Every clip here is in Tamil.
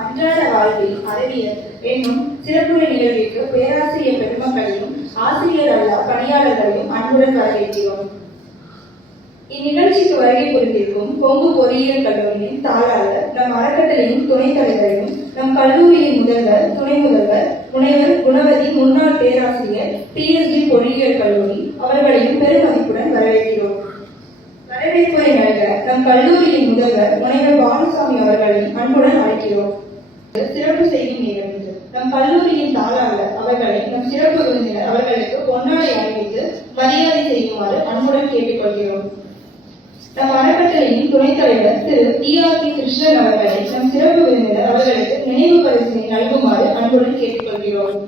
அன்றாட வாழ்வில் அறிவியல் என்னும் சிறப்புரை நிகழ்விற்கு பேராசிரியர் பெருமக்களையும் ஆசிரியர் அல்லா பணியாளர்களையும் அன்புடன் வரவேற்கிறோம். இந்நிகழ்ச்சிக்கு வருகை புரிந்திருக்கும் கொங்கு பொறியியல் கல்லூரியின் தாளாளர், நம் அறக்கட்டளையின் துணைத் தலைவரையும், நம் கல்லூரியின் முதல்வர், துணை முதல்வர், முனைவர் குணவதி முன்னாள் பேராசிரியர், PhD பொறியியல் கல்லூரி அவர்களையும் பெருமதிப்புடன் வரவேற்கிறோம். வரவேற்புரை நல்க நம் கல்லூரியின் முதல்வர் முனைவர் பானுசாமி அவர்களை அன்புடன் அழைக்கிறோம். சிறப்பு செய்யும் நிகழ்வு நம் கல்லூரியின் தாளாளர் அவர்களை நம் சிறப்பு விருந்தினர் அவர்களுக்கு பொன்னாடை அணிவித்து மரியாதை செய்யுமாறு அன்புடன் கேட்டுக்கொள்கிறோம். நம் அறக்கட்டளையின் துணைத் தலைவர் திரு ERP கிருஷ்ணன் அவர்களை நம் சிறப்பு விருந்தினர் அவர்களுக்கு நினைவு பரிசினை நல்குமாறு அன்புடன் கேட்டுக்கொள்கிறோம்.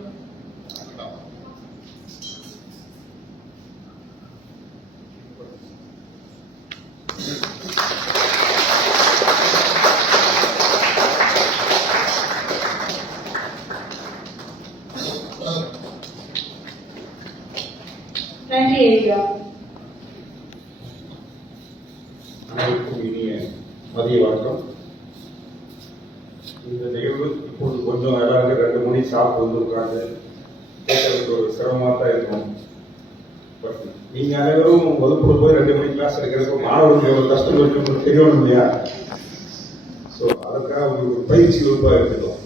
நன்றி ஐயா. அனைவருக்கும் இனிய மதிய வணக்கம். இந்த நிகழ்வு இப்போது கொஞ்சம் எல்லாரும் 2 மணி சாப்பிட்டு வந்து உட்கார்ந்து கேட்கறதுக்கு ஒரு சிரமமாக தான் இருக்கும். பட் நீங்க அனைவரும் வகுப்புல போய் 2 மணி கிளாஸ் எடுக்கிறப்ப மாணவர்களுக்கு எவ்வளவு கஷ்டம் இருக்குன்னு தெரியணும் இல்லையா? ஸோ அதுக்காக உங்களுக்கு பயிற்சி வகுப்பாக எடுத்துக்கலாம்.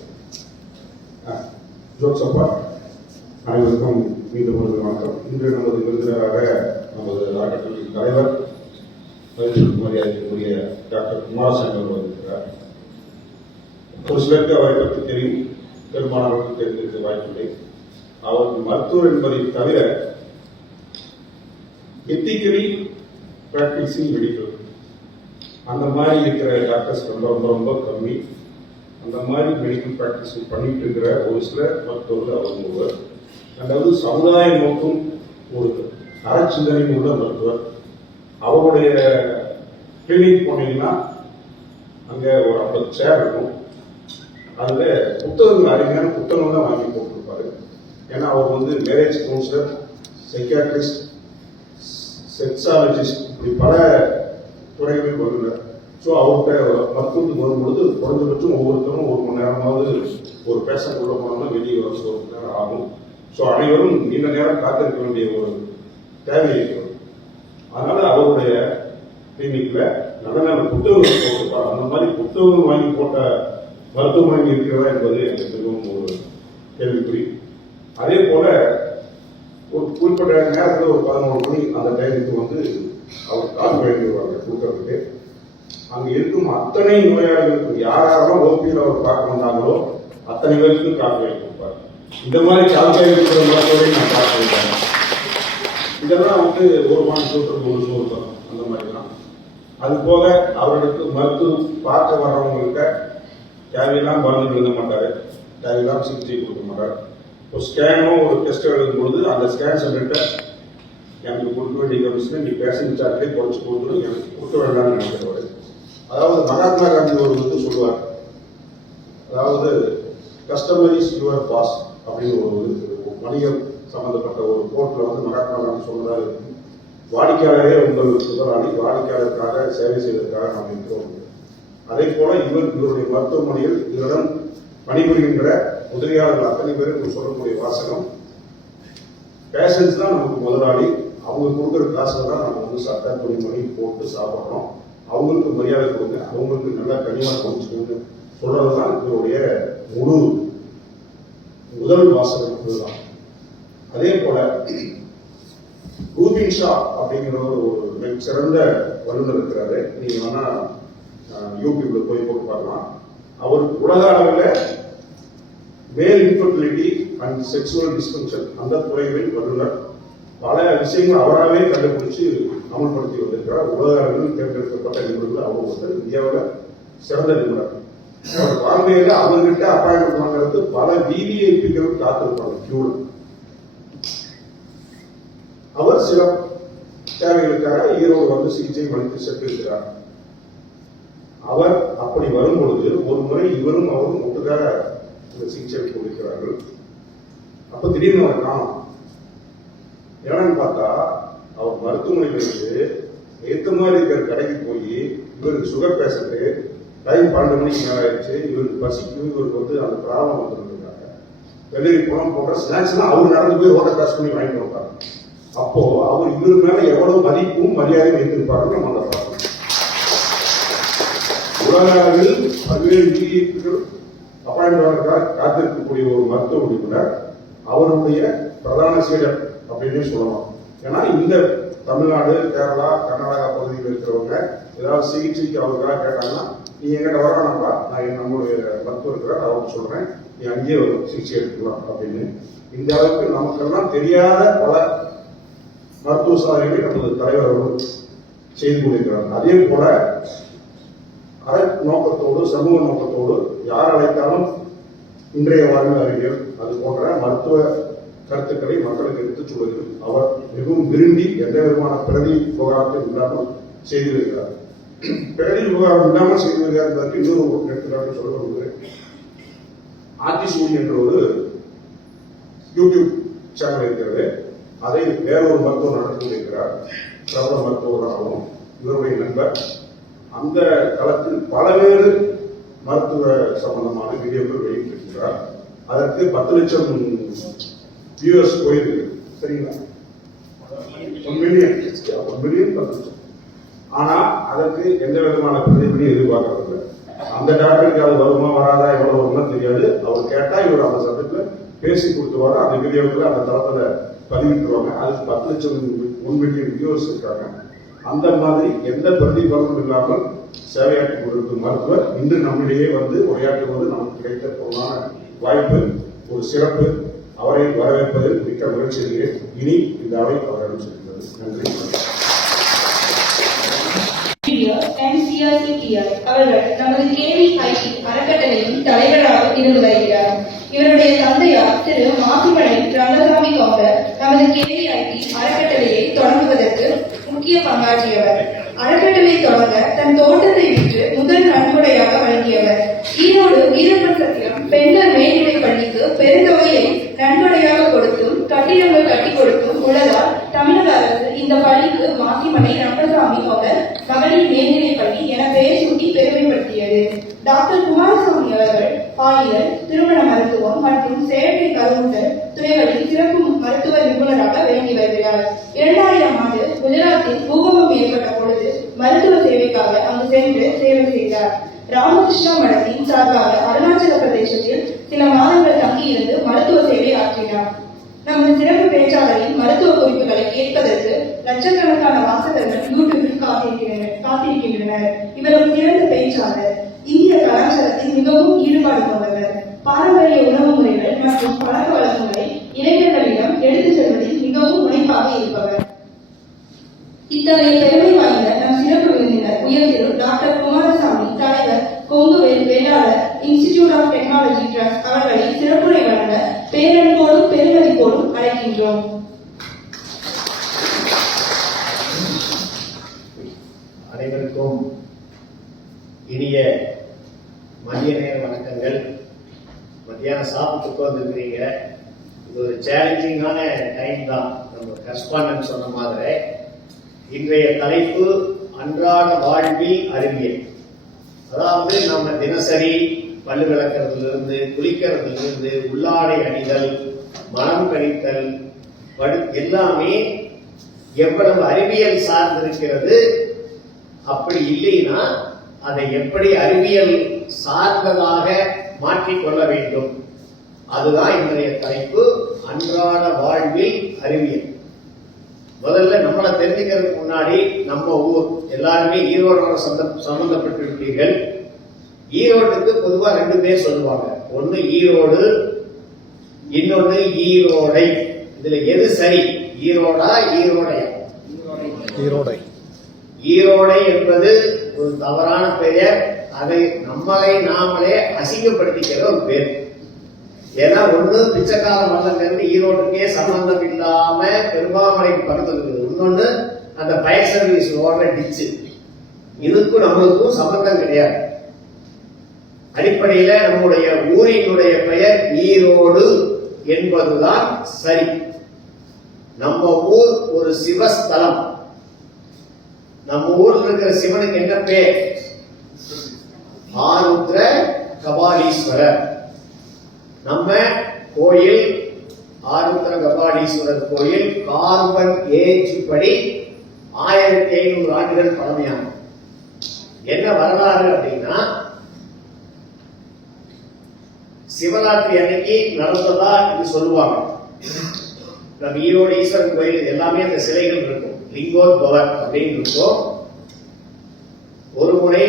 ஜோக்ஸ் அப்பா, அனைவருக்கும் மீண்டும் ஒரு வணக்கம். இன்று நமது விருந்தினராக நமது அறக்கட்டளையின் தலைவர் மரியாதைக்குரிய டாக்டர் குமாரசாமி அவர்கள் வந்திருக்கிறார். ஒரு சிலருக்கு அவரை பற்றி தெரியும், பெரும்பாலானவர்களுக்கு தெரிந்திருக்க வாய்ப்பில்லை. அவர் மருத்துவர் என்பதை தவிர எத்திக்கலி பிராக்டிசிங் மெடிக்கல் அந்த மாதிரி இருக்கிற டாக்டர்ஸ் ரொம்ப ரொம்ப ரொம்ப கம்மி. அந்த மாதிரி மெடிக்கல் பிராக்டிஸ் பண்ணிட்டு இருக்கிற ஒரு சில மருத்துவர்கள் அவர் ஒருவர். அதாவது சமுதாய நோக்கும் ஒரு அறச்சிந்தனை உள்ள மருத்துவர். அவருடைய கிளினிக் போனீங்கன்னா அங்க ஒரு 50 சேர் இருக்கும். அதுல புத்தகங்கள் அருமையான புத்தகம் தான் வாங்கி போட்டிருப்பாரு. ஏன்னா அவர் வந்து மேரேஜ் கவுன்சிலர், சைக்கியாட்ரிஸ்ட், செக்ஸாலஜிஸ்ட், இப்படி பல துறைகளில் வருகிறார். ஸோ அவர்கிட்ட மருத்துவத்துக்கு வரும்பொழுது குறைஞ்சபட்சம் ஒவ்வொருத்தரும் 1 மணி நேரமாவது ஒரு பேஷண்ட் உள்ள போனோம்னா வெளியே வர 1 மணி நேரம் ஆகும். ஸோ அனைவரும் நீண்ட நேரம் காத்திருக்க வேண்டிய ஒரு தேவை இருக்கிறது. அதனால அவருடைய கிளினிக்ல நல்ல நல்ல புத்தகங்கள் போட்டிருப்பார். அந்த மாதிரி புத்தகங்கள் வாங்கி போட்ட மருத்துவமனை இருக்கிறதா என்பது எனக்கு மிகவும் ஒரு கேள்விக்குறி. அதே போல ஒரு குறிப்பிட்ட நேரத்தில் ஒரு 11 மணி அந்த டைமுக்கு வந்து அவர் கால் பயந்துருவாங்க கொடுக்கறதுக்கு. அங்க இருக்கும் அத்தனை நோயாளிகளுக்கு யாரெல்லாம் ஓபியில் அவர் பார்க்க வந்தாங்களோ அத்தனை பேருக்கும் கால் வாங்கி கொடுப்பார். இந்த மாதிரி கால் வாங்கி கொடுக்குற மருத்துவரை நான் பார்த்துருக்கேன். இதெல்லாம் வந்து ஒரு மாதத்துக்கு ஒரு சோறு அந்த மாதிரி தான். அது போக அவர்களுக்கு மருத்துவம் பார்க்க வர்றவங்கள்ட்ட தேவையெல்லாம் மருந்து எழுத மாட்டாரு, தேவையெல்லாம் சிகிச்சை கொடுக்க மாட்டார். ஒரு ஸ்கேனோ ஒரு டெஸ்ட் எழுதும் பொழுது அந்த ஸ்கேன் சென்டர்கிட்ட எனக்கு கொடுக்க வேண்டிய கமிஷன் நீ பேஷண்ட் சார்ஜே குறைச்சி கொடுத்துடும், எனக்கு கொடுக்க வேண்டாம்னு நினைக்கிறவர். அதாவது மகாத்மா காந்தி ஒரு வந்து சொல்லுவார், அதாவது கஸ்டமரிஸ் யுவர் பாஸ் அப்படின்னு ஒரு வணிகம் சம்பந்தப்பட்ட ஒரு கோர்ட்ல வந்து மகாத்மா காந்தி சொன்னதாக இருக்கும். வாடிக்கையாளரே உங்கள் முதலாளி, வாடிக்கையாளருக்காக சேவை செய்வதற்காக நாம் இருக்கிறோம். அதே போல இவருடைய மருத்துவமனையில் இவரிடம் பணிபுரிகின்ற உதவியாளர்கள் அத்தனை பேருக்கு சொல்லக்கூடிய வாசகம், பேஷண்ட்ஸ் தான் நமக்கு முதலாளி, அவங்க கொடுக்குற காசுல தான் நம்ம வந்து சட்ட துணிமணி போட்டு சாப்பிட்றோம், அவங்களுக்கு மரியாதை கொடுங்க, அவங்களுக்கு நல்லா கனிமா கொடுத்துக்கோங்க சொல்றதுதான் இவருடைய முதல் வாசகம் இதுதான். அதே போல ரூபின் ஷா அப்படிங்கிற ஒரு சிறந்த வல்லுநர் இருக்கிறாரு. நீங்க வேணா யூடியூப்ல போய் போட்டு பார்க்கலாம். அவர் உலக அளவில் மேல் இன்ஃபர்டிலிட்டி அண்ட் செக்ஷுவல் டிஸ்பங்ஷன் அந்த துறைகளில் வல்லுநர். பல விஷயங்கள் அவராகவே கண்டுபிடிச்சு அமல்படுத்தி வந்திருக்கிறார். உலக அளவில் தேர்ந்தெடுக்கப்பட்ட நிபுணர்கள் அவர் ஒருத்தர், இந்தியாவில் சிறந்த நிபுணர். பாம்பேல அவர்கிட்ட அப்பாயின்மெண்ட் வாங்குறது பல விவிஐபிகள் காத்திருப்பாங்க கியூல. அவர் சில தேவைகளுக்காக ஈரோடு வந்து சிகிச்சை அளித்து சென்றிருக்கிறார். அவர் அப்படி வரும்பொழுது ஒரு முறை இவரும் அவரும் ஒட்டுக்காக இந்த சிகிச்சை கொடுக்கிறார்கள். அப்ப திடீர்னு அவர் காணும். என்னன்னு பார்த்தா அவர் மருத்துவமனையிலிருந்து ஏத்த மாதிரி இருக்கிற கடைக்கு போய் இவருக்கு சுகர் பேஷண்ட் டைம் 12 மணிக்கு மேலே ஆயிடுச்சு, இவருக்கு பசிக்கு, இவருக்கு வந்து அந்த பிராபம் வந்துருக்காங்க. வெளியே போனால் போட்ட ஸ்நாக்ஸ்லாம் அவர் நடந்து போய் ரோட்டை கிராஸ் பண்ணி வாங்கிட்டு வந்தாங்க. அப்போ அவர் இவர் மேல எவ்வளவு மதிப்பும் மரியாதையும் வைத்திருப்பாருன்னு நம்ம அதை பார்க்கணும். உலக அளவில் பல்வேறு விஐபிகள் அப்பாயின்மெண்டாக காத்திருக்கக்கூடிய ஒரு மருத்துவ நிபுணர் அவருடைய பிரதான சீடர் அப்படின்னு சொல்லலாம். ஏன்னா இந்த தமிழ்நாடு, கேரளா, கர்நாடகா பகுதியில் இருக்கிறவங்க ஏதாவது சிகிச்சைக்கு அவருக்காக கேட்டாங்கன்னா, நீ எங்கிட்ட வரணும்ப்பா, நான் நம்மளுடைய மருத்துவர் இருக்கிறார், அவருக்கு சொல்றேன், நீ அங்கேயே சிகிச்சை எடுத்துக்கலாம் அப்படின்னு. இந்த அளவுக்கு நமக்கெல்லாம் தெரியாத பல மருத்துவ சாதனைகளை நமது தலைவர் அவர்கள் செய்து கொண்டிருக்கிறார். அதே போல அற நோக்கத்தோடு, சமூக நோக்கத்தோடு யார் அழைத்தாலும் இன்றைய வாழ்வில் அறிவியல் அது போன்ற மருத்துவ கருத்துக்களை மக்களுக்கு எடுத்துச் சொல்வதில் அவர் மிகவும் விரும்பி எந்த விதமான பிரதி விவகாரத்தையும் இல்லாமல் செய்து வருகிறார். பிரதி விவகாரம் இல்லாமல் செய்து வருகிறார் என்பதற்கு இன்னொரு எடுத்துக்காட்டு சொல்ல விரும்புகிறேன். ஆத்திசூடி என்ற ஒரு யூடியூப் சேனல் இருக்கிறது. அதை வேறொரு மருத்துவர் நடத்தி இருக்கிறார். பிரபல மருத்துவராகவும் இவருடைய நண்பர். அந்த களத்தில் பலவேறு மருத்துவ சம்பந்தமான வீடியோக்கள் வெளியிட்டிருக்கிறார். அதற்கு 10 லட்சம் வியூவர்ஸ் போயிருக்கு. சரிங்களா? 1 மில்லியன் 10 லட்சம். ஆனா அதற்கு எந்த விதமான பிரதிபலியும் எதிர்பார்க்கறது. அந்த டாக்டருக்கு அது வருமா வராதா, எவ்வளவு வருமா தெரியாது. அவர் கேட்டா இவர் அந்த சப்ஜெக்ட்ல பேசி கொடுத்துவாரு. அந்த வீடியோக்களை அந்த தளத்துல பதிவிட்டுருவாங்க. அதுக்கு 10 லட்சம் 1 மில்லியன் வியூவர்ஸ் இருக்காங்க. அந்த மாதிரி எந்த பிரதிபலனும் இல்லாமல் சேவையாற்றி கொண்டிருக்கும் மருத்துவர் இன்று நம்மிடையே வந்து உரையாற்றுவது நமக்கு கிடைத்த பொருளான வாய்ப்பு, ஒரு சிறப்பு. அவரை வரவேற்பதில் மிக்க மகிழ்ச்சி அடைகிறேன். இனி இந்த அவை அவரிடம் செல்கிறது. நன்றி. அவர்கள் நமது KVIT அறக்கட்டளையின் தலைவராக இருந்து வருகிறார். இவருடைய தந்தையார் திரு மாசிமலை ரங்கசாமி கவுண்டர் நமது KVIT அறக்கட்டளையை தொடங்குவதற்கு முக்கிய பங்காற்றியவர். அறக்கட்டளை தொடங்க தன் தோட்டத்தை விற்று முதல் நன்கொடையாக வழங்கியவர். ஈரோடு வீரப்பன் சத்திரம் பெண்கள் மேல்நிலைப் பள்ளிக்கு பெருந்தொகையை நன்கொடையாக கொடுத்தும் கட்டிடங்கள் கட்டி கொடுத்தும் உள்ளதால் தமிழக அரசு இந்த பள்ளிக்கு மாசிமலை ரங்கசாமி கவுண்டர் மகளிர் மேல்நிலைப் பள்ளி என பெயர் சூட்டி பெருமைப்படுத்தியது. டாக்டர் குமாரசாமி அவர்கள் பாலியல், திருமண மருத்துவம் மற்றும் செயற்கை கருவுற்றல் துறைகளில் சிறப்பு மருத்துவ நிபுணராக விளங்கி வருகிறார். 2000 ஆண்டு குஜராத்தில் பூகம்பம் ஏற்பட்ட பொழுது மருத்துவ சேவைக்காக அங்கு சென்று சேவை செய்தார். ராமகிருஷ்ணா மடத்தின் சார்பாக அருணாச்சல பிரதேசத்தில் சில மாதங்கள் தங்கியிருந்து மருத்துவ சேவை ஆற்றினார். நமது சிறப்பு பேச்சாளரின் மருத்துவ குறிப்புகளை கேட்பதற்கு லட்சக்கணக்கான வாசகர்கள் யூடியூபில் காத்திருக்கின்றனர். இவர் ஒரு சிறந்த பேச்சாளர். இந்திய கலாச்சாரத்தில் மிகவும் ஈடுபாடு கொண்டவர். பாரம்பரிய உணவு முறைகள் மற்றும் பழக்க வழக்கங்களை இளைஞர்களிடம் எடுத்துச் செல்வதில் மிகவும் முனைப்பாக இருப்பவர். இத்தகைய பெருமை வாய்ந்த நம் சிறப்பு விருந்தினர் உயர்திரு டாக்டர் குமாரசாமி, தலைவர் Kongu Vellalar institute of technology trust அவர்களை சிறப்புரை வழங்க பேரன்போடும் பெருமதிப்போடும் அழைக்கின்றோம். அனைவருக்கும் இனிய மதிய நேர வணக்கங்கள். மத்தியானம் சாப்பிட்டு வந்துருக்கிறீங்க. இது ஒரு சேலஞ்சிங்கான டைம் தான். நம்ம கரஸ்பாண்டன்ட் சொன்ன மாதிரி இன்றைய தலைப்பு அன்றாட வாழ்வில் அறிவியல். அதாவது நம்ம தினசரி பல்லு விளக்கிறதுலிருந்து, குளிக்கிறதுலிருந்து, உள்ளாடை அணிதல், மனம் கழித்தல் எல்லாமே எவ்வளவு அறிவியல் சார்ந்திருக்கிறது. அப்படி இல்லைன்னா அதை எப்படி அறிவியல் சார்ந்ததாக மாற்றிக்கொள்ள வேண்டும். அதுதான் இன்றைய தலைப்பு, அன்றாட வாழ்வில் அறிவியல். முதல்ல நம்மளை தெரிஞ்சுக்கிறதுக்கு முன்னாடி நம்ம ஊர் எல்லாருமே ஈரோடு சம்பந்தப்பட்டிருப்பீர்கள். ஈரோட்டுக்கு பொதுவா 2 பேர் சொல்லுவாங்க. ஒன்னு ஈரோடு, இன்னொன்னு ஈரோடை. இதுல எது சரி? ஈரோடா ஈரோடையா? ஈரோடை. ஈரோடை என்பது ஒரு தவறான பெயர். அதை நம்மளை நாமளே அசிங்கப்படுத்திக்கிற ஒரு பேர். ஏன்னா ஒண்ணு பிச்சைக்கார மல்லங்கிறது ஈரோட்டுக்கே சம்பந்தம் இல்லாம பெரும்பாமலைக்கு பக்கத்துல இருக்குது. இன்னொன்னு அந்த ஃபயர் சர்வீஸ் ஓடுற டிச்சு. இதுக்கும் நம்மளுக்கும் சம்பந்தம் கிடையாது. அடிப்படையில நம்முடைய ஊரினுடைய பெயர் ஈரோடு என்பதுதான் சரி. நம்ம ஊர் ஒரு சிவஸ்தலம். நம்ம ஊர்ல இருக்கிற சிவனுக்கு என்ன பேர்? ஆருத்ர கபாலீஸ்வரர். நம்ம கோயில் ஆருத்ர கபாலீஸ்வரர் கோயில் கார்பன் ஏஜ் படி 1500 ஆண்டுகள் பழமையான. என்ன வரலாறு அப்படின்னா, சிவராத்திரி அன்னைக்கு நடந்ததா என்று சொல்லுவாங்க. நம்ம ஈரோடு ஈஸ்வரன் கோயில் எல்லாமே அந்த சிலைகள் இருக்கும், லிங்கோத்பவர் அப்படின்னு இருக்கும். ஒரு முறை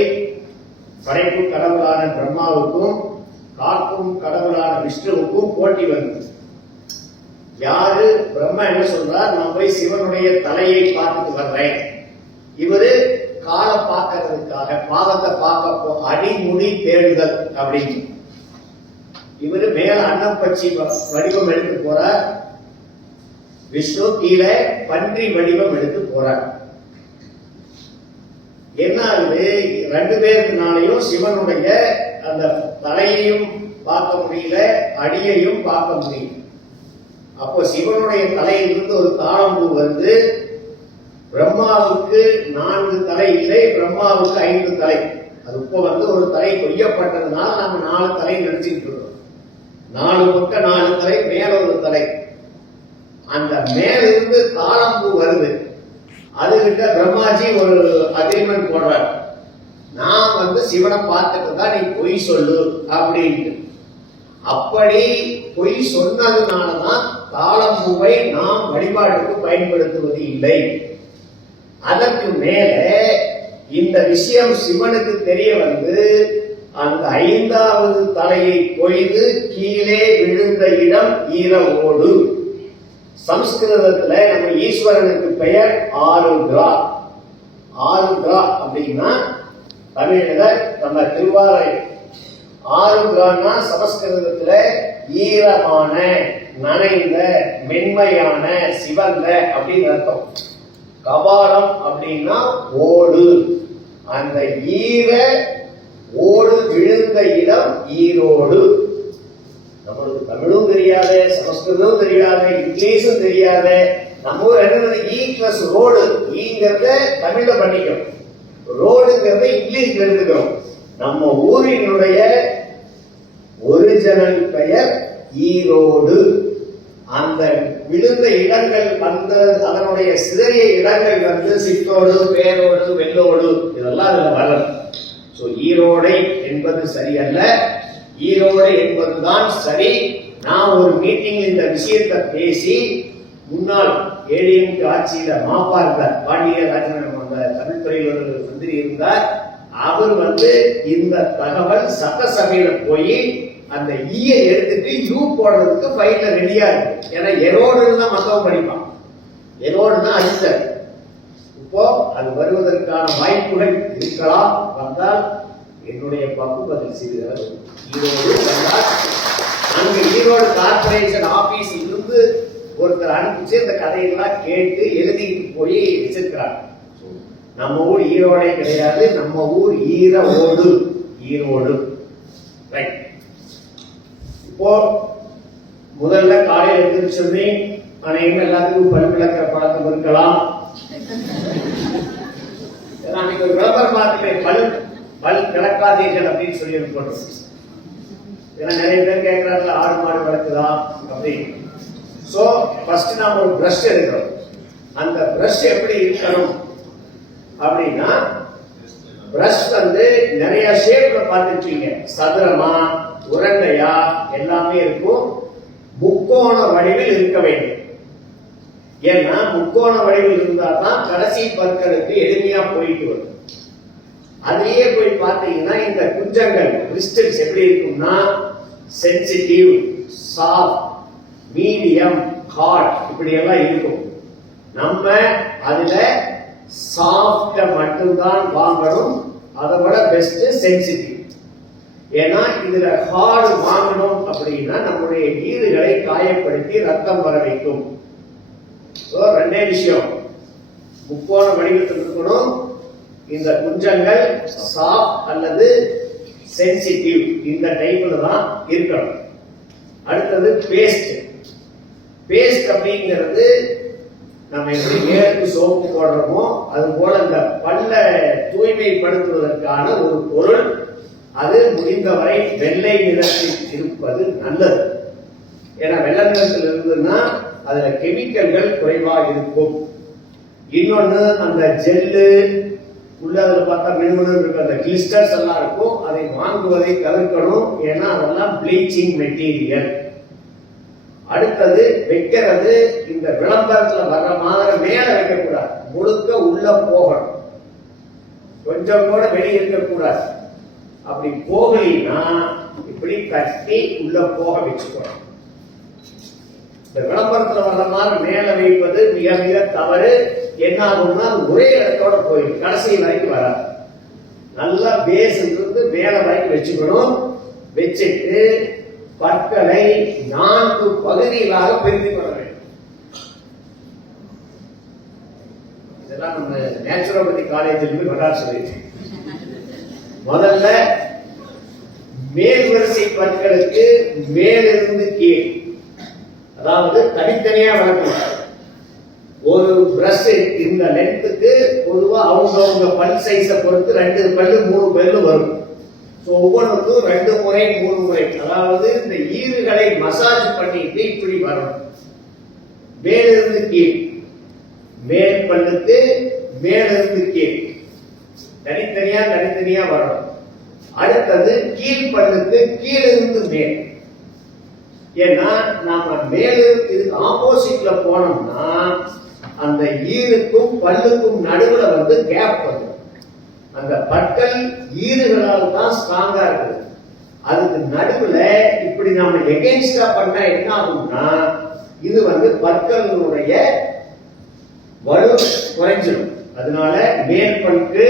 படைப்பு கடவுளான பிரம்மாவுக்கும் காக்கும் கடவுளான விஷ்ணுவுக்கும் போட்டி வந்தது. யாரு? பிரம்மா என்ன சொல்றார், நான் போய் சிவனுடைய தலையை பார்த்துட்டு வர்றேன். இவரு காலை பார்க்கறதுக்காக பாவத்தை பார்க்க அடிமுடி தேடுதல் அப்படின்னு இவரு மேல அன்னப்பட்சி வடிவம் எடுத்து போறார். விஷ்ணு கீழே பன்றி வடிவம் எடுத்து போறார். என்ன ஆகுது, 2 பேருக்குனாலையும் சிவனுடைய அந்த தலையையும் பார்க்க முடியல, அடியையும் பார்க்க முடியல. அப்போ சிவனுடைய தலையிலிருந்து ஒரு தாழம்பூ வந்து, பிரம்மாவுக்கு 4 தலை இல்லை, பிரம்மாவுக்கு 5 தலை. அது இப்ப வந்து ஒரு தலை கொய்யப்பட்டதுனால நம்ம 4 தலை நினைச்சுட்டு இருக்கோம். 4 பக்கம் 4 தலை, மேல ஒரு தலை. அந்த மேலிருந்து தாழம்பூ வருது. அதுகிட்ட பிரம்மாஜி ஒரு அக்ரிமெண்ட் போடுறார், நான் வந்து சிவனை பார்த்துட்டு தான் நீ பொய் சொல்லு அப்படின்ட்டு. அப்படி பொய் சொன்னதுனாலதான் தாழம்பூவை நாம் வழிபாட்டுக்கு பயன்படுத்துவது இல்லை. அதற்கு மேல இந்த விஷயம் சிவனுக்கு தெரிய வந்து, அந்த 5வது தலையை கொய்து கீழே விழுந்த இடம் ஈரவோடு. சம்ஸ்கிருதத்துல நம்ம ஈஸ்வரனுக்கு பெயர் ஆருத்ரா. ஆருத்ரா அப்படின்னா தமிழ்ல நம்ம திருவாரை. ஆருத்ரான்னா சமஸ்கிருதத்துல ஈரமான, நனைந்த, மென்மையான, சிவந்த அப்படின்னு அர்த்தம். கபாலம் அப்படின்னா ஓடு. அந்த ஈர ஓடு விழுந்த இடம் ஈரோடு. நம்மளுக்கு தமிழும் தெரியாது, சமஸ்கிருதமும் தெரியாது, இங்கிலீஷும் தெரியாது. நம்ம ஊர் என்ன ஈ பிளஸ் ரோடு, ஈங்கிறத தமிழ்ல பண்ணிக்கிறோம், ரோடுங்கிறத இங்கிலீஷ்ல எடுத்துக்கிறோம். நம்ம ஊரினுடைய ஒரிஜினல் பெயர் ஈரோடு. அந்த விழுந்த இடங்கள் வந்து, அதனுடைய சிதறிய இடங்கள் வந்து சித்தோடு, பேரோடு, வெள்ளோடு இதெல்லாம் அதுல வரும். சோ ஈரோடை என்பது சரியல்ல, ஈரோடு என்பதுதான் சரி. நான் ஒரு மீட்டிங்ல இந்த விஷயத்தை பேசி, முன்னாள் ஏடிஎம்கே ஆட்சியில மாப்பா இருந்தார், பாண்டிய ராஜமேடம், அந்த தமிழ்துறையில் ஒரு மந்திரி இருந்தார். அவர் வந்து இந்த தகவல் சட்டசபையில போய் அந்த ஈயை எடுத்துட்டு யூ போடுறதுக்கு ஃபைல்ல ரெடியா இருக்கு. ஏன்னா எரோடுன்னு தான் மத்தவங்க படிப்பான், எரோடு தான் அடித்தர். இப்போ அது வருவதற்கான வாய்ப்புகள் இருக்கலாம். வந்தால் என்னுடைய பங்கு பதில் செய்கிறது. ஈரோடு வந்தால் அங்க ஈரோடு கார்பரேஷன் ஆபீஸ் இருந்து ஒருத்தர் அனுப்பிச்சு இந்த கதையெல்லாம் கேட்டு எழுதிட்டு போய் வச்சிருக்கிறாங்க. நம்ம ஊர் ஈரோடே கிடையாது, நம்ம ஊர் ஈரோடு. ஈரோடு ரைட். இப்போ முதல்ல காலையில் எழுந்திருச்சோமே அனைவரும் எல்லாத்துக்கும் பல் விளக்கிற பழக்கம் இருக்கலாம். அன்னைக்கு ஒரு விளம்பரம் பார்த்துட்டேன், பல் விளக்காதீர்கள் அப்படின்னு சொல்லி போட்டோம். ஏன்னா நிறைய பேர் கேட்கிறார்கள் ஆடு மாடு விளக்குதான் அப்படின்னு. சோ ஃபர்ஸ்ட் நாம ஒரு பிரஷ் எடுக்கிறோம். அந்த பிரஷ் எப்படி இருக்கணும் அப்படின்னா, பிரஷ் வந்து நிறைய ஷேப்ல பார்த்துருக்கீங்க, சதுரமா உருண்டையா எல்லாமே இருக்கும். முக்கோண வடிவில் இருக்க வேண்டும். ஏன்னா முக்கோண வடிவில் இருந்தா தான் கடைசி பற்களுக்கு எளிமையா போயிட்டு வரும். அதுலயே போய் பார்த்தீங்கன்னா இந்த குஞ்சங்கள் கிறிஸ்டல்ஸ் எப்படி இருக்கும்னா, சென்சிட்டிவ், சாஃப்ட், மீடியம், ஹார்ட் இப்படி எல்லாம் இருக்கும். நம்ம அதுல சாஃப்ட மட்டும்தான் வாங்கணும். அதை விட பெஸ்ட் சென்சிட்டிவ். ஏன்னா இதுல ஹார்டு வாங்கணும் அப்படின்னா நம்முடைய ஈறுகளை காயப்படுத்தி ரத்தம் வர வைக்கும். ரெண்டே விஷயம், முக்கோண வடிவத்தில் இருக்கணும். இந்த குஞ்சங்கள் சாஃப்ட் அல்லது சென்சிட்டிவ் இந்த டைப்ல தான் இருக்கணும். அடுத்தது பேஸ்ட். பேஸ்ட் அப்படிங்கிறது நம்ம எப்படி ஏருக்கு சோப்பு போடுறோமோ அது போல இந்த பல்ல தூய்மைப்படுத்துவதற்கான ஒரு பொருள். அது முடிந்தவரை வெள்ளை நிறத்தில் இருப்பது நல்லது. ஏன்னா வெள்ளை நிறத்தில் இருந்ததுன்னா அதுல கெமிக்கல்கள் குறைவாக இருக்கும். இன்னொன்னு அந்த ஜெல்லு உள்ள அதுல பார்த்தா மினுமினு இருக்கு, அந்த கிளிஸ்டர்ஸ் எல்லாம் இருக்கும், அதை வாங்குவதை தவிர்க்கணும். ஏன்னா அதெல்லாம் ப்ளீச்சிங் மெட்டீரியல். அடுத்தது வைக்கிறது, இந்த விளம்பரத்துல வர்ற மாதிரி மேல வைக்கக்கூடாது, முழுக்க உள்ள போகணும், கொஞ்சம் கூட வெளியே இருக்கக்கூடாது. அப்படி போகலினா இப்படி கட்டி உள்ள போக வச்சுக்கணும். இந்த விளம்பரத்துல வர்ற மாதிரி மேல வைப்பது மிக மிக தவறு. என்ன ஆகும்னா ஒரே இடத்தோட போயிடும், கடைசி வரைக்கும் வராது. நல்லா பேஸ் இருந்து மேல வரைக்கும் வச்சுக்கணும். வச்சுட்டு பற்களை 4 பகுதிகளாக பிரித்துக் கொள்ள வேண்டும். இதெல்லாம் நம்ம நேச்சுரோபதி காலேஜில் கொண்டாட சொல்லியிருக்கேன். முதல்ல மேல் வரிசை பற்களுக்கு மேலிருந்து கீழ், அதாவது தனித்தனியா வளர்க்கணும். ஒரு பிரஷ் இந்த லென்த்துக்கு பொதுவா அவங்க பல் சைஸை பொறுத்து 2 பல்லு 3 பல்லு வரும். ஒவ்வொன்றுக்கும் 2 முறை 3 முறை, அதாவது இந்த ஈறுகளை மசாஜ் பண்ணிட்டு இப்படி வரணும். மேலிருந்து கீழ், மேல் பல்லுக்கு மேலிருந்து கீழ் தனித்தனியா வரணும். அடுத்தது கீழ் பல்லுக்கு கீழிருந்து மேல். ஏன்னா நாம மேலிருந்து இதுக்கு ஆப்போசிட்ல போனோம்னா அந்த ஈருக்கும் பல்லுக்கும் நடுவுல கேப் வரும். அந்த பற்கள் ஈறுகளால் தான் ஸ்ட்ராங்கா இருக்குது. அதுக்கு நடுவுல இப்படி நாம எகென்ஸ்டா பண்ண என்ன ஆகும்னா இது பற்களுடைய வலு குறைஞ்சிடும். அதனால மேல் பல்லுக்கு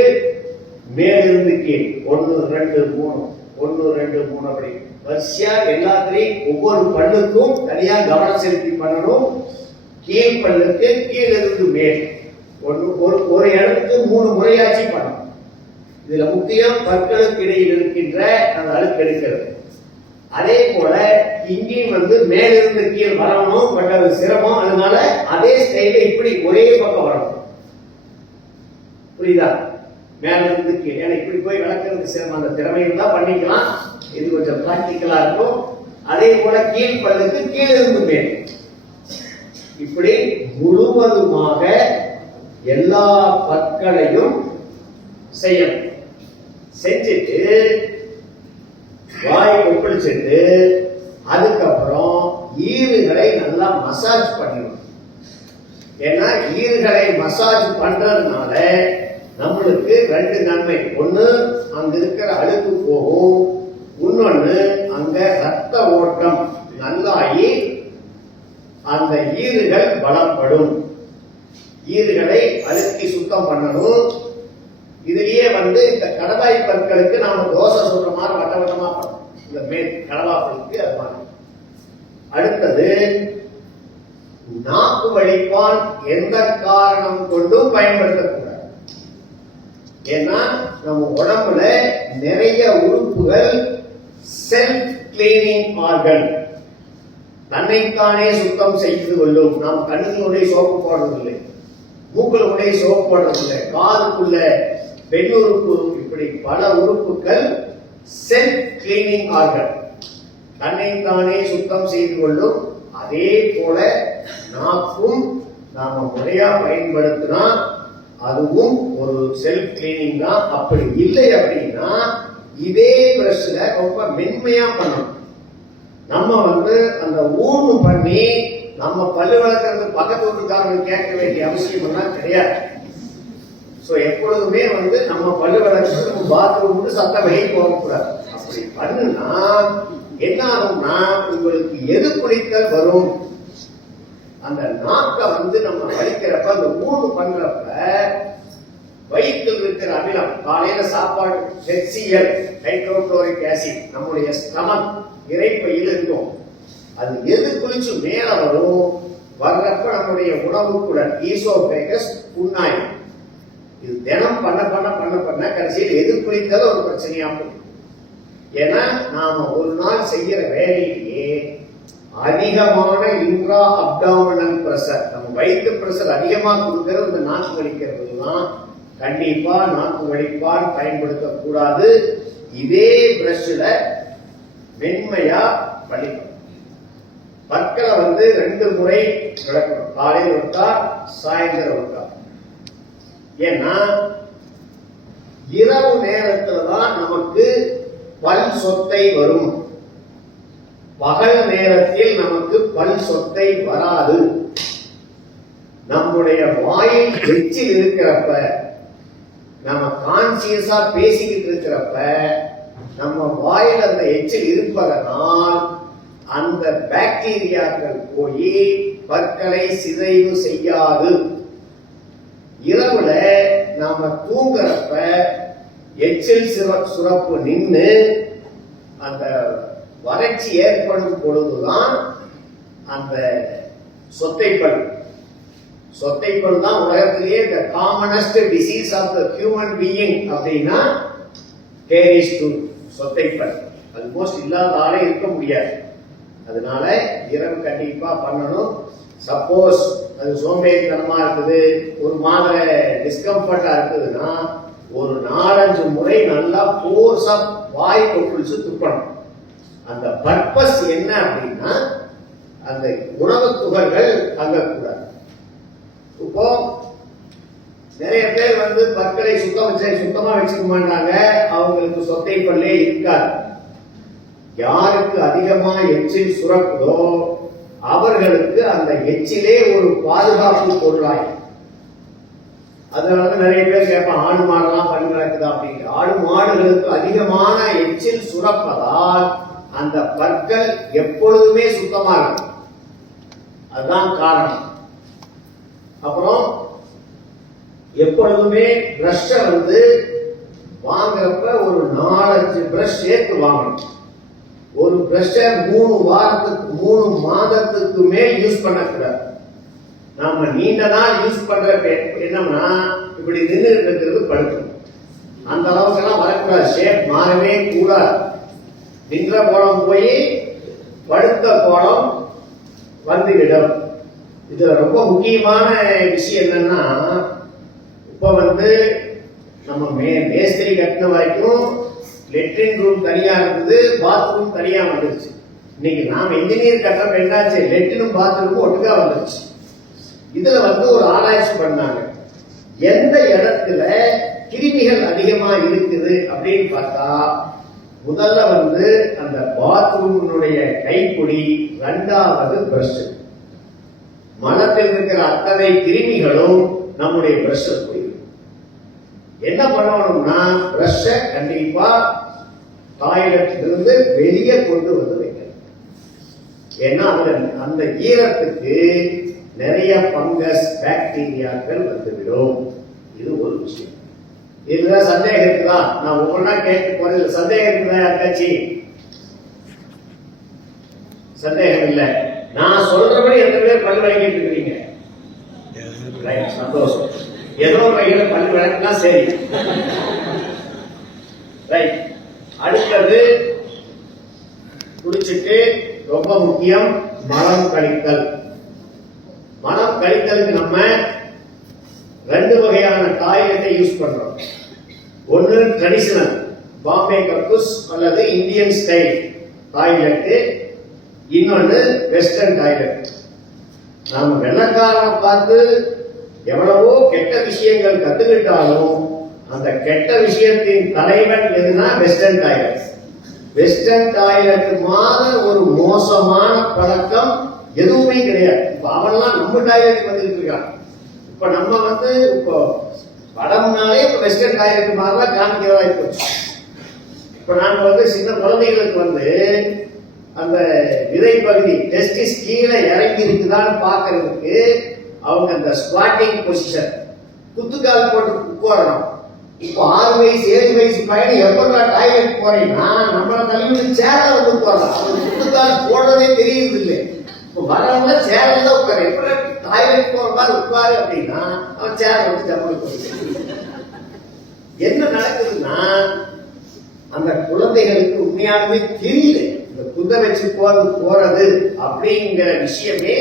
மேலிருந்து கீழ் 1 2 3 1 2 3 அப்படி வரிசையா எல்லாத்திலையும் ஒவ்வொரு பல்லுக்கும் தனியா கவனம் செலுத்தி பண்ணணும். கீழ் பல்லுக்கு கீழிருந்து மேல் ஒரு இடத்துக்கு 3 முறையாச்சு பண்ணணும். இதுல முக்கியம் பற்களுக்கு இடையில் இருக்கின்ற அந்த அழுக்கு எடுக்கிறது. அதே போல இங்கேயும் மேலிருந்து கீழ் வரணும், பட் அது சிரமம். அதனால அதே ஸ்டைல இப்படி ஒரே பக்கம் வரணும். புரியுதா? மேல இருந்து கீழ். ஏன்னா இப்படி போய் விளக்குறது சிரமம். அந்த திறமையில் தான் பண்ணிக்கலாம், இது கொஞ்சம் பிராக்டிக்கலா இருக்கும். அதே போல கீழ் பல்லுக்கு கீழிருந்து மேல் இப்படி முழுவதுமாக எல்லா பற்களையும் செய்யணும். செஞ்சுட்டு வாய் கொப்பளிச்சுட்டு அதுக்கப்புறம் ஈறுகளை நல்லா மசாஜ் பண்ணிடணும். ஏன்னா ஈறுகளை மசாஜ் பண்றதுனால நம்மளுக்கு 2 நன்மை. ஒண்ணு அங்க இருக்கிற அழுக்கு போகும், இன்னொன்னு அங்க ரத்த ஓட்டம் நல்லாகி அந்த ஈறுகள் பலப்படும். ஈறுகளை அழுத்தி சுத்தம் பண்ணணும். இதுலயே இந்த கடவாய் பற்களுக்கு நாம தோசை சொல்ற மாதிரி வட்ட வட்டமா பண்ணணும். இந்த மேல் கடவா பல்லுக்கு அது மாதிரி. அடுத்தது நாக்கு வடிப்பான் எந்த காரணம் கொண்டும் பயன்படுத்தக்கூடாது. ஏன்னா நம்ம உடம்புல நிறைய உறுப்புகள் செல்ஃப் கிளீனிங் ஆர்கன், தன்னைத்தானே சுத்தம் செய்து கொள்ளும். நாம் கண்ணுகளுடைய சோப்பு போடுறதில்லை, மூக்களுடைய சோப்பு போடுறதில்லை, காதுக்குள்ள பெண்ணுறுப்பு, இப்படி பல உறுப்புகள் செல்ஃப் கிளீனிங் ஆர்கன், தன்னைத்தானே சுத்தம் செய்து கொள்ளும். அதே போல நாக்கும் நாம முறையா பயன்படுத்தினா அதுவும் ஒரு செல்ஃப் கிளீனிங் தான். அப்படி இல்லை அப்படின்னா இதே பிரஷ்ல ரொம்ப மென்மையா பண்ணணும். நம்ம அந்த ஊன்னு பண்ணி நம்ம பல்லு வளர்க்கறது பக்கத்து வீட்டுக்காரங்க கேட்க வேண்டிய அவசியம் எல்லாம் கிடையாது. எப்பொழுதுமே நம்ம பல்லு வளர்க்கறது பாத்ரூம் சத்தம் வெளியே போகக்கூடாது. அப்படி பண்ணுனா என்ன ஆகும்னா உங்களுக்கு எது குடித்தல் வரும். அந்த நாக்கை நம்ம வலிக்கிறப்ப அந்த ஊன்னு பண்றப்ப வயிற்றில் இருக்கிற அமிலம், காலையில சாப்பாடு HCl ஹைட்ரோகுளோரிக் ஆசிட் நம்முடைய ஸ்டமக் இறைப்பையில் இருக்கும். அது எது குளிச்சு மேல வரும், வர்றப்ப நம்முடைய உணவுக்குடன் ஈசோபேகஸ் புண்ணாயும். இது தினம் பண்ண பண்ண பண்ண பண்ண கடைசியில் எது குளித்தாலும் ஒரு பிரச்சனையா போகும். ஏன்னா நாம ஒரு நாள் செய்யற வேலையிலேயே அதிகமான இன்ட்ரா அப்டாமினல் பிரஷர், நம்ம வயிற்று பிரஷர் அதிகமா கொடுக்கிறது இந்த நாக்கு வலிக்கிறதுலாம் கண்டிப்பா நாக்கு வலிப்பான் பயன்படுத்தக்கூடாது. இதே பிரஷ்ல மென்மையா பண்ணிக்கணும். பற்களை 2 முறை விளக்கணும். காலையில் ஒருக்கா, சாயந்தரம் ஒருக்கா. ஏன்னா இரவு நேரத்துல தான் நமக்கு பல் சொத்தை வரும். பகல் நேரத்தில் நமக்கு பல் சொத்தை வராது. நம்முடைய வாயில் எச்சில் இருக்கிறப்ப, நம்ம கான்சியஸா பேசிக்கிட்டு இருக்கிறப்ப, நம்ம வாயில் அந்த எச்சில் இருப்பதனால் அந்த பாக்டீரியாக்கள் போய் பற்களை சிதைவு செய்யாது. இரவுல நாம தூங்குறப்ப எச்சில் சுரப்பு நின்று அந்த வறட்சி ஏற்படும் பொழுதுதான் அந்த சொத்தைப்பல் தான் உலகத்திலேயே the commonest disease of the human being அப்படின்னா கேரிஸ் டு சொத்தைப்பல். ஆல்மோஸ்ட் இல்லாத ஆளே இருக்க முடியாது. அதனால இரவு கண்டிப்பா பண்ணணும். சப்போஸ் அது சோம்பேறித்தனமா இருக்குது, ஒரு மாதிரி டிஸ்கம்ஃபர்ட்டா இருக்குதுன்னா ஒரு 4-5 முறை நல்லா போர்ஸா வாய் கொப்புளிச்சு துப்பணும். அந்த பர்பஸ் என்ன அப்படின்னா அந்த உணவு துகள்கள் தங்கக்கூடாது. இப்போ நிறைய பேர் பற்களை சுத்தமா வச்சுக்க மாட்டாங்க, அவங்களுக்கு சொத்தை பல்லே இருக்காது. யாருக்கு அதிகமா எச்சில் சுரக்குதோ அவர்களுக்கு அந்த எச்சிலே ஒரு பாதுகாப்பு பொருளாய். அதனால நிறைய பேர் கேட்பான், ஆடு மாடெல்லாம் பல் விளக்குதா அப்படின்னு. ஆடு மாடுகளுக்கு அதிகமான எச்சில் சுரப்பதால் அந்த பற்கள் எப்பொழுதுமே சுத்தமா இருக்கும். அதுதான் காரணம். அப்புறம் எப்பொழுதுமே பிரஷ் வாங்குறப்ப ஒரு 4-5 பிரஷ் சேர்த்து வாங்கணும். ஒரு பிரஷ் 3 மாதத்துக்கு மேல் யூஸ் பண்ணக்கூடாது. நாம நீண்ட நாள் யூஸ் பண்றப்ப என்னன்னா இப்படி நின்று இருக்கிறது படுக்கணும். அந்த அளவுக்கு எல்லாம் வரக்கூடாது. ஷேப் மாறவே கூடாது. நின்ற கோலம் போய் படுத்த கோலம் வந்துவிடும். இதுல ரொம்ப முக்கியமான விஷயம் என்னன்னா, இப்ப நம்ம மேஸ்திரி கட்டின வரைக்கும் லெட்ரின் ரூம் தனியா இருந்தது, பாத்ரூம் தனியா வந்துருச்சு. இன்னைக்கு நாம இன்ஜினியர் கட்டப்ப என்னாச்சு, லெட்ரினும் பாத்ரூமும் ஒட்டுக்கா வந்துருச்சு. இதுல ஒரு ஆராய்ச்சி பண்ணாங்க, எந்த இடத்துல கிருமிகள் அதிகமா இருக்குது அப்படின்னு பார்த்தா முதல்ல அந்த பாத்ரூமினுடைய கைப்பிடி, 2வது பிரஷ். மனத்தில் இருக்கிற அத்தனை கிருமிகளும் நம்முடைய பிரஷ் போயிடும். என்ன பண்ணணும்னா பிரஷ் கண்டிப்பா டாய்லெட்ல இருந்து வெளியே கொண்டு வைக்கணும். ஏன்னா அந்த ஈரத்துக்கு நிறைய பங்கஸ் பாக்டீரியாக்கள் வந்துவிடும். இது ஒரு விஷயம். இதுல சந்தேகம் இருக்குதா? நான் ஒவ்வொன்றா கேட்டு போறது. சந்தேகம் இருக்குதா யாருக்காச்சி? சந்தேகம் இல்லை. நான் சொல்றபடி எத்தனை பேர் பல் விளக்கிட்டு இருக்கிறீங்க? சந்தோஷம். ஏதோ வகையில பல் விளக்குனா சரி. ரைட். அடுத்தது குளிச்சுட்டு ரொம்ப முக்கியம் மலம் கழித்தல். மலம் கழித்தலுக்கு நம்ம 2 வகையான டாய்லெட்டை யூஸ் பண்றோம். ஒன்னு ட்ரெடிஷனல் பாம்பே கக்கூஸ் அல்லது இந்தியன் ஸ்டைல் டாய்லெட், இன்னொன்னு வெஸ்டர்ன் டாய்லெட். நாம வெள்ளக்காரனை பார்த்து எவ்வளவோ கெட்ட விஷயங்கள் கத்துக்கிட்டாலும் அந்த கெட்ட விஷயத்தின் தலைவன் எதுனா வெஸ்டர்ன் டாய்லெட். வெஸ்டர்ன் டாய்லெட் மாதிரி ஒரு மோசமான பழக்கம் எதுவுமே கிடையாது. இப்ப அவன்லாம் நம்ம டாய்லெட் வந்துட்டு இருக்கான். இப்ப நம்ம இப்போ வடம்னாலே இப்ப வெஸ்டர்ன் டாய்லெட் மாதிரிலாம் காமிக்கிறதா இருந்துச்சு. இப்ப நாங்க சின்ன குழந்தைகளுக்கு அந்த விதை பகுதி டெஸ்டிஸ் கீழே இறங்கி இருக்குதான்னு பாக்குறதுக்கு அவங்க அந்த ஸ்குவாட்டிங் பொசிஷன், குத்துக்கால் போட்டு உட்காரணும். இப்போ 6 வயசு 7 வயசு பையன் எப்படா டாய்லெட் போறீங்கன்னா நம்மளை தள்ளி சேரல உட்காரலாம். அவன் குத்துக்கால் போடுறதே தெரியுது இல்லை. இப்போ வரவங்க சேரல் தான் உட்காரு. எப்படி டாய்லெட் போற மாதிரி உட்காரு அப்படின்னா அவன் சேர ஜம்மு போய் என்ன நடக்குதுன்னா அந்த குழந்தைகளுக்கு உண்மையாலுமே தெரியல. இந்த குத வச்சு போறது அப்படிங்கிற விஷயமே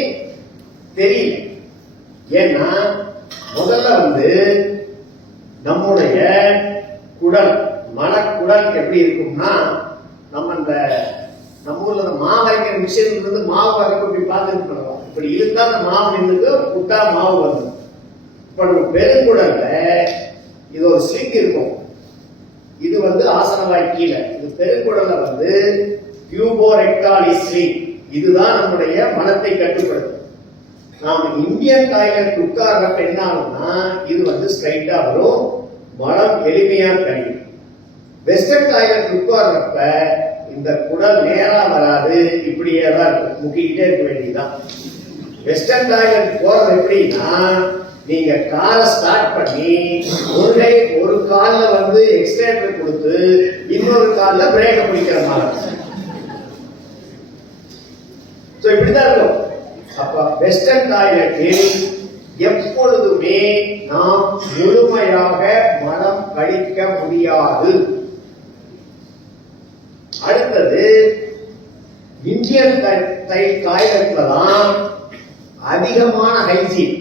தெரியல. ஏன்னா முதல்ல நம்முடைய குடல் மலக்குடல் எப்படி இருக்கும்னா, நம்ம ஊர்ல மாவு அரைக்கிற மிஷின் இருந்து மாவு அரைக்க இப்படி பார்த்துட்டு பண்ணலாம். இப்படி இருந்தா அந்த மாவு நின்றுக்கு புட்டா மாவு வந்து. இப்ப நம்ம பெருங்குடல்ல இது ஒரு ஸ்லிக் இருக்கும். இது ஆசனவாய் கீழே. இது பெருங்குடல்ல டியூபோரெக்டால் ஸ்லிக். இதுதான் நம்முடைய மலத்தை கட்டுப்படுத்தும். நாம இந்தியன் டாய்லெட் உட்கார்றப்ப என்ன ஆகும்னா, இது ஸ்ட்ரைட்டா வரும், மலம் எளிமையா கழியும். வெஸ்டர்ன் டாய்லெட் உட்கார்றப்ப இந்த குடல் நேரா வராது, இப்படியே தான் இருக்கும், முக்கிக்கிட்டே இருக்க வேண்டியதுதான். வெஸ்டர்ன் டாய்லெட் போறது எப்படின்னா, நீங்க காரை ஸ்டார்ட் பண்ணி ஒரு கால்ல எக்ஸ்லேட்டர் கொடுத்து இன்னொரு கால்ல பிரேக்க பிடிக்கிற மாதிரி. இப்படிதான் இருக்கும். அப்ப வெஸ்டர்ன் டாய்லெட்டில் எப்பொழுதுமே நாம் முழுமையாக மலம் கழிக்க முடியாது. அடுத்தது இந்தியன் டாய்லெட்ல தான் அதிகமான ஹைஜீன்.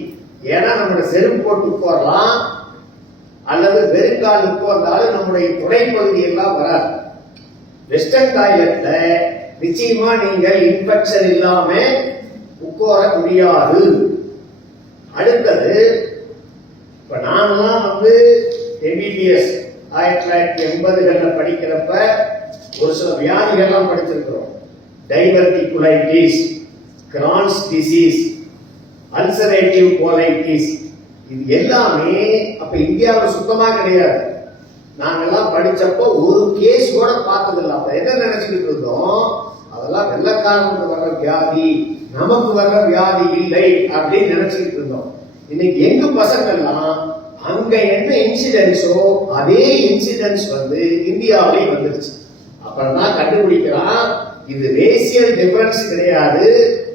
ஏன்னா நம்முடைய செருப்பு போட்டு உட்காரலாம், அல்லது வெறுங்கால் உட்கார்ந்தாலும் நம்முடைய துடைப்பகுதி எல்லாம் வராது. வெஸ்டர்ன் டாய்லெட்ல நிச்சயமா நீங்கள் இன்ஃபெக்ஷன் இல்லாம உட்கார முடியாது. அடுத்தது இப்ப நாமெல்லாம் MBBS 1980களில் படிக்கிறப்ப ஒரு சில வியாதிகள்லாம் படிச்சிருக்கிறோம். டைவர்டிகுலைட்டிஸ், கிரான்ஸ் டிசீஸ், அல்சரேட்டிவ் கோலைட்டிஸ். இது எல்லாமே அப்ப இந்தியாவில் சுத்தமா கிடையாது. நாங்கெல்லாம் படிச்சப்போ ஒரு கேஸ் கூட பார்த்ததில்லை. அப்ப என்ன நினைச்சுக்கிட்டு இருந்தோம், அதெல்லாம் வெள்ளக்காரனுக்கு வர்ற வியாதி, நமக்கு வர்ற வியாதி இல்லை அப்படின்னு நினைச்சுக்கிட்டு இருந்தோம். இன்னைக்கு எங்க பசங்கள்லாம் அங்க என்ன இன்சிடென்ட்ஸோ அதே இன்சிடென்ட்ஸ் இந்தியாவிலையும் வந்துருச்சு. அப்புறம் தான் கண்டுபிடிக்கிறான், இது ரேசியல் டிஃபரன்ஸ் கிடையாது,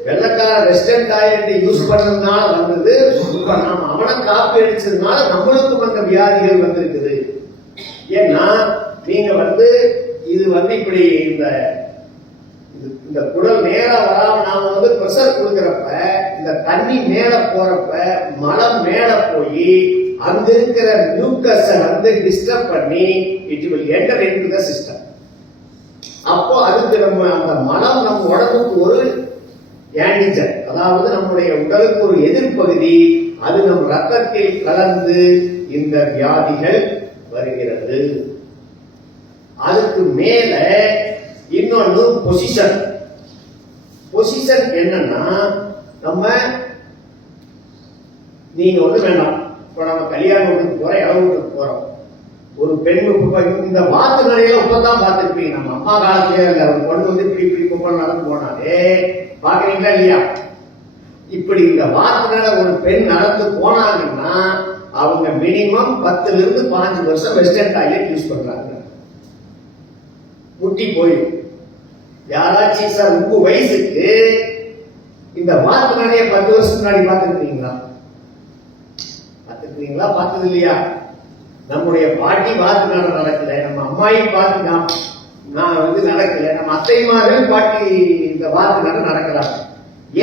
வெள்ளக்கார வெஸ்டர்ன் டாய்லெட் யூஸ் பண்ணதுனால வந்தது. இப்ப நாம அவனை காப்பி அடிச்சதுனால நம்மளுக்கும் அந்த வியாதிகள் வந்திருக்குது. ஏன்னா நீங்க இது இப்படி இந்த குடல் நேரா வராம நாம பிரஷர் கொடுக்கறப்ப இந்த தண்ணி மேல போறப்ப மலம் மேல போய் அங்க இருக்கிற மியூக்கஸ டிஸ்டர்ப் பண்ணி it will enter into the system. அப்போ அதுக்கு நம்ம அந்த மலம் நம்ம உடம்புக்கு ஒரு ஆன்டிஜன், அதாவது நம்முடைய உடலுக்கு ஒரு எதிர்ப்பகுதி, அது நம் ரத்தத்தில் கலந்து இந்த வியாதிகள் வருகிறது. அதுக்கு மேல இன்னொன்னு பொசிஷன். பொசிஷன் என்னன்னா, நீங்க வேண்டாம், இப்ப நம்ம கல்யாண வீட்டுக்கு போறோம், இளவு வீட்டுக்கு போறோம். ஒரு பெண் இந்த வாத்து நடையில இப்பதான் பார்த்திருப்பீங்க. நம்ம அம்மா காலத்திலே இல்ல, ஒரு பொண்ணு இப்படி இப்படி பொண்ணு நடந்து போனாலே பாக்குறீங்களா இல்லையா? இப்படி இந்த வாத்து நட ஒரு பெண் நடந்து போனாங்கன்னா அவங்க மினிமம் 10 to 15 வருஷம் வெஸ்டர்ன் டாய்லெட் யூஸ் பண்றாங்க. முட்டி போய் யாராச்சும் சார் உங்க வயசுக்கு இந்த வாத்து நடைய 10 வருஷத்துக்கு முன்னாடி பார்த்துருக்கீங்களா? பார்த்துருக்கீங்களா? பார்த்தது இல்லையா? நம்முடைய பாட்டி வாத்து நட நடக்கல, நம்ம அம்மாயி பார்த்து நான் நடக்கல, நம்ம அத்தைமார்கள் பாட்டி இந்த வாத்து நட நடக்கிறாங்க.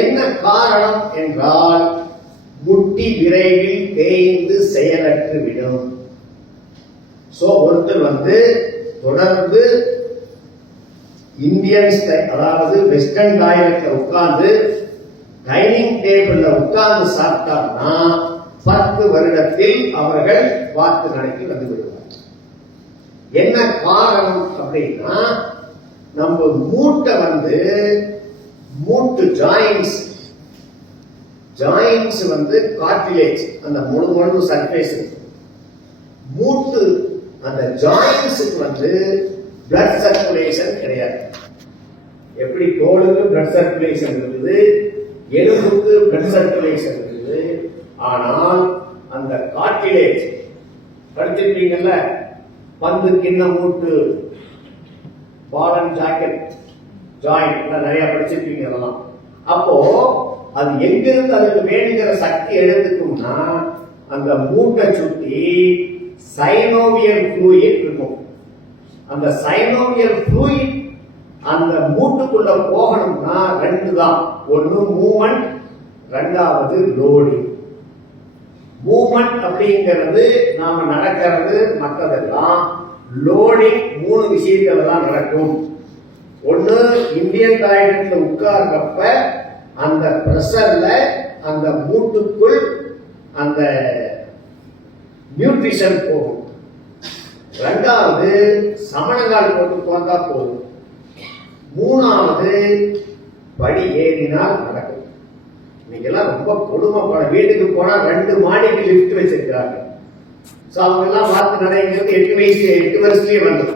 என்ன காரணம் என்றால், முட்டி விரைவில் தேய்ந்து செயலற்று விடும். சோ ஒருத்தர் தொடர்ந்து இந்தியன் அதாவது வெஸ்டர்ன் டாய்லெட்ல உட்கார்ந்து டைனிங் டேபிள்ல உட்கார்ந்து சாப்பிட்டாங்கன்னா 10 வருடத்தில் அவர்கள் வாத்து நடைக்கு வந்து விடுவார். என்ன காரணம் அப்படின்னா, நம்ம மூட்டை மூட்டு ஜாயின்ஸ் கார்டிலேஜ், அந்த முழு சர்ஃபேஸ் மூட்டு அந்த ஜாயின்ஸுக்கு பிளட் சர்க்குலேஷன் கிடையாது. எப்படி தோலுக்கு பிளட் சர்க்குலேஷன் இருக்குது, எலும்புக்கு பிளட் சர்க்குலேஷன் இருக்குது. ஆனால் அந்த கார்டிலேஜ் படிச்சிருப்பீங்கல்ல, பந்து கிண்ண மூட்டு, பால் அண்ட் ஜாக்கெட் ஜாயிண்ட் நிறைய படிச்சிருப்பீங்க அதெல்லாம். அப்போ அது எங்கிருந்து அதுக்கு வேணுங்கிற சக்தி எடுத்துக்கும்னா, அந்த மூட்டை சுத்தி சைனோவியல் ஃப்ளூயிட் இருக்கும். அந்த சைனோவியல் ஃப்ளூயிட் அந்த மூட்டுக்குள்ள போகணும்னா 2 தான். ஒன்னு மூவ்மெண்ட், 2வது லோடிங். மூவ்மெண்ட் அப்படிங்கிறது நாம நடக்கிறது, மற்றதெல்லாம் லோடிங் 3 விஷயத்துல தான் நடக்கும். ஒண்ணு, இந்தியன் டாய்லெட்ல உட்கார்றப்ப அந்த பிரஷர்ல அந்த மூட்டுக்குள் அந்த நியூட்ரிஷன் போகும். ரெண்டாவது, சமணங்கால் போட்டு போந்தா போகும். மூணாவது, படி ஏறினால் நடக்கும். இன்னைக்கெல்லாம் ரொம்ப கொடுமைப்பட, வீட்டுக்கு போனா 2 மாடிக்கு லிஃப்ட் வச்சிருக்கிறாங்க. அவங்க எல்லாம் பார்த்து நடைங்கிறது 8 வருஷத்துலயே வந்தது.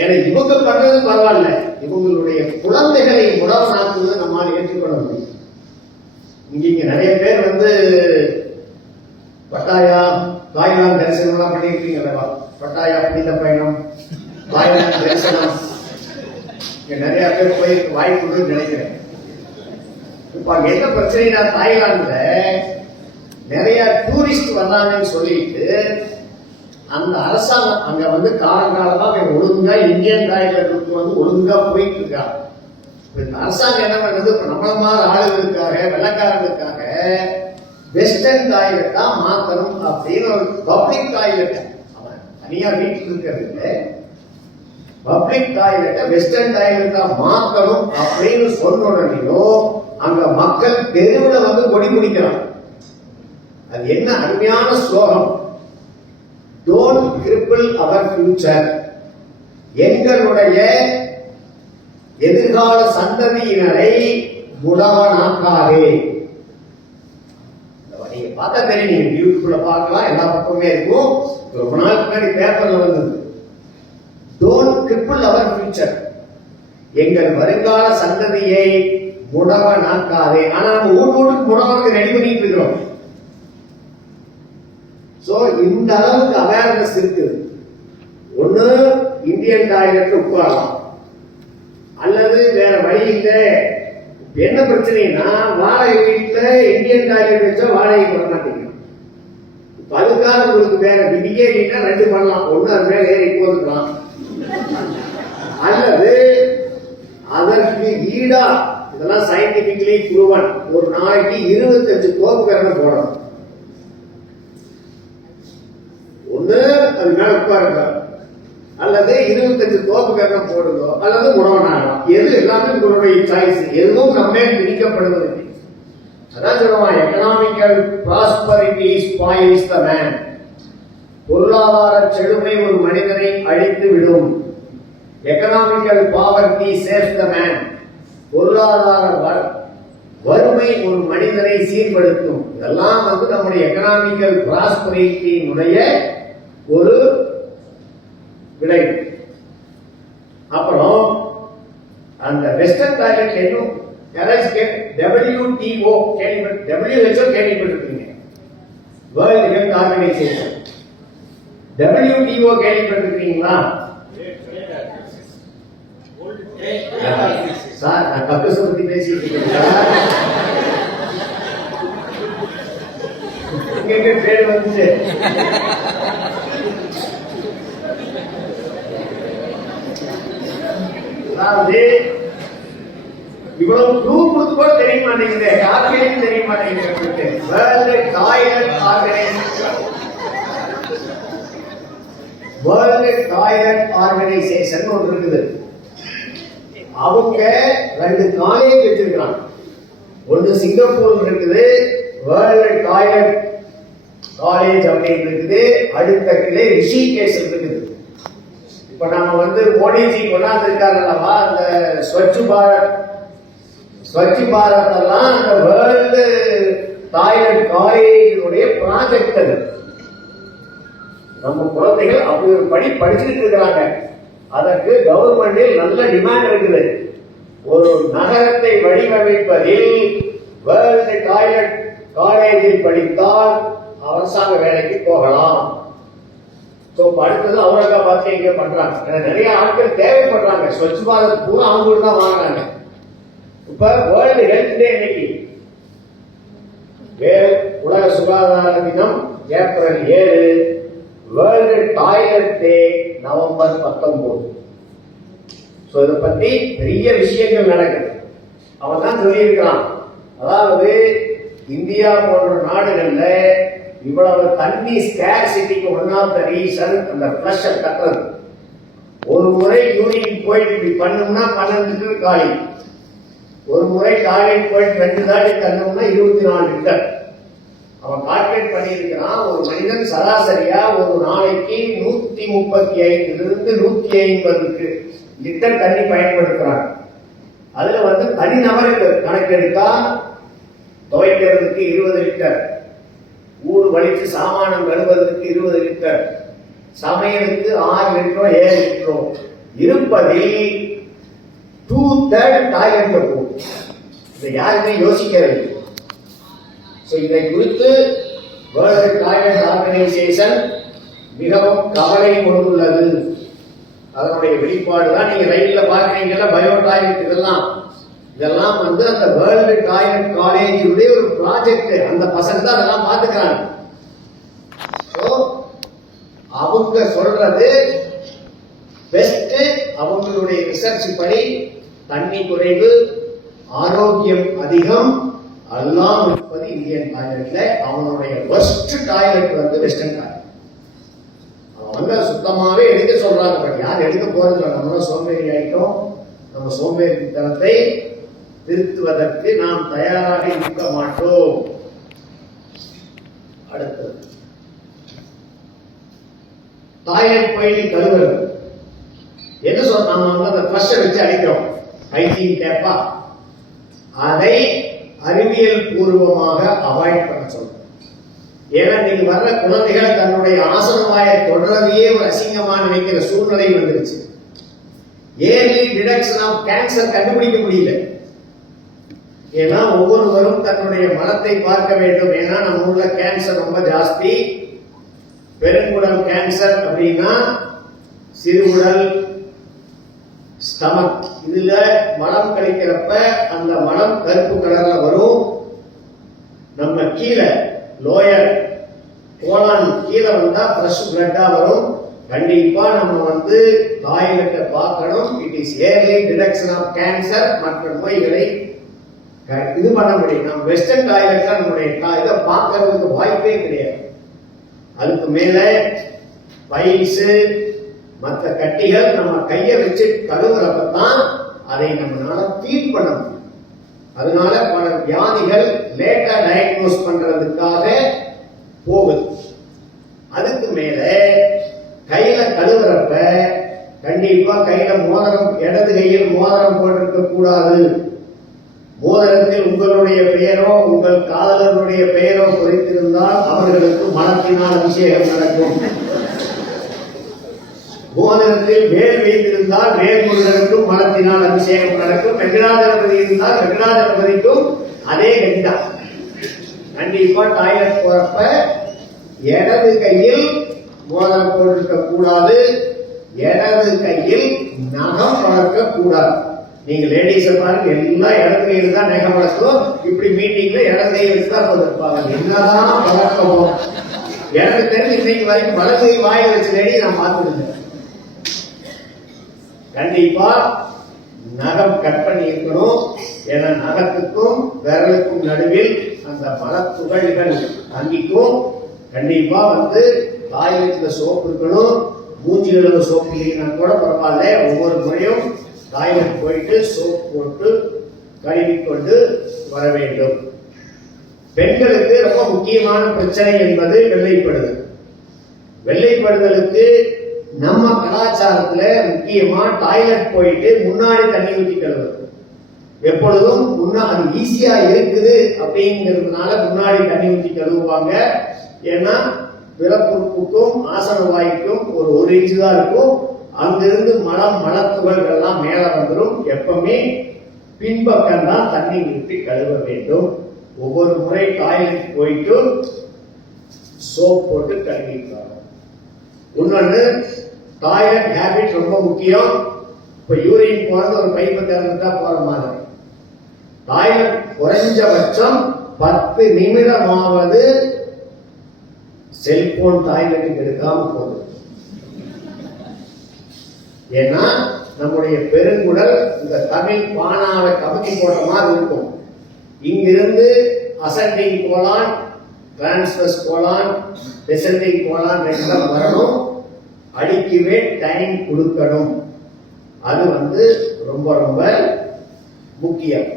ஏன்னா இவங்க பண்றது பரவாயில்ல, இவங்களுடைய குழந்தைகளை முடவனாக்குவது நம்மால் ஏற்றுக்கொள்ள முடியும். இங்க நிறைய பேர் வந்து பட்டாயா தாய்லாந்து தரிசனம் எல்லாம் பண்ணிருக்கீங்களா? பட்டாயா புனித பயணம், தாய்லாந்து தரிசனம் இங்க நிறைய பேர் போய் வாய்ப்பு நினைக்கிறேன். இப்ப அங்க என்ன பிரச்சனைனா, தாய்லாந்துல நிறைய டூரிஸ்ட் வந்தாங்கன்னு சொல்லிட்டு அந்த அரசாங்கம் அங்க வந்து காலங்காலமா ஒழுங்கா இந்தியன் டாய்லெட்டுக்கு வந்து ஒழுங்கா போயிட்டு இருக்காங்க. இந்த அரசாங்கம் என்ன பண்ணுது, இப்ப நம்மள மாதிரி ஆளுகளுக்காக, வெள்ளக்காரங்களுக்காக வெஸ்டர்ன் டாய்லெட்டா மாத்தணும் அப்படின்னு ஒரு பப்ளிக் டாய்லெட், அவன் தனியா வீட்டில் இருக்கிறது பப்ளிக் டாய்லெட்டை வெஸ்டர்ன் டாய்லெட்டா மாத்தணும் அப்படின்னு சொன்ன உடனேயும் அங்க மக்கள் தெருவில் வந்து கொடி பிடிக்கிறான். அது என்ன அருமையான ஸ்லோகம், டோன்ட் கிரிப்பிள் அவர் ஃபியூச்சர், எங்களுடைய எதிர்கால சந்ததியினரை முடவனாக்காதே. நீங்க பார்த்தா தெரியும், நீங்க யூடியூப்ல பார்க்கலாம், எல்லா பக்கமே இருக்கும். ரொம்ப நாள் முன்னாடி பேப்பர்ல வந்தது, டோன்ட் கிரிப்பிள் அவர் ஃபியூச்சர், எங்கள் வருங்கால சந்ததியை முடவனாக்காதே. ஆனா நம்ம வீட்டுக்கு முடவனுக்கு ரெடி பண்ணிட்டு இருக்கிறோம். சோ இந்த அளவுக்கு அவேர்னஸ் இருக்குது. ஒண்ணு, இந்தியன் டாய்லெட் உட்காரலாம், அல்லது வேற வழி இல்லை. என்ன பிரச்சனைனா, வாடகை வீட்டுல இந்தியன் டாய்லெட் வச்சா வாடகை பண்ண மாட்டீங்க. அதுக்காக உங்களுக்கு வேற விதியே இல்லைன்னா 2 பண்ணலாம். ஒண்ணு, அது மேல ஏறி போதுக்கலாம், அல்லது அதற்கு ஈடா, இதெல்லாம் சயின்டிபிக்கலி ப்ரூவன், ஒரு நாளைக்கு 25 தோப்பு போடணும். ஒண்ணு அது மேல உட்காருங்க, அல்லது 25 தோப்பு கரணம் போடுங்க, அல்லது முடவனாகலாம். எது எல்லாமே உங்களுடைய சாய்ஸ், எதுவும் நம்ம திணிக்கப்படுவதில்லை. அதான் சொல்லுவான், economical prosperity spoils the man, பொருளாதார செழுமை ஒரு மனிதனை அழித்து விடும். Economical poverty saves the man, பொருளாதார வறுமை ஒரு மனிதனை சீர்படுத்தும். இதெல்லாம் வந்து நம்முடைய எக்கனாமிக்கல் ப்ராஸ்பரிட்டியினுடைய ஒரு விளைவு. அப்புறம் அந்த வெஸ்டர்ன் டாய்லெட் என்னும் WTO கேள்விப்பட்டிருக்கீங்க, வேர்ல்ட் ஹெல்த் ஆர்கனைசேஷன். WTO கேள்விப்பட்டிருக்கீங்களா? சார், நான் கக்கச பத்தி பேசிட்டு இருக்கேன். பேர் வந்துச்சு. அதாவது இவ்வளவு க்ளூ கொடுத்து கூட தெரிய மாட்டேங்குது, யாருக்கையும் தெரிய மாட்டேங்குது. வேர்ல்ட் டாய்லெட் ஆர்கனைசேஷன் ஒன்று இருக்குது. அவங்க 2 காலேஜ் வச்சிருக்காங்க. ஒன்னு சிங்கப்பூர் இருக்குது, வேர்ல்ட் டாய்லெட் காலேஜ் அப்படின்னு இருக்குது. அடுத்த கிளை ரிஷிகேஷ் இருக்குது. இப்ப நம்ம வந்து மோடிஜி கொண்டாந்து இருக்காங்கல்லவா, அந்த ஸ்வச் பாரத் எல்லாம் அந்த வேர்ல்டு டாய்லெட் காலேஜினுடைய ப்ராஜெக்ட். அது நம்ம குழந்தைகள் அப்படி ஒரு படிச்சுட்டு இருக்கிறாங்க. அதற்கு கவர்மெண்டில் நல்ல டிமாண்ட் இருக்குது. ஒரு நகரத்தை வடிவமைப்பதில் வேர்ல்டு டாய்லெட் காலேஜில் படித்தால் அரசாங்க வேலைக்கு போகலாம். அடுத்தது அவரக்கா பார்த்து எங்க பண்றாங்க, நிறைய ஆட்கள் தேவைப்படுறாங்க. ஸ்வச் பாரத் பூரா அவங்க தான் வாங்குறாங்க. இப்ப வேர்ல்டு ஹெல்த் டே இன்னைக்கு, உலக சுகாதார தினம் ஏப்ரல் 7, வேர்ல்டு டாய்லெட் டே நவம்பர் 19. இதை பத்தி பெரிய விஷயங்கள் நடக்குது. அவன் தான் சொல்லியிருக்கிறான், அதாவது இந்தியா போன்ற நாடுகள்ல இவ்வளவு தண்ணி ஸ்கேர்சிட்டிக்கு ஒன் ஆஃப் த ரீசன் அந்த ஃபிளஷ் கட்டுறது. ஒரு முறை யூரின் போயிட்டு இப்படி பண்ணோம்னா 12 லிட்டர் காலி. ஒரு முறை டாய்லெட் போயிட்டு 2 தாட்டி தள்ளோம்னா 24 லிட்டர். அவன் கால்குலேட் பண்ணியிருக்கிறான். ஒரு மனிதன் சராசரியா ஒரு நாளைக்கு 135 150 லிட்டர் தண்ணி பயன்படுத்துறான். அதுல தனிநபருக்கு கணக்கெடுத்தா துவைக்கிறதுக்கு 20 லிட்டர், ஊடு வலித்து சாமானம் கழுவதற்கு 20 லிட்டர், சமையலுக்கு 6 லிட்டரோ 7 லிட்டரோ இருப்பதில் 2/3 டாய்லெட்ல போகும். இதை யாருமே யோசிக்கிறது. இதை குறித்து வேர்ல்ட் டாய்லெட் ஆர்கனைசேஷன் மிகவும் கவலை கொண்டுள்ளது. அதனுடைய வெளிப்பாடு தான் நீங்க ரயில்ல பாக்குறீங்கல்ல, பயோ டாய்லெட் இதெல்லாம் அந்த வேர்ல்டு டாய்லெட் காலேஜுடைய ஒரு ப்ராஜெக்ட். அந்த பசங்க தான் அதெல்லாம் பாத்துக்கிறாங்க. அவங்க சொல்றது பெஸ்ட். அவங்களுடைய ரிசர்ச் படி தண்ணி குறைவு, ஆரோக்கியம் அதிகம், எல்லாம் இருப்பது இந்தியன் டாய்லெட்ல. அவனுடைய வெஸ்ட் டாய்லெட் வெஸ்டர்ன் டாய்லெட். அவன் சுத்தமாவே எடுக்க சொல்றாங்க. பட் யார் எடுக்க போறதில்லை. நம்ம சோம்பேறி ஆயிட்டோம். நம்ம சோம்பேறித்தனத்தை திருத்துவதற்கு நாம் தயாராக இருக்க மாட்டோம். அடுத்தது டாய்லெட் போயிட்டு கழுவுறது. என்ன சொல்ற, நம்ம அந்த ஃப்ளஷை வச்சு அடிக்கிறோம், ஹைஜீன் டேப்பா. அதை அறிவியல் பூர்வமாக அவாய்ட் பண்ண சொல்றோம். ஏன்னா நீங்க வர்ற குழந்தைகள் தன்னுடைய ஆசனவாயை தொடர்றதையே ஒரு அசிங்கமா நினைக்கிற சூழ்நிலை வந்துருச்சு. ஏர்லி டிடெக்ஷன் ஆஃப் கேன்சர் கண்டுபிடிக்க முடியல. ஏன்னா ஒவ்வொருவரும் தன்னுடைய மனத்தை பார்க்க வேண்டும். ஏன்னா நம்ம உள்ள கேன்சர் ரொம்ப ஜாஸ்தி. பெருங்குடல் கேன்சர் அப்படின்னா சிறுகுடல், ஸ்டமக், இதுல மலம் கழிக்கிறப்ப அந்த மலம் கருப்பு கலர்ல வரும். நம்ம கீழே லோயர் கோலான் கீழே வந்தா ஃப்ரெஷ் பிளட்டா வரும். கண்டிப்பா நம்ம டாய்லெட்டை பார்க்கணும். It is early detection of cancer. மற்ற நோய்களை இது பண்ண முடியும். நம்ம வெஸ்டர்ன் டாய்லெட்ல நம்முடைய இதை பார்க்கறதுக்கு வாய்ப்பே கிடையாது. அதுக்கு மேல பைல்ஸ், மற்ற கட்டிகள் நம்ம கையை வச்சு கழுவுறப்பதான் அதை நம்மளால ஃபீல் பண்ண முடியும். அதனால பல வியாதிகள் லேட்டா டயக்னோஸ் பண்றதுக்காக போகுது. அதுக்கு மேல கையில கழுவுறப்ப கண்டிப்பா கையில மோதிரம், இடது கையில் மோதிரம் போட்டிருக்க கூடாது. மோதிரத்தில் உங்களுடைய பெயரோ உங்கள் காதலருடைய பெயரோ குறித்திருந்தால் அவர்களுக்கு மனத்தினால் அபிஷேகம் நடக்கும். மோதிரத்தில் வேல் வைத்திருந்தால் வேல்முருகனுக்கும் மனத்தினால் அபிஷேகம் நடக்கும். வெங்கடாஜலபதி இருந்தால் வெங்கடாஜலபதிக்கும் அதே கண்டிதான். கண்டிப்பா டாய்லெட் போறப்ப இடது கையில் மோதிரம் போட்டிருக்க கூடாது. இடது கையில் நகம் வளர்க்க கூடாது. நீங்க லேடிஸ பாருங்க, எல்லாம் இடது கையில் தான் நகம் வளர்க்கும். இப்படி மீட்டிங்ல இடது கையில் தான் போட்டிருப்பாங்க. என்னதான் வளர்க்கவும் எனக்கு தெரிஞ்சு இன்னைக்கு வரைக்கும் வலது கை வாயில் வச்ச லேடி நான் பார்த்துருந்தேன். கண்டிப்பா நகம் கட் பண்ணி இருக்கணும். ஏன்னா நகத்துக்கும் விரலுக்கும் நடுவில் அந்த மலத்துகள்கள் தங்கிக்கும். கண்டிப்பா டாய்லெட்ல சோப்பு இருக்கணும். மூஞ்சிகள சோப்பு இல்லைன்னா கூட பரவாயில்ல. ஒவ்வொரு முறையும் டாய்லெட் போயிட்டு சோப் போட்டு கழுவிக்கொண்டு வர வேண்டும். பெண்களுக்கு ரொம்ப முக்கியமான பிரச்சனை என்பது வெள்ளைப்படுதல். வெள்ளைப்படுதலுக்கு நம்ம கலாச்சாரத்துல முக்கியமா டாய்லெட் போயிட்டு முன்னாடி தண்ணி ஊற்றி கழுவுறது. எப்பொழுதும் அது ஈஸியா இருக்குது அப்படிங்கிறதுனால முன்னாடி தண்ணி ஊற்றி கழுவுவாங்க. ஏன்னா பிறப்புறுப்புக்கும் ஆசன வாய்க்கும் ஒரு 1 இன்ச்சு தான் இருக்கும். அங்கிருந்து மலத்துகள்கள் எல்லாம் மேல வந்துடும். எப்பவுமே பின்பக்கம் தான் தண்ணி ஊற்றி கழுவ வேண்டும். ஒவ்வொரு முறை டாய்லெட் போயிட்டு சோப் போட்டு கழுவிக்கலாம். இன்னொன்னு டாய்லெட் ஹேபிட் ரொம்ப முக்கியம். இப்ப யூரின் போறது ஒரு பைப்பு திறந்துட்டா போற மாதிரி. டாய்லெட் குறைஞ்சபட்சம் 10 நிமிடமாவது செல்போன் டாய்லெட்டுக்கு எடுக்காம போகுது. ஏன்னா நம்முடைய பெருங்குடல் இந்த தமிழ் பானாவை கமுத்தி போட்ட மாதிரி இருக்கும். இங்கிருந்து ascending Golan, transverse Golan, descending Golan ரெண்டும் வரணும். அடிக்கவே டைம் கொடுக்கணும். அது ரொம்ப ரொம்ப முக்கியம்.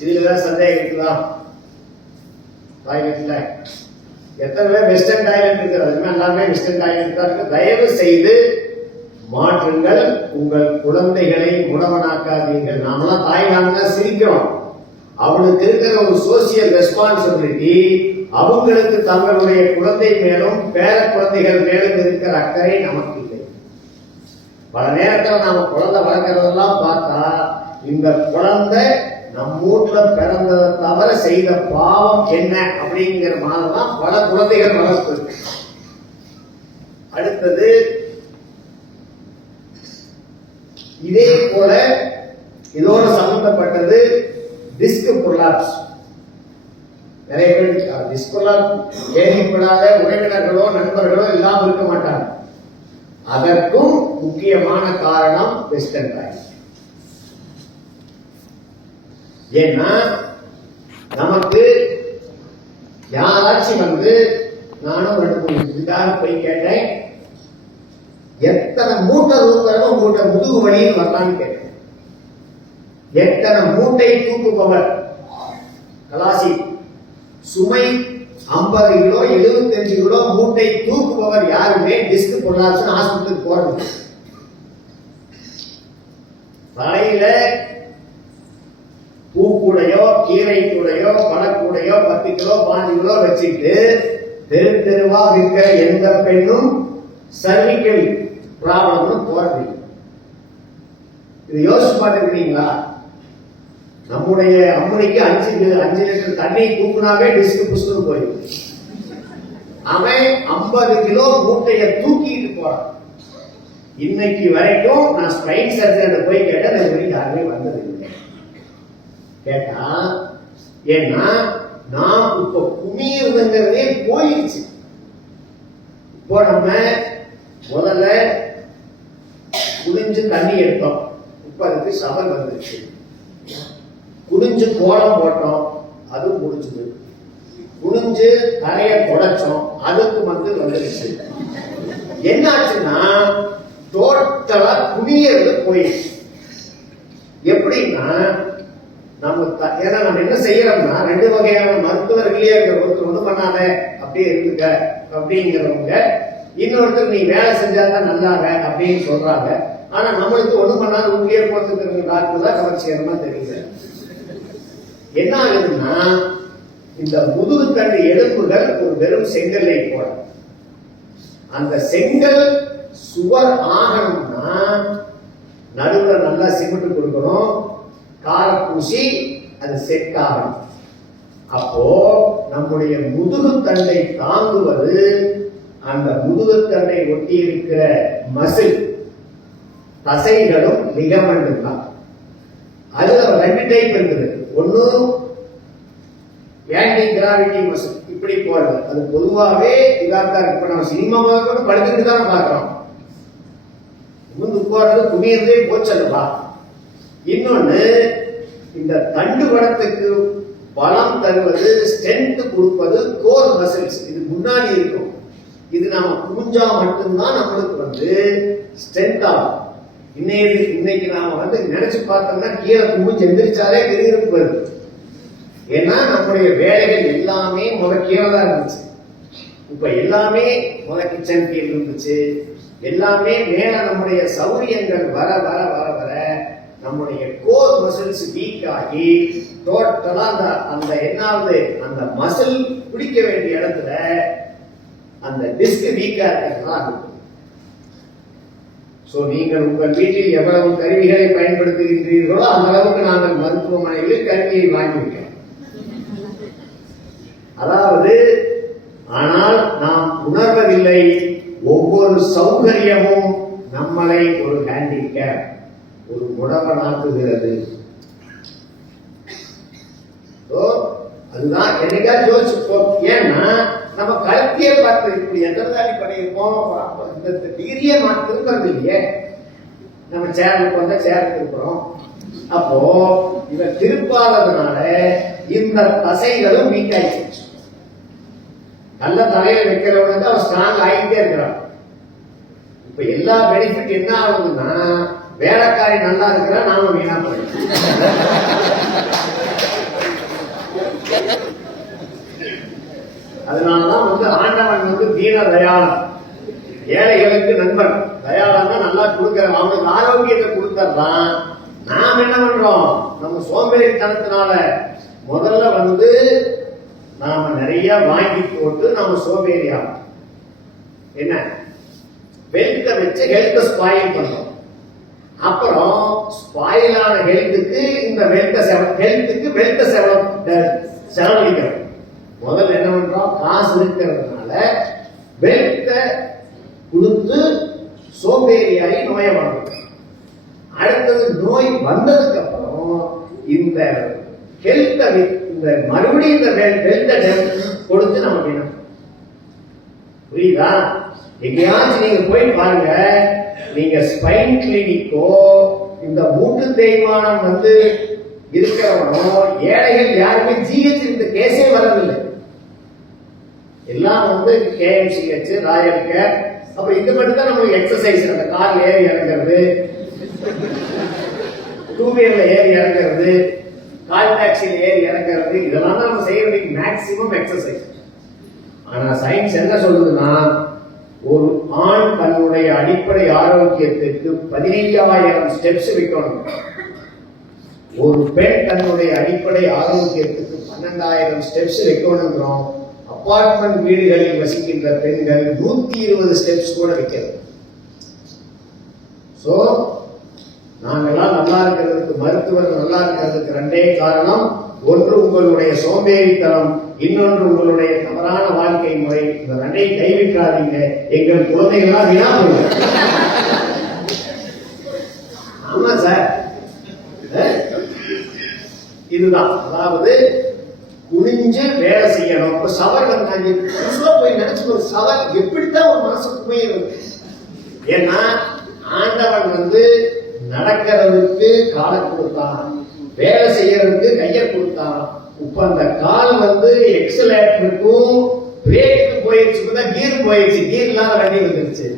இதுலதான் சந்தேகம் இருக்குதா? டாய்லெட்ல எத்தனை பேர் வெஸ்டர்ன் டாய்லெட் இருக்கிறது? எல்லாமே வெஸ்டர்ன் டாய்லெட் தான் இருக்கு. தயவு செய்து மாற்றுங்கள். உங்கள் குழந்தைகளை முடவனாக்காதீர்கள். நாமெல்லாம் தாய்லாந்துல சிரிக்கிறோம். அவனுக்கு இருக்கிற ஒரு சோசியல் ரெஸ்பான்சிபிலிட்டி, அவங்களுக்கு தங்களுடைய குழந்தை மேலும் பேர குழந்தைகள் மேலும் இருக்கிற அக்கறை நமக்கு இல்லை. பல நேரத்தில் நாம குழந்தை வளர்க்கறதெல்லாம் பார்த்தா இந்த குழந்தை நம் வீட்டுல பிறந்ததை தவிர செய்த பாவம் என்ன அப்படிங்கிற மாதிரிதான் பல குழந்தைகள் வளர்ப்பு. அடுத்தது இதே போல இதோடு சம்பந்தப்பட்டது டிஸ்க் புல்லாப்ஸ். நிறைய பேர் டிஸ்க் புல்லாப்ஸ் கேள்விப்படாத உறவினர்களோ நண்பர்களோ இல்லாமல் இருக்க மாட்டாங்க. அதற்கும் முக்கியமான காரணம் வெஸ்டர்ன் டாய்லெட். ஏன்னா நமக்கு யாராச்சும் நானும் 2-3 இதுக்காக போய் கேட்டேன், எத்தனை மூட்டை தூக்குறவோ உங்கள்கிட்ட முதுகு வலின்னு வரலான்னு கேட்டேன். எத்தனை மூட்டை தூக்குபவர் கலாசி சுமை 50 கிலோ 75 கிலோ மூட்டை தூக்குபவர் யாருமே டிஸ்க் புல்லாப்ஸ் ஹாஸ்பிட்டலுக்கு போறது. தலையில பூக்கூடையோ கீரை கூடையோ பழக்கூடையோ 10 கிலோ 5 கிலோ வச்சுட்டு தெரு தெருவா விற்கிற எந்த பெண்ணும் சர்விக்கல் ப்ராப்ளம் போறது. இது யோசிச்சு பார்த்துருக்கீங்களா? நம்முடைய அம்மனிக்கு 5 லிட்டர் தண்ணி தூக்குனாவே டிஸ்க் புஷ்னு போயிடும். அவன் 50 கிலோ மூட்டையை தூக்கிட்டு போறான். இன்னைக்கு வரைக்கும் நான் ஸ்பைன் சர்ஜன் போய் கேட்டேன், அது வரைக்கும் யாருமே வந்தது இல்லை. கேட்டா ஏன்னா நான் இப்ப குமியுறதுங்கிறதே போயிடுச்சு. இப்போ நம்ம முதல்ல குளிஞ்சு தண்ணி எடுத்தோம், இப்ப அதுக்கு ஷவர் வந்துருச்சு. குளிஞ்சு கோலம் போட்டோம், அது முடிஞ்சது. குளிஞ்சு தரைய குடைச்சோம், அதுக்கு வந்துருச்சு. என்ன ஆச்சுன்னா டோட்டலா குமியறது போயிடுச்சு. எப்படின்னா ஏன்னா நம்ம என்ன செய்யறோம்னா 2 வகையான மருத்துவர்களே இருக்கிற, ஒருத்தர் ஒண்ணும் பண்ணாத அப்படியே இருந்துக்க அப்படிங்கிறவங்க, இன்னொருத்தர் நீ வேலை செஞ்சாதான் நல்லாக அப்படின்னு சொல்றாங்க. ஆனா நம்மளுக்கு ஒண்ணும் பண்ணாத உள்ளே போறதுக்கு டாக்டர் தான் கவர்ச்சிகரமா தெரியல. என்ன ஆகுதுன்னா இந்த முதுகுத்தண்டு எலும்புகள் ஒரு வெறும் செங்கல்லை போல. அந்த செங்கல் சுவர் ஆகணும்னா நடுவுல நல்லா சிமெண்ட் கொடுக்கணும், கார பூசி அது செட் ஆகணும். அப்போ நம்முடைய முதுகுத்தண்டை தாங்குவது அந்த முதுகுத்தண்டை ஒட்டி இருக்கிற மசில் தசைகளும் லிகமெண்ட் தான். அதுல 2 டைப் இருக்குது. ஒன்னு ஆன்டி கிராவிட்டி மசில், இப்படி போறது. அது பொதுவாகவே இதாத்தான். இப்ப நம்ம சினிமாவை கூட படுத்துட்டு தானே பாக்குறோம். முந்து போறது குமியறதே போச்சல்லவா. இன்னொன்னு இந்த தண்டு வடத்துக்கு பலம் தருவது, ஸ்ட்ரென்த் கொடுப்பது கோர் மசில்ஸ். இது முன்னாடி இருக்கும். இது நாம குமிஞ்சா மட்டும்தான் நம்மளுக்கு ஸ்ட்ரென்த் ஆகும். இன்னைக்கு நாம நினைச்சு பார்த்தோம்னா கீழே குமிஞ்சு எந்திரிச்சாலே திடீர்னு வருது. ஏன்னா நம்முடைய வேலைகள் எல்லாமே கீழே தான் இருந்துச்சு. இப்ப எல்லாமே கிச்சன் கீழ் இருந்துச்சு. எல்லாமே மேல நம்முடைய சௌரியங்கள் வர வர வர வர நம்முடைய கோர் மசில்ஸ் வீக் ஆகி டோட்டலா அந்த என்னாவது அந்த மசில் பிடிக்க வேண்டிய இடத்துல அந்த டிஸ்க் வீக்கா இருக்கிறதா. சோ நீங்கள் உங்கள் வீட்டில் எவ்வளவு கருவிகளை பயன்படுத்துகின்றீர்களோ அந்த அளவுக்கு நாங்கள் மருத்துவமனைகளில் கருவியை வாங்கிவிட்டோம். அதாவது ஆனால் நாம் உணர்வதில்லை, ஒவ்வொரு சௌகரியமும் நம்மளை ஒரு ஹேண்டிகேப், ஒரு முடவனாக்குகிறது. அதுதான் என்னைக்காவது யோசிச்சுப்போம். ஏன்னா நம்ம கருத்தியே பார்த்து இப்படி எதிர்த்தாடி பண்ணியிருப்போம், இந்த டிகிரியே திரும்புறது இல்லையே. நம்ம சேருக்கு வந்தா சேருக்கு இருக்கிறோம். அப்போ இத திருப்பாததுனால இந்த தசைகளும் வீக் ஆயிடுச்சு. நல்ல தலையில வைக்கிறவனுக்கு அவன் ஸ்ட்ராங் ஆகிட்டே இருக்கிறான். இப்ப எல்லா பெனிஃபிட் என்ன ஆகுதுன்னா வேலைக்காரி நல்லா இருக்கிறா, நாம வீணா போயிடும். அதனாலதான் ஆண்டவன் தீன தயாளன், ஏழைகளுக்கு நண்பன். தயாளன்னா நல்லா கொடுக்கிற, அவனுக்கு ஆரோக்கியத்தை கொடுத்துறான். நாம் என்ன பண்றோம்? நம்ம சோம்பேறித்தனத்தினால முதல்ல நாம நிறைய வாங்கி போட்டு நாம சோம்பேறியாகும். என்ன வெல்த்தை வச்சு ஹெல்த் ஸ்பாயில் பண்றோம். அப்புறம் ஸ்பாயிலான ஹெல்த்துக்கு இந்த ஹெல்த்துக்கு வெல்த்தை செலவழிக்கிறோம். முதல்ல என்ன பண்றோம்? காசு இருக்கிறதுனால வெல்த்தை கொடுத்து சோம்பேறியாகி நோயை வாங்குறோம். அடுத்தது நோய் வந்ததுக்கு அப்புறம் இந்த ஹெல்த்தை இந்த மறுபடியும் இந்த வெல்த்தை கொடுத்து நம்ம வேணும். புரியுதா? எங்கேயாச்சும் நீங்க போய் பாருங்க, நீங்க ஸ்பைன் கிளினிக்கோ இந்த மூட்டு தேய்மானம் இருக்கிறவனோ ஏழைகள் யாருமே ஜிஹெச் இந்த கேஸே வரவில்லை. எல்லாம் கேஎம்சிஹெச், ராயல் கேர். அப்ப இது மட்டும் தான் நமக்கு எக்ஸசைஸ். அந்த கார்ல ஏறி இறங்குறது, டூ வீலர்ல ஏறி இறங்குறது, கால் டாக்ஸில ஏறி இறங்குறது, இதெல்லாம் தான் நம்ம செய்ய வேண்டிய மேக்சிமம் எக்ஸசைஸ். ஆனா சயின்ஸ் என்ன சொல்லுதுன்னா, ஒரு ஆண் தன்னுடைய அடிப்படை ஆரோக்கியத்திற்கு 15,000 ஸ்டெப்ஸ் வைக்கணும். ஒரு பெண் தன்னுடைய அடிப்படை ஆரோக்கியத்துக்கு 12,000 ஸ்டெப்ஸ் வைக்கணுங்கிறோம். அபார்ட்மெண்ட் வீடுகளில் வசிக்கின்ற பெண்கள் 120 ஸ்டெப்ஸ் கூட வைக்கிறது. சோ நாங்கெல்லாம் நல்லா இருக்கிறதுக்கு, மருத்துவர் நல்லா இருக்கிறதுக்கு ரெண்டே காரணம். ஒன்று உங்களுடைய சோம்பேறித்தனம், இன்னொன்று உங்களுடைய தவறான வாழ்க்கை முறை. இந்த ரெண்டை கைவிட்டாதீங்க. எங்கள் குழந்தைகள்லாம் வீணா போகுது. ஆமா சார், இதுதான். அதாவது குனிஞ்சு வேலை செய்யணும். இப்ப சவர் போய் நினைச்சு, சவர் எப்படித்தான் ஒரு மனசுக்குமே இருக்கு. ஏன்னா ஆண்டவன் நடக்கிறதுக்கு காலை கொடுத்தான், வேலை செய்யறதுக்கு கையை கொடுத்தான். இப்ப அந்த கால் எக்ஸலேட்டருக்கும் பிரேக்குக்கும் போயிடுச்சு. கீர் போயிடுச்சு, கீர் இல்லாத வண்டி வந்துருச்சு.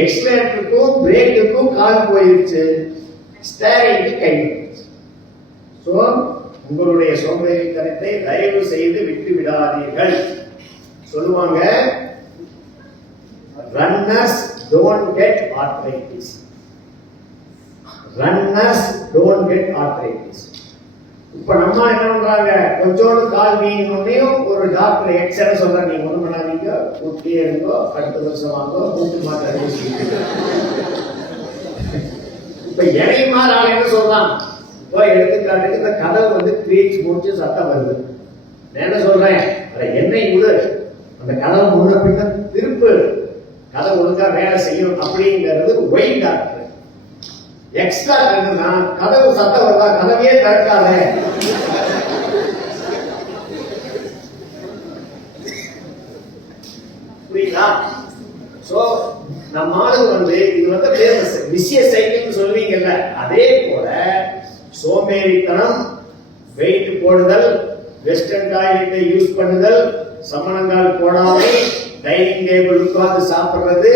எக்ஸலேட்டருக்கும் பிரேக்குக்கும் கால் போயிடுச்சு, ஸ்டேரிங்க்கு கை வந்துருச்சு. சோ உங்களுடைய சோம்பேறித்தனத்தை தயவு செய்து விட்டு விடாதீர்கள். சொல்லுவாங்க, runners don't get arthritis. Runners don't get arthritis. இப்ப நம்ம என்ன பண்றாங்க? கொஞ்சோண்டு கால் வீங்கணும், ஒரு டாக்டர் எக்ஸ்ரே சொல்றாங்க, நீங்க ஒண்ணு பண்ணாதீங்க, ஊட்டியே இருக்கோ, அடுத்த வருஷம் வாங்கோ, மூட்டு மாத்திரை. இப்ப இணையமாற ஆள் என்ன சொல்றான்? இப்போ எடுத்துக்காட்டுக்கு இந்த கதவு கிரீச் முடிச்சு சத்தம் வருது. நான் என்ன சொல்றேன்? எண்ணெய் விடு, அந்த கதவு முன்ன பின்ன திருப்பு, கதவு ஒழுங்கா வேலை செய்யும் அப்படிங்கிறது ஒய் டாக்டர். எக்ஸ்ட்ரா என்னன்னா, கதவு சத்தம் வருதா, கதவையே திறக்காத. புரியுதா? சோ நம்ம ஆளு இது விஷய சைக்கிள் சொல்வீங்கல்ல, அதே போல சோம்பேறித்தனம், வெயிட் போடுதல், வெஸ்டர்ன் டாய்லெட்டை யூஸ் பண்ணுதல், சமணங்கால் போடாமை, டைனிங் டேபிள் உட்கார்ந்து சாப்பிடுறது,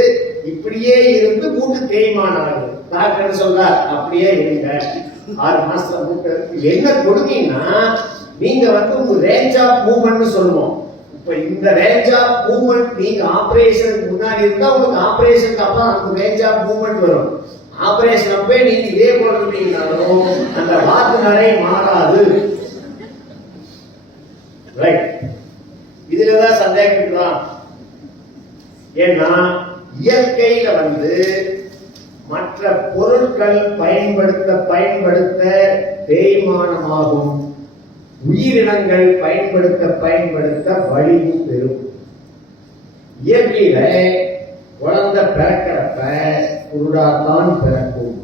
இப்படியே இருந்து மூட்டு தேய்மானம் ஆகுது. டாக்டர் சொல்றார், அப்படியே இருங்க, 6 மாசத்துல மூட்டு. என்ன கொடுத்தீங்கன்னா நீங்க உங்க ரேஞ்ச் ஆஃப் மூவ்மெண்ட் சொல்லுவோம். இப்ப இந்த ரேஞ்ச் ஆஃப் மூவ்மெண்ட் நீங்க ஆபரேஷனுக்கு முன்னாடி இருந்தா உங்களுக்கு ஆபரேஷனுக்கு அப்புறம் அந்த ரேஞ்ச் ஆஃப் மூவ்மெண்ட் வரும். ஆபரேஷன் அப்பே நீங்க இதே போட்டுட்டீங்கன்னாலும் அந்த வாக்கு நடை மாறாது. ரைட்? இதுலதான் சந்தேகம் இருக்குதான். ஏன்னா இயற்கையில மற்ற பொருட்கள் பயன்படுத்த தேய்மானமாகும், உயிரினங்கள் பயன்படுத்த வலியும் பெறும். இயற்கையில குழந்தை பிறக்கிறப்ப குருடாத்தான் பிறக்கும்.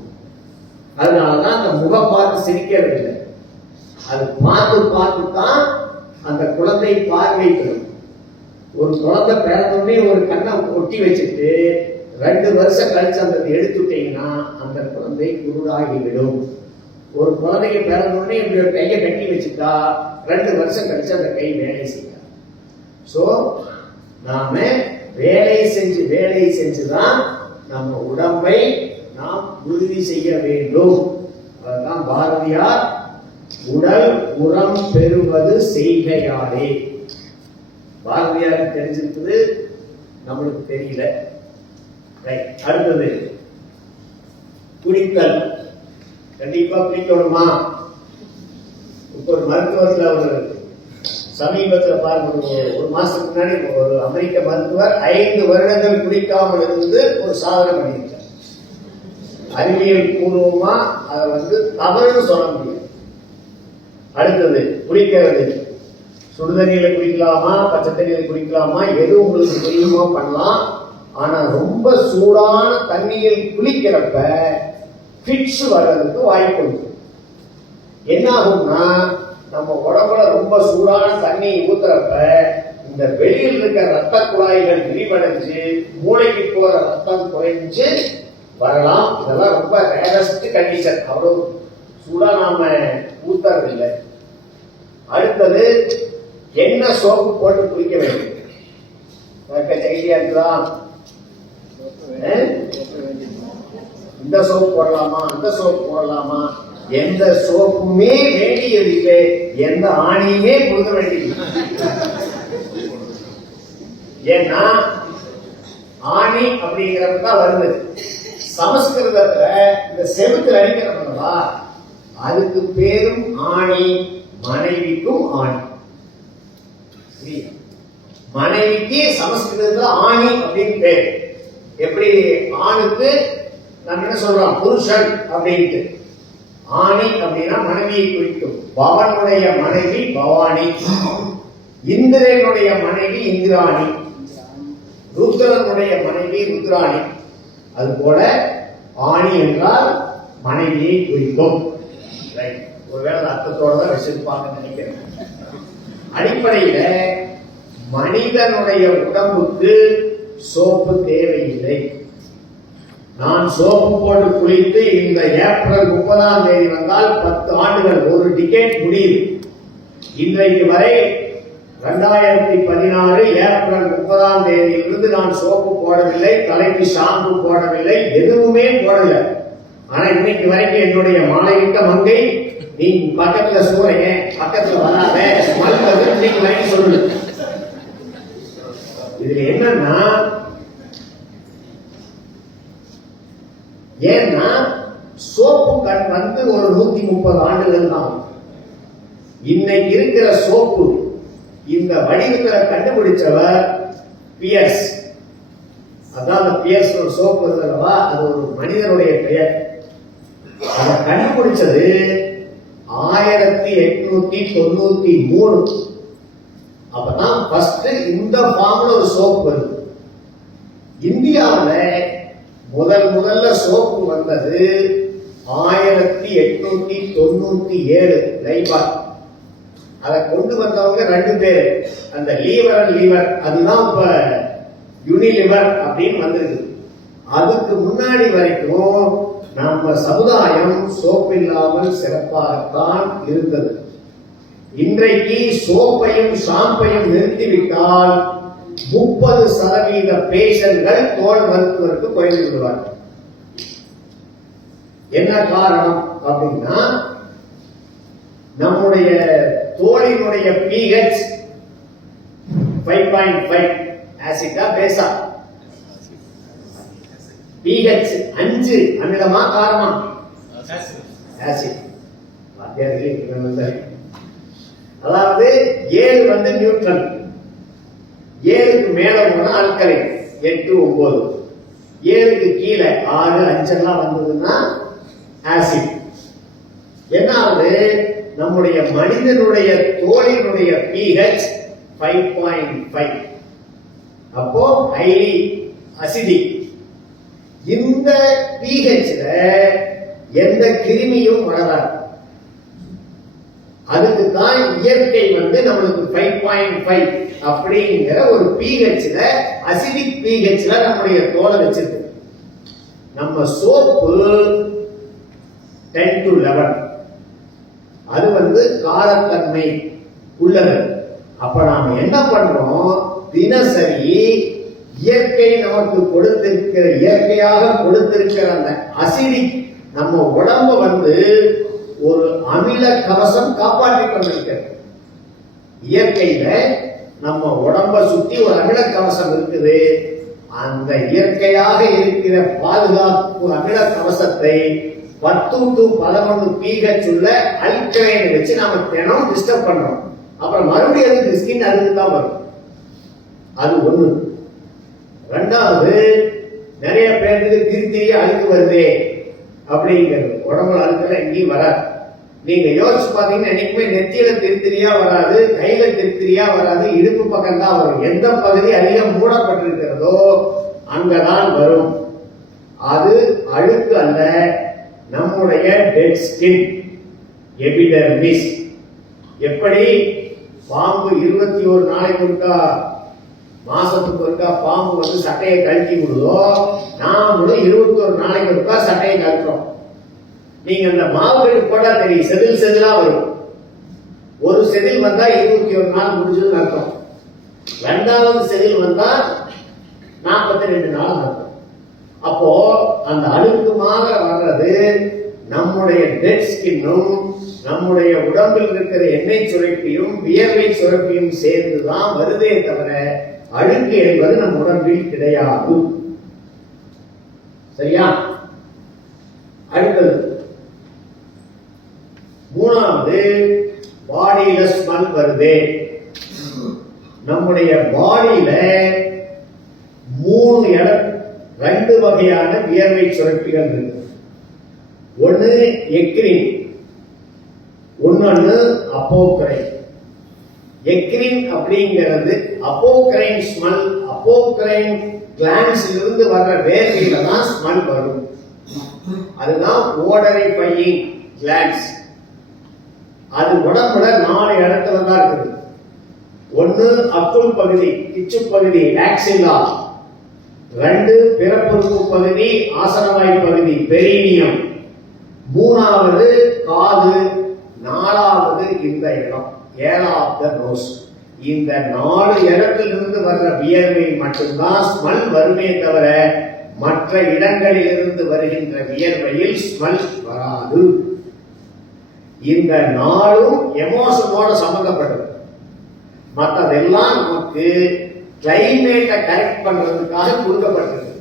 அதனாலதான் அந்த முகம் பார்த்து சிரிக்கிறது இல்லை, அது பார்த்து தான் அந்த குழந்தை பார்வை பெறும். ஒரு குழந்தை பிறந்தோடனே ஒரு கண்ணை ஒட்டி வச்சுட்டு 2 வருஷம் கழிச்சு அந்த எடுத்துட்டீங்கன்னா அந்த குழந்தை குருடாகிவிடும். ஒரு குழந்தைக்கு பிறந்தோடனே இப்படி ஒரு கையை கட்டி வச்சுட்டா 2 வருஷம் கழிச்சு அந்த கை வேலை செய்யாது. சோ நாம வேலை செஞ்சுதான் நம்ம உடம்பை நாம் உறுதி செய்ய வேண்டும். அதுதான் பாரதியார் உடல் உரம் பெறுவது செய்கையாலே. பாரதியார் தெரிஞ்சிருக்குது, நம்மளுக்கு தெரியல. அடுத்தது குடித்தல். கண்டிப்பா குடிக்கணுமா? ஒரு மருத்துவத்துல ஒரு சமீபத்தில் பாருங்க, ஒரு மாசத்துக்கு முன்னாடி ஒரு அமெரிக்க மருத்துவர் 5 வருடங்கள் குடிக்காமல் இருந்து ஒரு சாதனை பண்ணியிருக்கார். அறிவியல் பூர்வமா அதை தவறுன்னு சொல்ல முடியும். அடுத்தது குடிக்கிறது. சுடுதண்ணியில குடிக்கலாமா, பச்சை தண்ணியில குடிக்கலாமா, எது உங்களுக்கு தெரியுமோ பண்ணலாம். ஆனா ரொம்ப சூடான தண்ணியில் குளிக்கிறப்ப ஃபிட்ஸ் வர்றதுக்கு வாய்ப்பு உண்டு. என்ன ஆகும்னா, நம்ம உடம்புல ரொம்ப சூடான தண்ணி ஊத்துறப்ப இந்த வெளியில் இருக்க ரத்த குழாய்கள் விரிவடைஞ்சு மூளைக்கு போற ரத்தம் குறைஞ்சு வரலாம். இதெல்லாம் ரொம்ப ரேரஸ்ட் கண்டிஷன். அவ்வளவு சூடா நாம ஊத்துறதில்லை. அடுத்தது என்ன சோப்பு போட்டு குளிக்க வேண்டும்? ஐடியா இருக்குதா? இந்த சோப்பு போடலாமா, அந்த சோப்பு போடலாமா? எந்த சோப்புமே வேண்டியதில்லை, எந்த ஆணியுமே கொடுக்க வேண்டியதில்லை. ஏன்னா ஆணி அப்படிங்கிறதுதான் வருது. சமஸ்கிருதத்துல இந்த செவுத்துல அடிக்கிறவங்களா, அதுக்கு பேரும் ஆணி. மனைவிக்கும் ஆணி. மனைவிக்கு சமஸ்கிருதத்துல ஆணி அப்படின்னு பேர். எப்படி ஆணுக்கு நம்ம என்ன சொல்றோம், புருஷன் அப்படின்ட்டு. ஆணி அப்படின்னா மனைவியை குறிக்கும். பவனுடைய மனைவி பவானி, இந்திரனுடைய மனைவி இந்திராணி, ருத்ரனுடைய மனைவி ருத்ராணி. அதுபோல ஆணி என்றால் மனைவியை குறிக்கும். ஒருவேளை அர்த்தத்தோட தான் வச்சிருப்பாங்கன்னு நினைக்கிறேன். அடிப்படையில மனிதனுடைய உடம்புக்கு சோப்பு தேவையில்லை. நான் சோப்பு போட்டு குளித்து இந்த ஏப்ரல் 30ஆம் தேதி வந்தால் 10 ஆண்டுகள், ஒரு டிகேட் முடியுது. இன்றைக்கு வரை 2016 ஏப்ரல் 30ஆம் தேதியிலிருந்து நான் சோப்பு போடவில்லை, தலைக்கு ஷாம்பு போடவில்லை, எதுவுமே போடல. ஆனா இன்னைக்கு வரைக்கும் என்னுடைய மாலையிட்ட மங்கை, நீ பக்கத்துல சூறைய, பக்கத்துல வராத, இன்னைக்கு வரைக்கும் சொல்லு. இதுல என்னன்னா, ஏன்னா சோப்பு கண் ஒரு 130 ஆண்டுகள் தான். இன்னைக்கு இருக்கிற சோப்பு இந்த வடிவத்தில் கண்டுபிடிச்சவர் பியர்ஸ். அதான் பியர்ஸ் ஒரு சோப்பு இருக்கிறவா, அது ஒரு மனிதனுடைய பெயர். அதை கண்டுபிடிச்சது 1893. அப்பதான் ஃபர்ஸ்ட் இந்த ஃபார்ம்ல ஒரு சோப்பு வருது. இந்தியாவில் முதல்ல சோப்பு வந்தது 1897 லைபால். அதை கொண்டு வந்தவங்க 2 பேர். அந்த லீவர் அண்ட் லிவர், அதுதான் இப்ப யூனிலிவர் அப்படின்னு வந்திருக்கு. அதுக்கு முன்னாடி வரைக்கும் நம்ம சமுதாயம் சோப்பு இல்லாமல் சிறப்பாகத்தான் இருந்தது. இன்றைக்கு சோப்பையும் ஷாம்பையும் நிறுத்திவிட்டால் 30% பேஷண்ட்கள் தோல் மருத்துவருக்கு குறைந்து விடுவார்கள். என்ன காரணம் அப்படின்னா, நம்முடைய தோலினுடைய pH 5.5 ஆசிட்டா பேசா? pH 5 அமிலமா காரமா? ஆசிட். அதாவது 7 நியூட்ரல், 7க்கு மேல போனா அல்கலை 8, 9, 7க்கு கீழே 6, 5 எல்லாம் வந்ததுன்னா ஆசிட். என்ன ஆகுது, நம்முடைய மனிதனுடைய தோலினுடைய pH 5.5, அப்போ ஹைலி அசிடிக். இந்த pHல எந்த கிருமியும் வளராது. அதுக்கு தான் இயற்கை நம்மளுக்கு 5.5 அப்படிங்கிற ஒரு pHல, அசிடிக் pHல நம்முடைய தோலை வச்சிருக்கு. நம்ம சோப்பு 10 to 11, அது காரத்தன்மை உள்ளது. அப்ப நாம என்ன பண்றோம், தினசரி இயற்கை நமக்கு கொடுத்திருக்கிற, இயற்கையாக கொடுத்திருக்கிற அந்த அசிடிக் நம்ம உடம்ப ஒரு அமில கவசம் காப்பாற்றிக் கொண்டிருக்கிறது. இயற்கையில நம்ம உடம்ப சுத்தி ஒரு அமில கவசம் இருக்குது. அந்த இயற்கையாக இருக்கிற பாதுகாப்பு அமில கவசத்தை 10 to 11 pH உள்ள அல்கலைனை வச்சு நாம தினம் டிஸ்டர்ப் பண்றோம். அப்புறம் மறுபடியும் அதுக்கு ஸ்கின் அதுக்கு தான் வரும். அது ஒண்ணு. ரெண்டாவது, நிறைய பேருக்கு திருத்திரி அழுக்கு வருதே அப்படிங்கிறது. உடம்புல அழுக்கெல்லாம் எங்கேயும் வராது. நீங்க யோசிச்சு பாத்தீங்கன்னா என்னைக்குமே நெத்தியில திருத்திரியா வராது, கையில திருத்திரியா வராது, இடுப்பு பக்கம் தான் வரும். எந்த பகுதி அதிகம் மூடப்பட்டிருக்கிறதோ அங்கதான் வரும். அது அழுக்கு அல்ல, நம்முடைய டெட் ஸ்கின், எபிடெர்மிஸ். எப்படி பாம்பு 21 நாளைக்கு ஒருக்கா, மாசத்துக்கு ஒருக்கா பாம்பு சட்டையை கழட்டி விடுதோ, நாமளும் 21 நாளைக்கு ஒருக்கா சட்டையை கழட்டுறோம். நீங்க அந்த மாவுகள் போட்டா தெரியும், செதில் செதிலா வரும். ஒரு செதில் வந்தா 21 நாள் முடிஞ்சதுன்னு அர்த்தம். இரண்டாவது செதில் வந்தா 42 நாள் அர்த்தம். அப்போ அந்த அழுக்குமாக வர்றது நம்முடைய டெட் ஸ்கின்னும் நம்முடைய உடம்பில் இருக்கிற எண்ணெய் சுரப்பியும் வியர்வை சுரப்பியும் சேர்ந்துதான் வருதே தவிர அழுக்கு என்பது நம் உடம்பில் கிடையாது. சரியா? அடுத்தது மூணாவது, பாடியில ஸ்மெல் வருதே. நம்முடைய பாடியில 2 வகையான வியர்வை சுரப்பிகள் இருக்கு. ஒன்னு எக்ரின், இன்னொன்னு அப்போக்ரைன். எக்ரின் அப்படிங்கிறது அப்போக்ரைன் ஸ்மெல். அப்போக்ரைன் கிளான்ஸ்ல இருந்து வர்ற வேர்வையில தான் ஸ்மெல் வரும். அதுதான் ஓடரிஃபையிங் கிளான்ஸ். அது உடம்புல 4 இடத்துல தான் இருக்குது. ஒன்னு அக்குள் பகுதி, கிச்சு பகுதி, ஆக்சிலா. 2 பிறப்புறுப்பு பகுதி, ஆசனவாய் பகுதி, பெரினியம். 3வது காது. 4வது இந்த இடம், ஏர் ஆஃப் த நோஸ். இந்த 4 இடத்திலிருந்து வர்ற வியர்வை மட்டும்தான் ஸ்மெல் வருமே தவிர மற்ற இடங்களில் இருந்து வருகின்ற வியர்வையில் ஸ்மெல் வராது. இந்த 4ம் எமோஷனோட சம்பந்தப்பட்டது. மற்றதெல்லாம் நமக்கு கிளைமேட்டை கரெக்ட் பண்றதுக்காக கொடுக்கப்பட்டிருக்கு.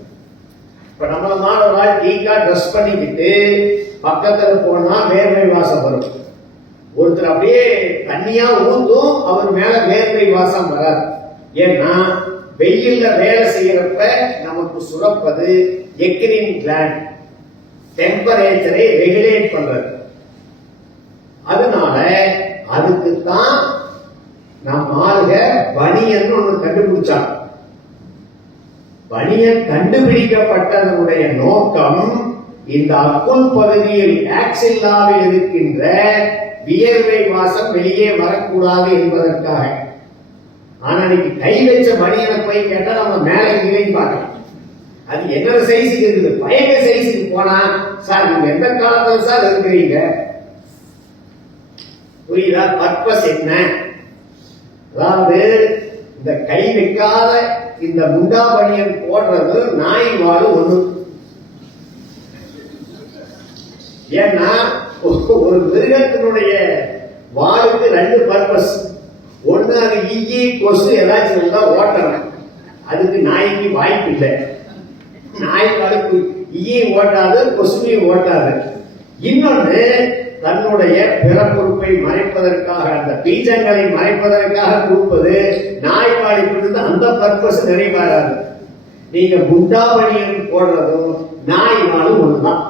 இப்ப நம்மள மாணவர்கள் டீக்கா ட்ரெஸ் பண்ணிக்கிட்டு பக்கத்துல போனா வேர்வை வாசம் வரும். ஒருத்தர் அப்படியே தண்ணியா ஊத்தும், அவர் மேல வேர்வை வாசம் வராது. ஏன்னா வெயில்ல வேலை செய்யறப்ப நமக்கு சுரப்பது எக்ரின் கிளாண்ட், டெம்பரேச்சரை ரெகுலேட் பண்றது. அதனால அதுக்குத்தான் நம்ம ஆளுக பனியன் ஒண்ணு கண்டுபிடிச்சாங்க. பனியன் கண்டுபிடிக்கப்பட்டதனுடைய நோக்கம் இந்த அக்குள் பகுதியில் ஆக்சில்லாவில் இருக்கின்ற வியர்வை வாசம் வெளியே வரக்கூடாது என்பதற்காக. ஆனா இன்னைக்கு கை வச்ச பனியனை போய் கேட்டா நம்ம மேல கீழே பார்க்கலாம். அது என்ன சைஸுக்கு இருக்குது, பயங்க சைஸுக்கு போனா சார் நீங்க எந்த காலத்துல சார் இருக்கிறீங்க, புரியுதா? பர்பஸ் என்ன? அதாவது இந்த கை வைக்காத இந்த முண்டா பனியன் போடுறது நாய் வாழு ஒண்ணு. ஏன்னா ஒரு மிருகத்தினுடைய வாளுக்கு 2 பர்பஸ். ஒண்ணு அது ஈ கொசு ஏதாச்சும் இருந்தா ஓட்டணும், அதுக்கு நாய்க்கு வாய்ப்பு இல்லை. நாய் வாளுக்கு ஈ ஓட்டாது, கொசுவையும் ஓட்டாது. இன்னொன்னு தன்னுடைய பிறப்புறுப்பை மறைப்பதற்காக, அந்த பீஜங்களை மறைப்பதற்காக கொடுப்பது. நாய் வாழிப்பிலிருந்து அந்த பர்பஸ் நிறைவேறாது. நீங்க முண்டா பனியன் போடுறதும் நாய் வாழும் ஒண்ணுதான்,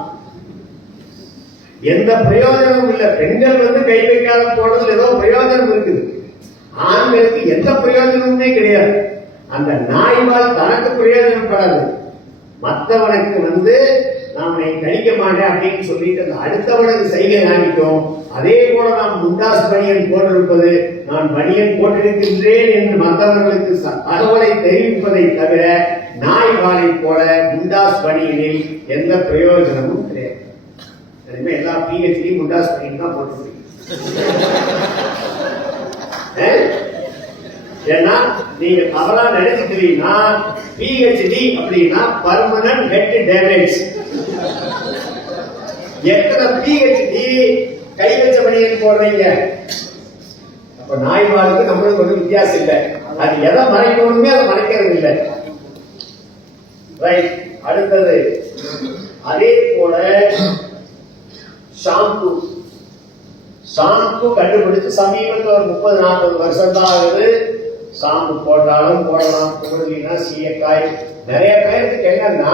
எந்த பிரயோஜனமும் இல்லை. பெண்கள் கை வைக்காத போடுறதுல ஏதோ பிரயோஜனம் இருக்குது, ஆண்களுக்கு எந்த பிரயோஜனமுமே கிடையாது. அந்த நாய்வால் தனக்கு பிரயோஜனப்படாது, மற்றவனுக்கு நாம் கணிக்க மாட்டேன் அப்படின்னு சொல்லிட்டு அந்த அடுத்தவனுக்கு செய்கை காணிக்கும். அதே போல நாம் முண்டாஸ் பனியன் போட்டிருப்பது, நான் பனியன் போட்டிருக்கின்றேன் என்று மற்றவர்களுக்கு தகவலை தெரிவிப்பதை தவிர நாய் வாலை போல முண்டாஸ் பனியனில் எந்த பிரயோஜனமும் கிடையாது. எல்லா PhD முண்டாஸ் பனியன் தான் போட்டு ஏன்னா நீங்க தவறா நினைச்சுக்கிறீங்கன்னா PhD அப்படின்னா பர்மனன்ட் ஹெட் டேமேஜ். எத்தனை PhD கை வச்ச பணியை போடுறீங்க? அப்ப நாய்மாருக்கு நம்மளுக்கு ஒன்றும் வித்தியாசம் இல்லை. அது எதை மறைக்கணுமே அதை மறைக்கிறது இல்லை. ரைட். அடுத்தது அதே போல ஷாம்பு கண்டுபிடிச்சு சமீபத்தில் ஒரு 30-40 வருஷம் தான் ஆகுது. ஷாம்பு போட்டாலும் போடலாம், போடலாம் சீயக்காய். நிறைய பேருக்கு என்னன்னா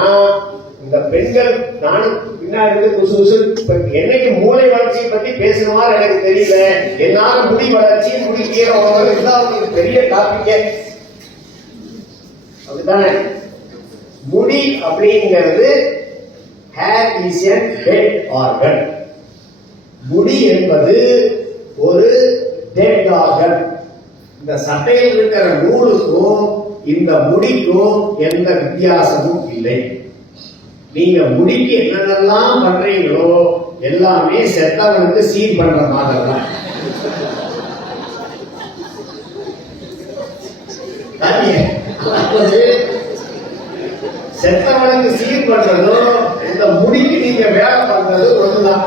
இந்த பெண்கள், நானும் பின்னாடி குசு என்னைக்கு மூளை வளர்ச்சியை பத்தி பேசணுமாறு எனக்கு தெரியல. என்னால முடி வளர்ச்சி முடிக்க பெரிய டாபிக் அப்படித்தானே. முடி அப்படிங்கிறது hair is a dead organ. முடி என்பது ஒரு டெட் ஆர்கன். இந்த சட்டையில் இருக்கிற நூலுக்கும் இந்த முடிக்கும் எந்த வித்தியாசமும் இல்லை. நீங்க முடிக்கு என்னென்னலாம் பண்றீங்களோ எல்லாமே செத்தவனுக்கு சீர் பண்ற மாதிரி தான். செத்தவனுக்கு சீர் பண்றதும் இந்த முடிக்கு நீங்க வேலை பண்றது ஒண்ணுதான்.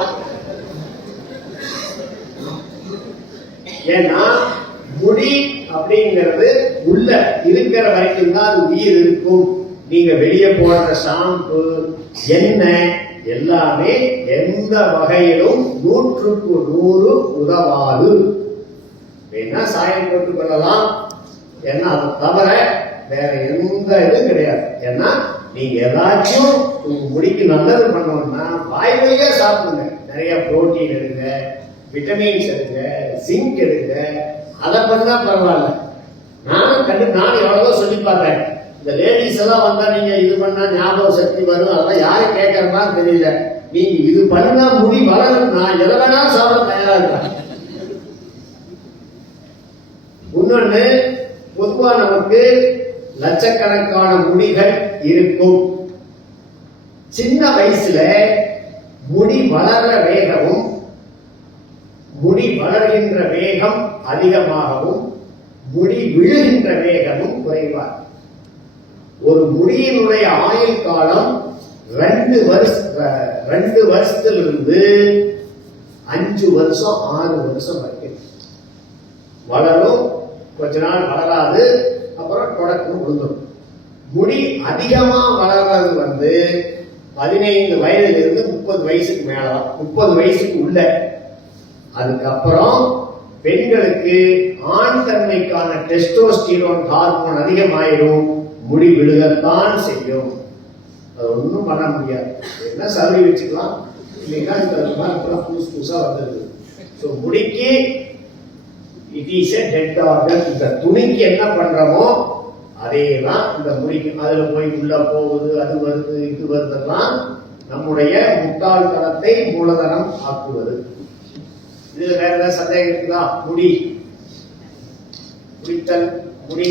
ஏன்னா முடி அப்படிங்கிறது உள்ள இருக்கிற வரைக்கும் தான் உயிர் இருக்கும். நீங்க வெளியே போடுற ஷாம்பு, எண்ணெய் எல்லாமே எந்த வகையிலும் 100க்கு 100 உதவாது. வேணா சாயம் போட்டுக் கொள்ளலாம், ஏன்னா அது தவிர வேற எந்த இதுவும் கிடையாது. ஏன்னா நீங்க ஏதாச்சும் உங்க முடிக்கு நல்லது பண்ணணும்னா வாய் வழியா சாப்பிடுங்க. நிறைய புரோட்டீன் எடுங்க, விட்டமின்ஸ் எடுங்க, ஜிங்க் எடுங்க. அதை பண்ணா பரவாயில்ல. நானும் எவ்வளவோ சொல்லி பார்த்தேன். இந்த லேடிஸ் எல்லாம் வந்தா நீங்க இது பண்ணா ஞாபக சக்தி வரும், அதெல்லாம் யாரும் கேட்கறதுதான் தெரியல. நீங்க இது பண்ணா முடி வளரும், நான் எதை வேணாலும் சாப்பிட தயாரா இருக்கேன். இன்னொன்னு, பொதுவா நமக்கு லட்சக்கணக்கான முடிகள் இருக்கும். சின்ன வயசுல முடி வளர்ற வேகமும் முடி வளர்கின்ற வேகம் அதிகமாகவும் முடி விழுகின்ற வேகமும் குறைவாக. ஒரு முடியினுடைய ஆயுள் காலம் 2 வருஷத்திலிருந்து 5 வருஷம் 6 வருஷம் வரைக்கும் வளரும். கொஞ்ச நாள் வளராது, அப்புறம் தொடக்கம் விழுந்துடும். முடி அதிகமா வளர்றது 15 வயதிலிருந்து 30 வயசுக்கு மேலதான், 30 வயசுக்கு உள்ள. அதுக்கப்புறம் பெண்களுக்கு ஆண் தன்மைக்கான டெஸ்டோஸ்டிரோன் ஹார்மோன் அதிகமாயிரும், முடி விழுகத்தான் செய்யும். அது ஒன்றும் பண்ண முடியாது. என்ன சரி வச்சுக்கலாம், இல்லைன்னா புதுசா வந்தது. முடிக்கு it is a dead organ. இந்த துணிக்கு என்ன பண்றோமோ அதேதான் இந்த முடிக்கு. அதுல போய் உள்ள போகுது, அது வருது, இது வருதெல்லாம் நம்முடைய முட்டாள்தனத்தை மூலதனம் ஆக்குவது. இது வேற ஏதாவது சந்தேகம் இருக்குதா? முடித்தல் முடி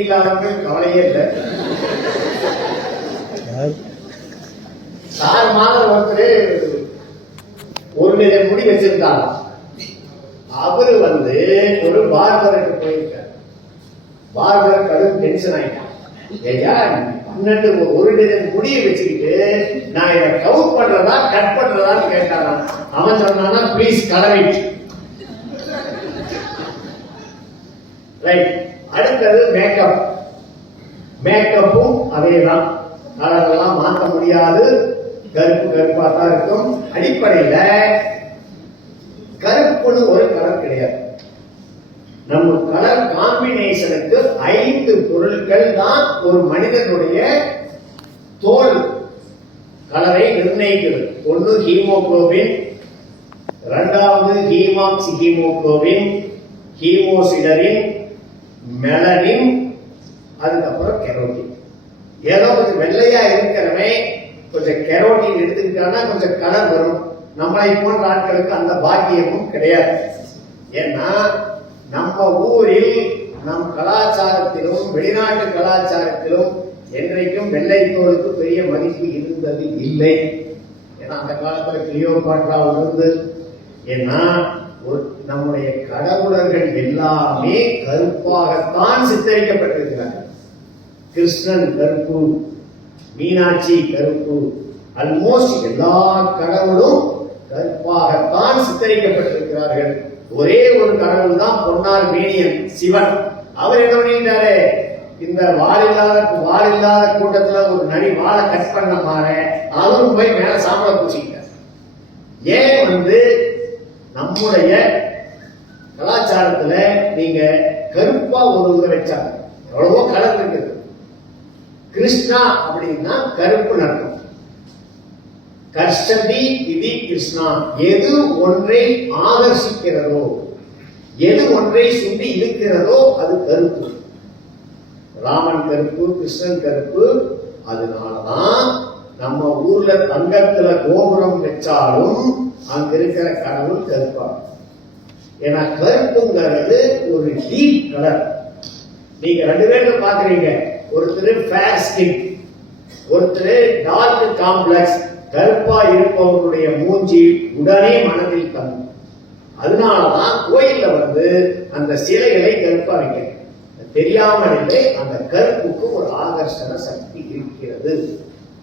இல்லாதவங்க கவலையே இல்லை. சார் மாதம் ஒருத்தர் 1 மில்லியன் முடி வச்சிருந்தாங்க. அவரு ஒரு பார்பருக்கு போயிருக்காரு. பார்பர் கடும் டென்ஷன் ஆயிட்டான். ஐயா 1 மில்லியன் முடியை வச்சுக்கிட்டு நான் இதை கவுட் பண்றதா கட் பண்றதான்னு கேட்டாராம். அவன் சொன்னானா, ப்ளீஸ் கலர் இட். ரைட். அடுத்தது மேக்கப்பும் அதேதான். கலரெல்லாம் மாற்ற முடியாது, கருப்பா தான் இருக்கும். அடிப்படையில கருப்புன்னு ஒரு கலர் கிடையாது. நம்ம கலர் காம்பினேஷனுக்கு 5 பொருட்கள் தான் ஒரு மனிதனுடைய தோல் கலரை நிர்ணயிக்கிறது. ஒன்று ஹீமோகுளோபின், 2வது ஹீமாக்சி ஹீமோகுளோபின், ஹீமோசிடரின், மெலனின், அதுக்கப்புறம் கெரோட்டின். ஏதோ கொஞ்சம் வெள்ளையா இருக்கிறவன் கொஞ்சம் கெரோட்டின் எடுத்துக்கிட்டான்னா கொஞ்சம் கலர் வரும். நம்மளை போன்ற ஆட்களுக்கு அந்த பாக்கியமும் கிடையாது. ஏன்னா நம்ம ஊரில், நம் கலாச்சாரத்திலும் வெளிநாட்டு கலாச்சாரத்திலும் என்றைக்கும் வெள்ளை தோலுக்கு பெரிய மதிப்பு இருந்தது இல்லை. ஏன்னா அந்த காலத்துல கிளியோபாட்ரா இருந்து, ஏன்னா நம்முடைய கடவுளர்கள் எல்லாமே கருப்பாகத்தான் சித்தரிக்கப்பட்டிருக்கிறார்கள். கிருஷ்ணன் கருப்பு, மீனாட்சி கருப்பு, ஆல்மோஸ்ட் எல்லா கடவுளும் கருப்பாகத்தான் சித்தரிக்கப்பட்டிருக்கிறார்கள். ஒரே ஒரு கடவுள் தான் பொன்னார் மேனியன் சிவன். அவர் என்ன பண்ணிட்டாரு, இந்த வாலில்லாத கூட்டத்துல ஒரு நரி வாழை கட் பண்ண பாரு, அவரும் போய் மேல சாம்பலை பூசிக்கிட்டார். ஏன் நம்முடைய கலாச்சாரத்துல நீங்க கருப்பா ஒரு வச்சாங்க, எவ்வளவோ கலர் இருக்குது. கிருஷ்ணா அப்படின்னா கருப்பு நடக்கும். கர்ஷதி இது கிருஷ்ணா, எது ஒன்றை ஆகர்ஷிக்கிறதோ, எது ஒன்றை சுண்டி இழுக்கிறதோ அது கருப்பு. ராமன் கருப்பு, கிருஷ்ணன் கருப்பு. அதனாலதான் நம்ம ஊர்ல தங்கத்துல கோபுரம் வச்சாலும் அங்க இருக்கிற கடவுள் கருப்பா. ஏன்னா கருப்புங்கிறது ஒரு டீப் கலர். நீங்க ரெண்டு பேரும் பாக்குறீங்க, ஒருத்தர் ஃபேர் ஸ்கின், ஒருத்தர் டார்க் காம்ப்ளெக்ஸ். கருப்பா இருப்பவர்களுடைய மூஞ்சி உடனே மனதில் தங்கும். அதனாலதான் கோயில்ல அந்த சிலைகளை கருப்பா வைக்க தெரியாமல் இல்லை. அந்த கருப்புக்கு ஒரு ஆகர்ஷண சக்தி இருக்கிறது.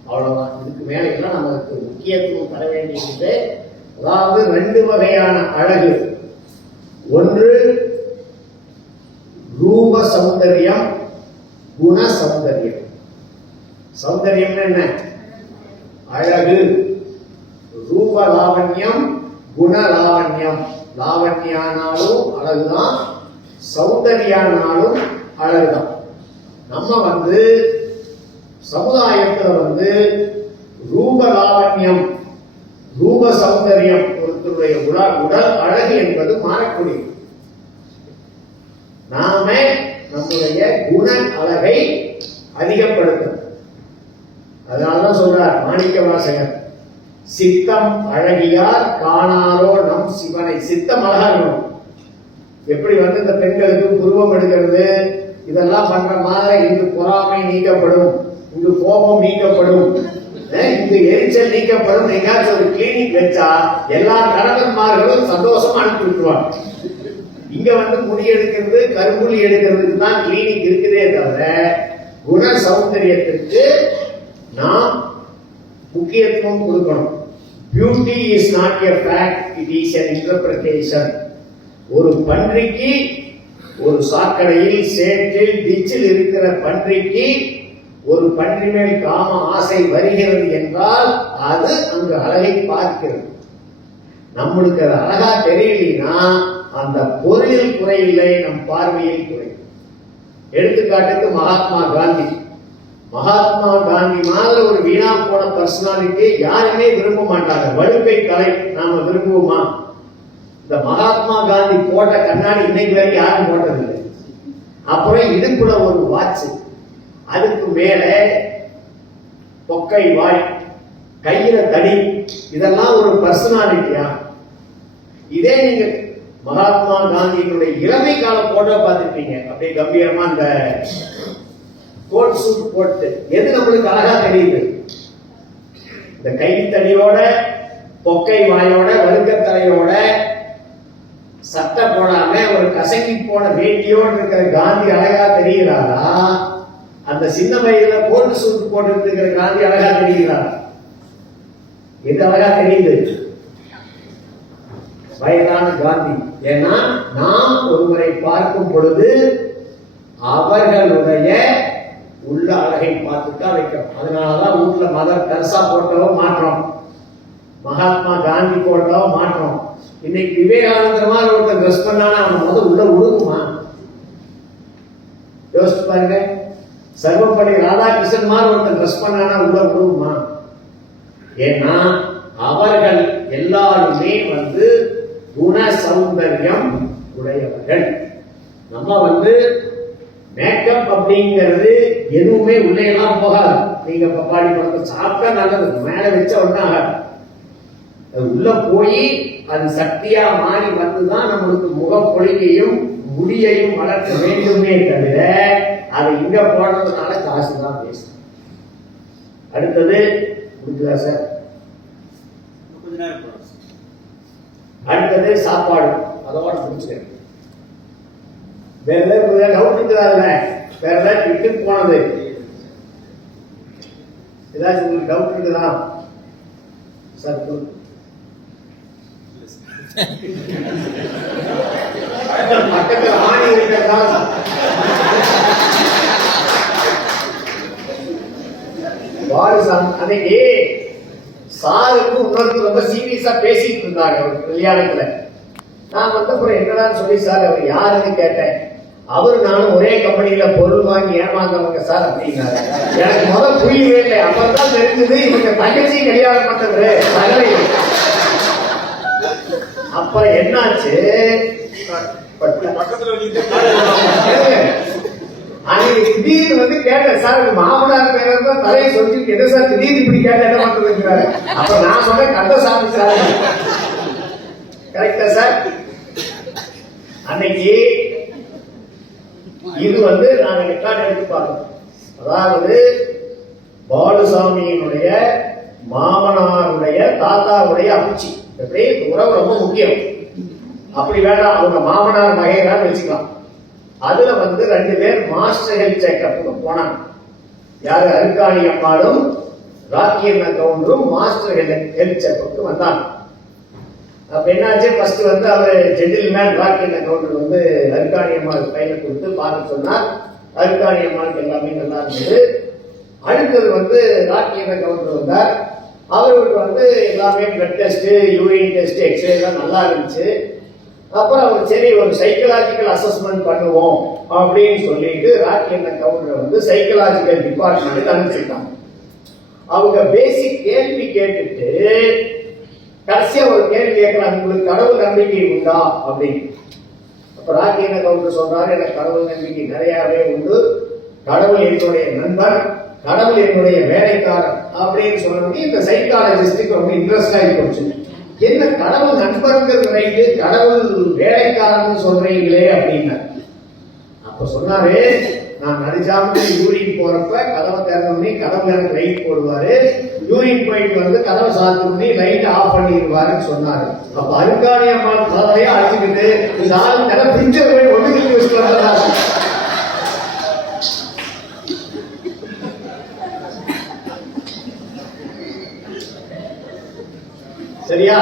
அவ்வளவுதான். இதுக்கு மேல எல்லாம் நமக்கு முக்கியத்துவம் தர வேண்டியது. அதாவது ரெண்டு வகையான அழகு. ஒன்று ரூப சௌந்தரியம், குண சௌந்தரியம். சௌந்தரியம் என்ன? அழகு. ரூப லாவண்யம், குண லாவண்யம். லாவண்யானாலும் அழகுதான், சௌந்தர்யானாலும் அழகுதான். நம்ம சமுதாயத்துல ரூப லாவண்யம், ரூப சௌந்தரியம், ஒருத்தருடைய உடல் அழகு என்பது மாறக்கூடியது. நாம நம்முடைய குண அழகை அதிகப்படுத்தணும். அதனாலதான் சொல்றார் மாணிக்க வாசகர், சித்தம் அழகியார் காணாரோ நம் சிவனை. சித்தம் அழகா இருக்கணும். எப்படி இந்த பெண்களுக்கு புருவம் எடுக்கிறது இதெல்லாம் பண்ற மாதிரி இங்கு பொறாமை நீக்கப்படும், இங்கு கோபம் நீக்கப்படும், இங்கு எரிச்சல் நீக்கப்படும். எங்காச்சும் ஒரு கிளினிக் வச்சா எல்லா கணவன்மார்களும் சந்தோஷமா அனுப்பி விட்டுருவாங்க. இங்க முடி எடுக்கிறது, கரும்புலி எடுக்கிறதுக்கு தான் கிளினிக் இருக்குதே தவிர குண சௌந்தரியத்திற்கு நாம் முக்கியத்துவம் கொடுக்கணும். Beauty is not a fact, it is an interpretation. ஒரு பன்றிக்கு, ஒரு சாக்கடையில், சேற்றில், டிச்சில் இருக்கிற பன்றிக்கு ஒரு பன்றி மேல் காம ஆசை வருகிறது என்றால் அது அங்கு அழகை பார்க்கிறது. நம்மளுக்கு அது அழகா தெரியலனா அந்த பொருளில் குறையில்லை, நம் பார்வையில் குறை. எடுத்துக்காட்டுக்கு மகாத்மா காந்தி. மகாத்மா காந்தி மாதிரி ஒரு வீணா போன பர்சனாலிட்டி யாருமே விரும்ப மாட்டாங்க. வழுக்கை கலை நாம விரும்புவோமா? இந்த மகாத்மா காந்தி போட்ட கண்ணாடி இன்னைக்கு வரைக்கும் யாரும் போட்டதில்லை. அப்புறம் இடுப்புல ஒரு வாட்ச், அதுக்கு மேல பொக்கை வாய், கையில தடி, இதெல்லாம் ஒரு பர்சனாலிட்டியா? இதே நீங்க மகாத்மா காந்தியினுடைய இளமை கால போட்டோ பார்த்துருப்பீங்க. அப்படியே கம்பீரமா அந்த கோட் சூட் போட்டு, எது நம்மளுக்கு அழகா தெரியுது? இந்த கைத்தடியோட, பொக்கை வாயோட, வழுக்கத்தலையோட, சட்டை போடாம ஒரு கசங்கி போன வேட்டியோடு இருக்கிற காந்தி அழகா தெரிகிறாரா? அந்த சின்ன வயதுல கோட் சூட் போட்டு இருக்கிற காந்தி அழகா தெரிகிறாரா? எது அழகா தெரியுது? வயதான காந்தி. ஏன்னா நாம் ஒருவரை பார்க்கும் பொழுது அவர்களுடைய உள்ள அழகை பார்த்துதான் வைக்கிறோம். அதனாலதான் வீட்டுல மதர் தெரசா போட்டோ மாற்றோம், மகாத்மா காந்தி போட்டோ மாற்றோம். இன்னைக்கு விவேகானந்தர் மாதிரி ஒருத்தர் ட்ரெஸ் பண்ணானா அவன் உள்ள உழுகுமா? யோசிச்சு பாருங்க. சர்வப்பள்ளி ராதாகிருஷ்ணன் மாதிரி ஒருத்தர் ட்ரெஸ் பண்ணானா உள்ள உழுகுமா? ஏன்னா அவர்கள் எல்லாருமே குண சௌந்தர்யம் உடையவர்கள். நம்ம மேக்கப் அப்படிங்கிறது எதுவுமே உள்ளே எல்லாம் போகாது. நீங்க பப்பாளி பழத்தை சாப்பிட்டா நல்லது, மேல வச்ச ஒன்னாக அது உள்ள போய் அது சக்தியா மாறி வந்துதான் நம்மளுக்கு முகப்பொழியையும் முடியையும் வளர்க்க வேண்டுமே தவிர அதை இங்க போடுறதுனால காசுதான் பேசும். அடுத்தது முடிஞ்சதா சார்? அடுத்தது சாப்பாடு. அதோட முடிச்சுக்கிறேன். வேற ஏதாவது டவுட் இருக்குதாங்க? வேற ஏதாவது விட்டு போனது ஏதாச்சும் உங்களுக்கு டவுட் இருக்குதா சார்? பக்கத்தில் ஆணி இருக்கிறதா? அன்னைக்கு சாருக்கு இன்னொருத்தர் ரொம்ப சீரியஸா பேசிட்டு இருந்தாங்க ஒரு கல்யாணத்துல. நான் வந்து அப்புறம் என்னடான்னு சொல்லி சார் அவர் யாருன்னு கேட்டேன். அவரு நானும் ஒரே கம்பெனியில பொருள் வாங்கி ஏமாந்தவங்க சார் அப்படின்னாரு. எனக்கு முதல் புரியவே இல்லை. அப்பதான் தெரிஞ்சது இவங்க தங்கச்சி கல்யாணம் பண்ணது தகவல். அப்புறம் என்னாச்சு, அன்னைக்கு திடீர்னு வந்து கேட்டேன் சார் மாமனார் பேர தான் தலையை சொல்லிட்டு என்ன சார் திடீர்னு இப்படி கேட்ட என்ன பண்றதுங்கிறாரு. அப்ப நான் சொன்னேன் கந்தசாமி சார். கரெக்டா சார்? அன்னைக்கு இது வந்து நாங்க ரெக்கார்ட் எடுத்து பார்த்தோம். அதாவது பாலுசாமியினுடைய மாமனாருடைய தாத்தாவுடைய அப்பிச்சி. எப்படி உறவு ரொம்ப முக்கியம். அப்படி வேண்டாம், அவங்க மாமனார் மகையதான் வச்சுக்கலாம். அதுல வந்து 2 பேர் மாஸ்டர் ஹெல்த் செக்அப்புக்கு போனாங்க. யாரு? அருக்காணி அம்மாளும் ராக்கியண்ண கவுண்டரும் மாஸ்டர் ஹெல்த் செக்அப்புக்கு வந்தாங்க. அப்ப என்னாச்சு, ஃபர்ஸ்ட் வந்து அவரு ஜென்டில்மேன் ராக்கியண்ண கவுண்டர் வந்து அருக்காணி அம்மாளுக்கு கையில கொடுத்து பார்த்து சொன்னார். அருக்காணி அம்மாளுக்கு எல்லாமே நல்லா இருந்தது. அடுத்தது வந்து ராக்கியண்ண கவுண்டர் வந்தார். அவருக்கு வந்து எல்லாமே blood test, urine test, x ray எல்லாம் நல்லா இருந்துச்சு. அப்புறம் அவர் சரி ஒரு சைக்கலாஜிக்கல் அசஸ்மெண்ட் பண்ணுவோம் அப்படின்னு சொல்லிட்டு ராக்கியண்ண கவுண்டரை வந்து சைக்கலாஜிக்கல் டிபார்ட்மெண்ட் அனுப்பிச்சிட்டாங்க. அவங்க பேசிக் கேள்வி கேட்டுட்டு கடைசியா ஒரு கேள்வி கேட்கலாம், உங்களுக்கு கடவுள் நம்பிக்கை உண்டா அப்படின்னு. அப்ப ராக்கியண்ண கவுண்டர் சொல்றாரு, எனக்கு கடவுள் நம்பிக்கை நிறையவே உண்டு. கடவுள் என்னுடைய நண்பர், கடவுள் என்னுடைய வேலைக்காரர் அப்படின்னு சொன்னோடனே இந்த சைக்காலஜிஸ்டுக்கு ரொம்ப இன்ட்ரெஸ்ட் ஆகி போச்சு. என்ன கடவுள் நண்பருங்கிறது ரைட்டு, கடவுள் வேலைக்காரன்னு சொல்றீங்களே அப்படின்னா. அப்ப சொன்னாரு, நான் நடிச்சாம யூரின் போறப்ப கதவை திறந்தோடனே கடவுள் எனக்கு லைட் போடுவாரு, யூரின் போயிட்டு வந்து கதவை சாத்தோடனே லைட் ஆஃப் பண்ணிடுவாருன்னு சொன்னாரு. அப்ப அருக்காணி அம்மா கதவையே அழைச்சிக்கிட்டு இந்த ஆள் நல்ல பிரிஞ்சர் போய் ஒண்ணுக்கு வச்சுக்கலாம். சரியா?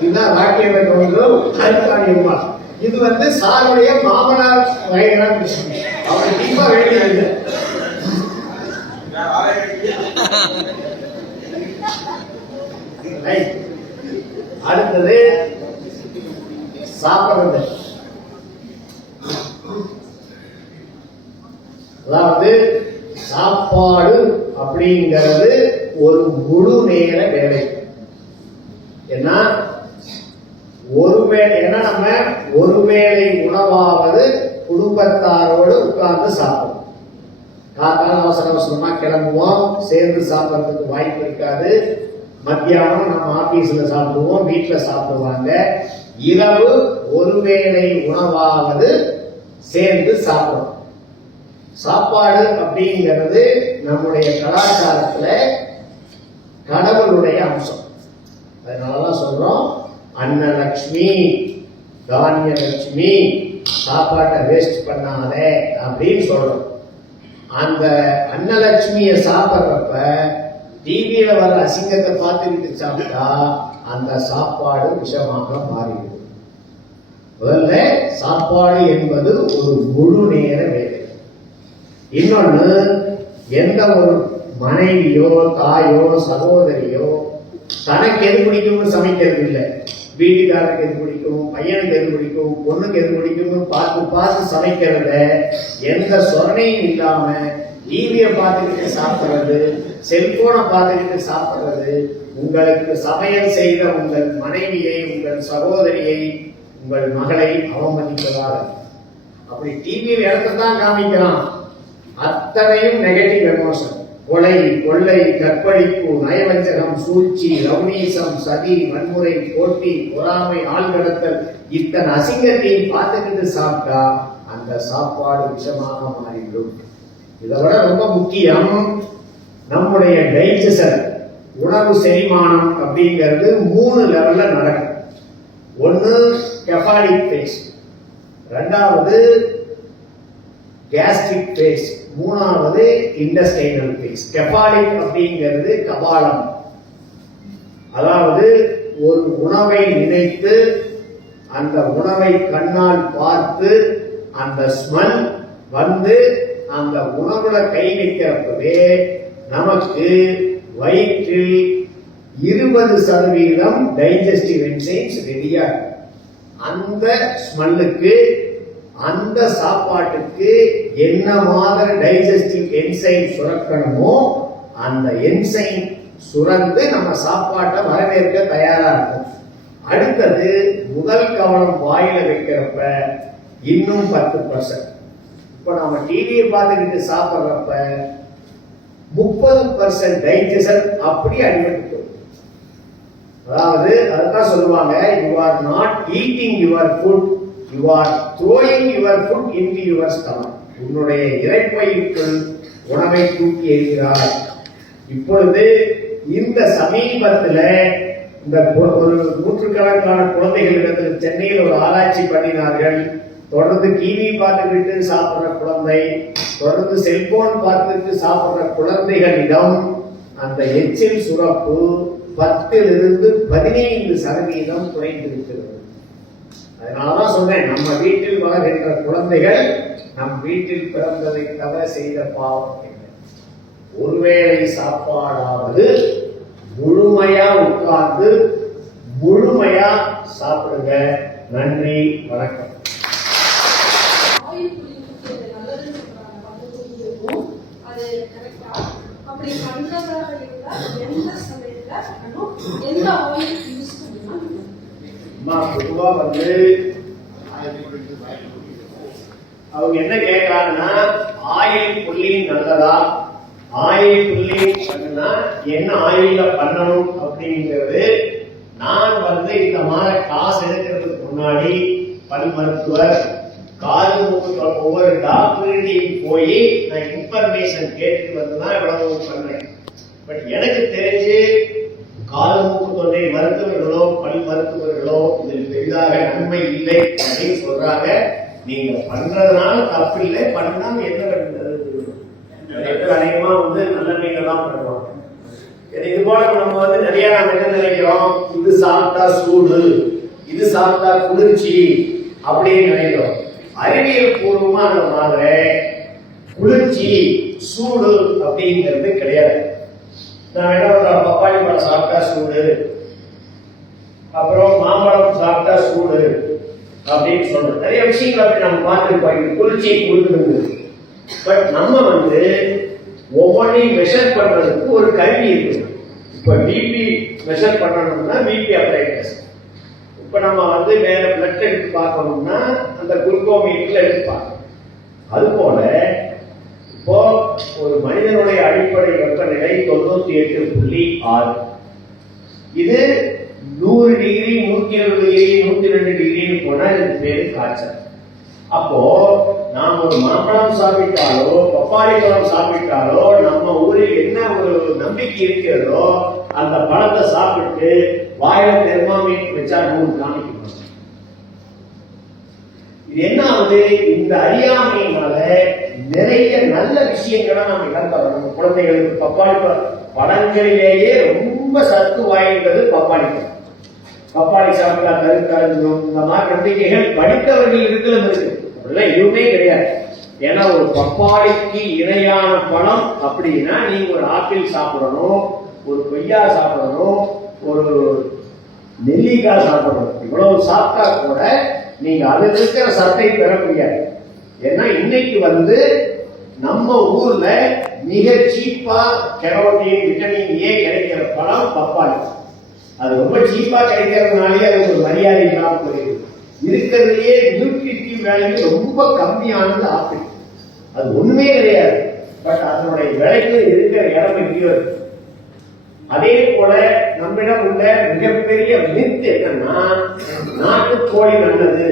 இதுதான் ராக்கியண்ண கவுண்டரும் அருக்காணி அம்மா. இது வந்து சாருடைய மாமனார் வகையான விஷயம். அவர் டீப்பா வேண்டியது. அடுத்தது சாப்பிடுறது. அதாவது சாப்பாடு அப்படிங்கிறது ஒரு முழு நேர வேலை. ஏன்னா ஏன்னா நம்ம ஒருவேளை உணவாவது குடும்பத்தாரோடு உட்கார்ந்து சாப்பிடுவோம். காத்தால அவசர அவசரமா கிளம்புவோம், சேர்ந்து சாப்பிட்றதுக்கு வாய்ப்பு இருக்காது. மத்தியானம் நம்ம ஆபீஸ்ல சாப்பிடுவோம், வீட்டுல சாப்பிடுவாங்க. இரவு ஒருவேளை உணவாவது சேர்ந்து சாப்பிடுவோம். சாப்பாடு அப்படிங்கிறது நம்முடைய கலாச்சாரத்துல கடவுளுடைய அம்சம். அதனாலதான் சொல்றோம், அன்னலட்சுமி, தானியலட்சுமி, சாப்பாட்டை வேஸ்ட் பண்ணாத அப்படின்னு சொல்றோம். அந்த அன்னலட்சுமிய சாப்பிட்றப்ப டிவியில வர அசிங்கத்தை பார்த்துக்கிட்டு சாப்பிட்டா அந்த சாப்பாடு விஷமாக மாறிவிடும். முதல்ல சாப்பாடு என்பது ஒரு முழு நேர வேலை. இன்னொன்னு, எந்த ஒரு மனைவியோ தாயோ சகோதரியோ தனக்கு எது பிடிக்கும்னு சமைக்கிறது இல்லை. வீட்டுக்காரருக்கு எது பிடிக்கும், பையனுக்கு எது பிடிக்கும், பொண்ணுக்கு எது பிடிக்கும்னு பார்த்து பார்த்து சமைக்கிறத எந்த சொரணையும் இல்லாம டிவியை பார்த்துக்கிட்டு சாப்பிடுறது, செல்போனை பார்த்துக்கிட்டு சாப்பிடுறது உங்களுக்கு சமையல் செய்த உங்கள் மனைவியை, உங்கள் சகோதரியை, உங்கள் மகளை அவமதிப்பதாக. அப்படி டிவியில் இடத்தான் காமிக்கிறான், அத்தனையும் நெகட்டிவ் எமோஷன். கொலை, கொள்ளை, கற்பழிப்பு, நயவஞ்சகம், சூழ்ச்சி, ரவுனீசம், சதி, வன்முறை, போட்டி, பொறாமை, ஆள்கடத்தல், இத்தனை அசிங்கத்தையும் பார்த்துக்கிட்டு சாப்பிட்டா அந்த சாப்பாடு விஷமாக மாறிவிடும். இதை விட ரொம்ப முக்கியம், நம்முடைய டைஜஷன், உணவு செரிமானம் அப்படிங்கிறது 3 லெவல்ல நடக்கும். ஒன்னு கெஃபாலிக் ஃபேஸ், ரெண்டாவது கேஸ்ட்ரிக் ஃபேஸ், மூணாவது இன்டெஸ்டைனல் ஃபேஸ். கெஃபாலிக் அப்படிங்கிறது கபாலம், அதாவது ஒரு உணவை நினைத்து அந்த உணவை கண்ணால் பார்த்து அந்த ஸ்மெல் வந்து அந்த உணவுல கை வைக்கிறப்பவே நமக்கு வயிற்றில் 20% டைஜஸ்டிவ் என்சைம்ஸ் ரெடியா. அந்த ஸ்மெல்லுக்கு அந்த சாப்பாட்டுக்கு என்ன மாதிரி டைஜஸ்டிவ் என்சைம் சுரக்கணுமோ அந்த என்சைம் சுரந்து நம்ம சாப்பாட்டை வரவேற்க தயாரா இருக்கும். அடுத்தது முதல் கவனம் வாயில வைக்கிறப்ப இன்னும் 10%. இப்ப நம்ம டிவியை பார்த்துக்கிட்டு சாப்பிட்றப்ப 30% டைஜஷன் அப்படி அடிபட்டு. அதாவது அதுதான் சொல்லுவாங்க, you are not eating your food, you are throwing your food into your stomach. உன்னுடைய இறைப்பைக்குள் உணவை தூக்கி எறிகிறார். இப்பொழுது இந்த சமீபத்துல இந்த ஒரு நூற்றுக்கணக்கான குழந்தைகளிடத்தில் சென்னையில் ஒரு ஆராய்ச்சி பண்ணினார்கள். தொடர்ந்து டிவி பார்த்துக்கிட்டு சாப்பிடுற குழந்தை, தொடர்ந்து செல்போன் பார்த்துட்டு சாப்பிடுற குழந்தைகளிடம் அந்த எச்சில் சுரப்பு 10 to 15% குறைந்திருக்கிறது. அதனாலதான் சொன்னேன், நம்ம வீட்டில் வளர்கின்ற குழந்தைகள் நம் வீட்டில் பிறந்ததை தவிர செய்த பாவம் இல்லை. ஒருவேளை சாப்பாடாவது முழுமையா உட்கார்ந்து முழுமையா சாப்பிடுங்க. நன்றி, வணக்கம். பொதுவா வந்து அவங்க என்ன கேட்கறாங்கன்னா, ஆயில் புல்லிங் நல்லதா, ஆயில் புல்லிங் பண்ணுனா என்ன ஆயில பண்ணணும் அப்படிங்கிறது. நான் வந்து இந்த மாதிரி காசு எடுக்கிறதுக்கு முன்னாடி பல் மருத்துவர், காது மூக்கு ஒவ்வொரு டாக்டர்கிட்டையும் போய் நான் இன்ஃபர்மேஷன் கேட்டு வந்துதான் இவ்வளவு பண்றேன். பட் எனக்கு தெரிஞ்சு காது மூக்கு தொண்டை மருத்துவர்களோ பல் மருத்துவர்களோ இதில் பெரிதாக நன்மை இல்லை அப்படின்னு சொல்றாங்க. நீங்க பண்றதுனால தப்பு இல்லை, பண்ணாம என்ன அநேகமா வந்து நல்ல நீங்க தான் பண்ணுவாங்க. இது போல நம்ம வந்து நிறைய நாம என்ன நினைக்கிறோம், இது சாப்பிட்டா சூடு, இது சாப்பிட்டா குளிர்ச்சி அப்படின்னு நினைக்கிறோம். அறிவியல் பூர்வமா அந்த மாதிரி குளிர்ச்சி சூடு அப்படிங்கிறது கிடையாது. நான் என்ன பண்றேன், பப்பாளி பழம் சாப்பிட்டா சூடு, அப்புறம் மாம்பழம் சாப்பிட்டா சூடு அப்படின்னு சொல்றோம். நிறைய விஷயங்கள் அப்படி நம்ம பார்த்துருப்போம், குளிர்ச்சியை கொடுக்குறது. பட் நம்ம வந்து ஒவ்வொன்றையும் மெஷர் பண்றதுக்கு ஒரு கருவி இருக்கு. இப்ப பிபி மெஷர் பண்ணணும்னா பிபி அப்ளைட்டஸ். இப்ப நம்ம வந்து வேற பிளட் எடுத்து பார்க்கணும்னா அந்த குளுக்கோமீட்டர்ல எடுத்து பார்க்கணும். அது போல இப்போ ஒரு மனிதனுடைய அடிப்படை வெப்பநிலை 98.6. இது 100 டிகிரி, 120 டிகிரி, 102 டிகிரின்னு போனா இதுக்கு பேரு காய்ச்சல். அப்போ நாம் ஒரு மாம்பழம் சாப்பிட்டாலோ பப்பாளி பழம் சாப்பிட்டாலோ நம்ம ஊரில் என்ன ஒரு நம்பிக்கை இருக்கிறதோ அந்த பழத்தை சாப்பிட்டு வாயில தெர்மாமீட்டர் வச்சா 100 காமிக்கணும். இது என்ன ஆகுது, இந்த அறியாமையினால நிறைய நல்ல விஷயங்களை நாம் இழந்தோம். நம்ம குழந்தைகளுக்கு பப்பாளி பழங்களிலேயே ரொம்ப சத்து வாய்ந்தது பப்பாளி பழம். பப்பாளி சாப்பிட்டா கருத்தறிஞ்சிடும், இந்த மாதிரி நம்பிக்கைகள் படித்தவர்கள் இருக்கிறது இருக்கு. அப்படிலாம் எதுவுமே கிடையாது. ஏன்னா ஒரு பப்பாளிக்கு இணையான பழம் அப்படின்னா நீங்க ஒரு ஆப்பிள் சாப்பிடணும், ஒரு கொய்யா சாப்பிடணும், ஒரு நெல்லிக்காய் சாப்பிடணும். இவ்வளவு சாப்பிட்டா கூட நீங்க அதில் இருக்கிற சத்தை பெற முடியாது. ஏன்னா இன்னைக்கு வந்து நம்ம ஊர்ல மிக சீப்பா கெரோட்டின், விட்டமின் ஏ கிடைக்கிற பழம் பப்பாளி. அது ரொம்ப சீப்பா கிடைக்கிறதுனாலே அது ஒரு மரியாதை இல்லாம போயிருக்கு. இருக்கிறதுலயே நியூட்ரிட்டிவ் வேல்யூ ரொம்ப கம்மியானது ஆப்பிள். அது ஒண்ணுமே கிடையாது. பட் அதனுடைய விலைக்கு இருக்கிற இடம் எங்கேயோ இருக்கு. அதே போல நம்மிடம் உள்ள மிகப்பெரிய மித்து என்னன்னா, நாட்டுக்கோழி நல்லது,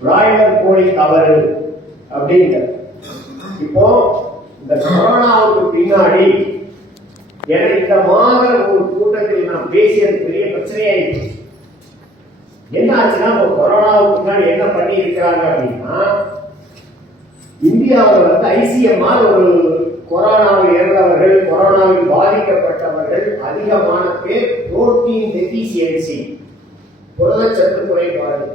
பிராய்லர் கோழி தவறு அப்படிங்கிறது. இப்போ இந்த கொரோனாவுக்கு பின்னாடி இந்த மாதிரி ஒரு கூட்டத்தில் நான் பேசியது பெரிய பிரச்சனையாயிடுச்சு. என்ன ஆச்சுன்னா இப்போ கொரோனாவுக்கு முன்னாடி என்ன பண்ணி இருக்கிறாங்க அப்படின்னா, இந்தியாவில் வந்து ஐசிஎம்ஆர் ஒரு கொரோனாவில் இறந்தவர்கள், கொரோனாவில் பாதிக்கப்பட்டவர்கள் அதிகமான பேர் புரோட்டீன் டெபிசியன்சி, புரதச்சத்து குறைபாடு.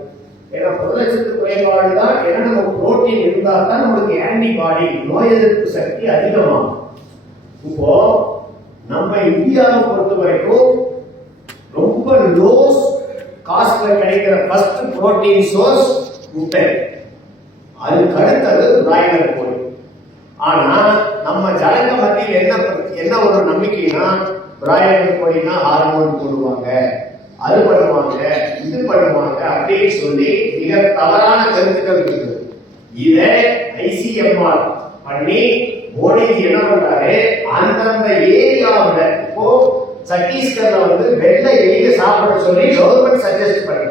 ஏன்னா புரதச்சத்து குறைபாடு தான், ஏன்னா நம்ம புரோட்டீன் இருந்தால் தான் நமக்கு ஆன்டிபாடி, நோய் எதிர்ப்பு சக்தி அதிகமாகும். இப்போ நம்ம இந்தியாவை பொறுத்த வரைக்கும் ரொம்ப லோ காஸ்ட்ல கிடைக்கிற ஃபர்ஸ்ட் புரோட்டீன் சோர்ஸ் முட்டை, அதுக்கு அடுத்தது பிராய்லர் கோழி. ஆனா நம்ம ஜனங்க மத்தியில் என்ன ஒரு நம்பிக்கைனா, பிராய்லர் கோழினா ஹார்மோன் போடுவாங்க, அது பண்ணுவாங்க, இது பண்ணுவாங்க அப்படின்னு சொல்லி மிக தவறான கருத்துக்கள் இருக்குது. இதை ஐசிஎம்ஆர் பண்ணி மோடிஜி என்ன பண்றாரு, அந்தந்த ஏரியாவில் இப்போ சத்தீஸ்கர்ல வந்து வெள்ளை எலிய சாப்பிட சொல்லி கவர்மெண்ட் சஜஸ்ட் பண்ணி,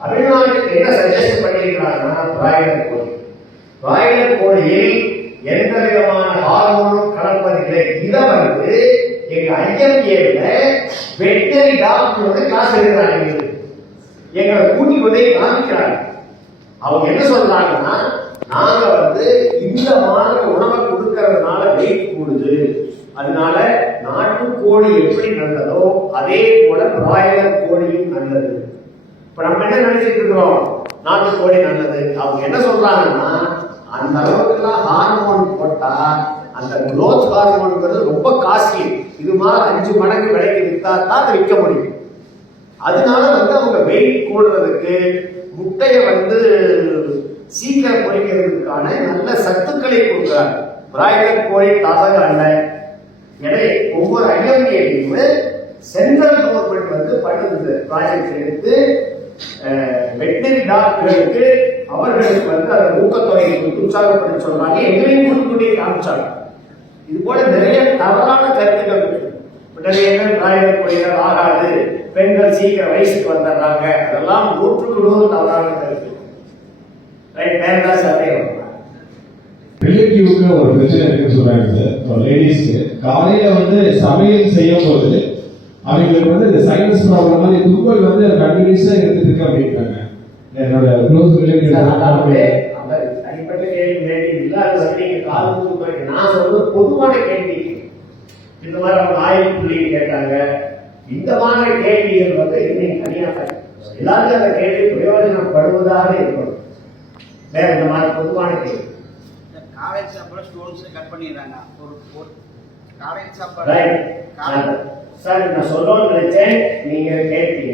தமிழ்நாட்டுக்கு என்ன சஜஸ்ட் பண்ணிருக்காங்கன்னா பிராய்லர் கோழி. பிராய்லர் கோழியில் எந்த விதமான ஹார்மோனும் கலப்பதில்லை. இதை வந்து எங்க ஐஎம்ஏல வெட்டரி டாக்டர் வந்து கிளாஸ் எடுக்கிறாங்க, எங்களை கூட்டி கொண்டே காமிக்கிறாங்க. அவங்க என்ன சொல்றாங்கன்னா, நாங்க வந்து இந்த மாதிரி உணவை கொடுக்கறதுனால வெயிட் கூடுது, அதனால நாட்டுக்கோழி எப்படி நல்லதோ அதே போல பிராய்லர் கோழியும் நல்லது. இப்ப நம்ம என்ன நினைச்சிட்டு இருக்கிறோம், நாட்டுக்கோழி நல்லது. அவங்க என்ன சொல்றாங்கன்னா, அந்த அளவுக்கு ஹார்மோன் போட்டா அந்த குரோத் ஹார்மோன்ங்கிறது ரொம்ப காஸ்ட்லி, இது மாதிரி 5 மடங்கு விலைக்கு விற்றா தான் அதை விற்க முடியும். அதனால வந்து அவங்க வெயிட் கூடுறதுக்கு முட்டையை வந்து சீக்கிரம் பொறிக்கிறதுக்கான நல்ல சத்துக்களை கொடுக்குறாங்க. பிராய்லர் கோழி தவறு அல்ல. எனவே ஒவ்வொரு ஐஎம்ஏலையும் சென்ட்ரல் கவர்மெண்ட் வந்து பண்ணுது ப்ராஜெக்ட் எடுத்து வெட்டரி டாக்டர்களுக்கு அவர்களுக்கு வந்து அந்த ஊக்கத்தொகை உற்சாகப்படி சொல்றாங்க, எங்களையும் கொடுத்துட்டே காமிச்சாங்க. இது போல நிறைய தவறான கருத்துக்கள் இருக்கு. நிறைய பேர் பிராய்லர் கோழிகள் ஆகாது, பெண்கள் சீக்கிரம் வயசுக்கு வந்துடுறாங்க, அதெல்லாம் 100% தவறான கருத்து. ரிலேட்டிவ்க்கு ஒரு பிரச்சனை இருக்குன்னு சொல்றாங்க சார். லேடிஸ்க்கு காலையில வந்து சமையல் செய்யும் போது அவங்களுக்கு வந்து இந்த சைனஸ் ப்ராப்ளம் மாதிரி தும்மல் வந்து கண்டினியூஸா எடுத்துட்டு இருக்கு அப்படின்றாங்க. என்னோட க்ளோஸ் ரிலேட்டிவ் தனிப்பட்ட கேள்வி இல்லாத காலம் நான் சொல்றது பொதுவான கேள்வி. இந்த மாதிரி அவங்க ஆயுள் புள்ளி கேட்டாங்க, இந்த மாதிரி கேள்விகள் வந்து இன்னைக்கு தனியாக எல்லாருக்கும் அந்த கேள்வி பிரயோஜனப்படுவதாக இருக்கணும். வேற இந்த மாதிரி பொதுவான கேள்வி காலேஜ் சாப்பாடு ஸ்டோன்ஸ் கட் பண்ணிடுறாங்க. ஒரு காலேஜ் சாப்பாடு சார் நான் சொல்லணும்னு நினைச்சேன், நீங்க கேட்டீங்க.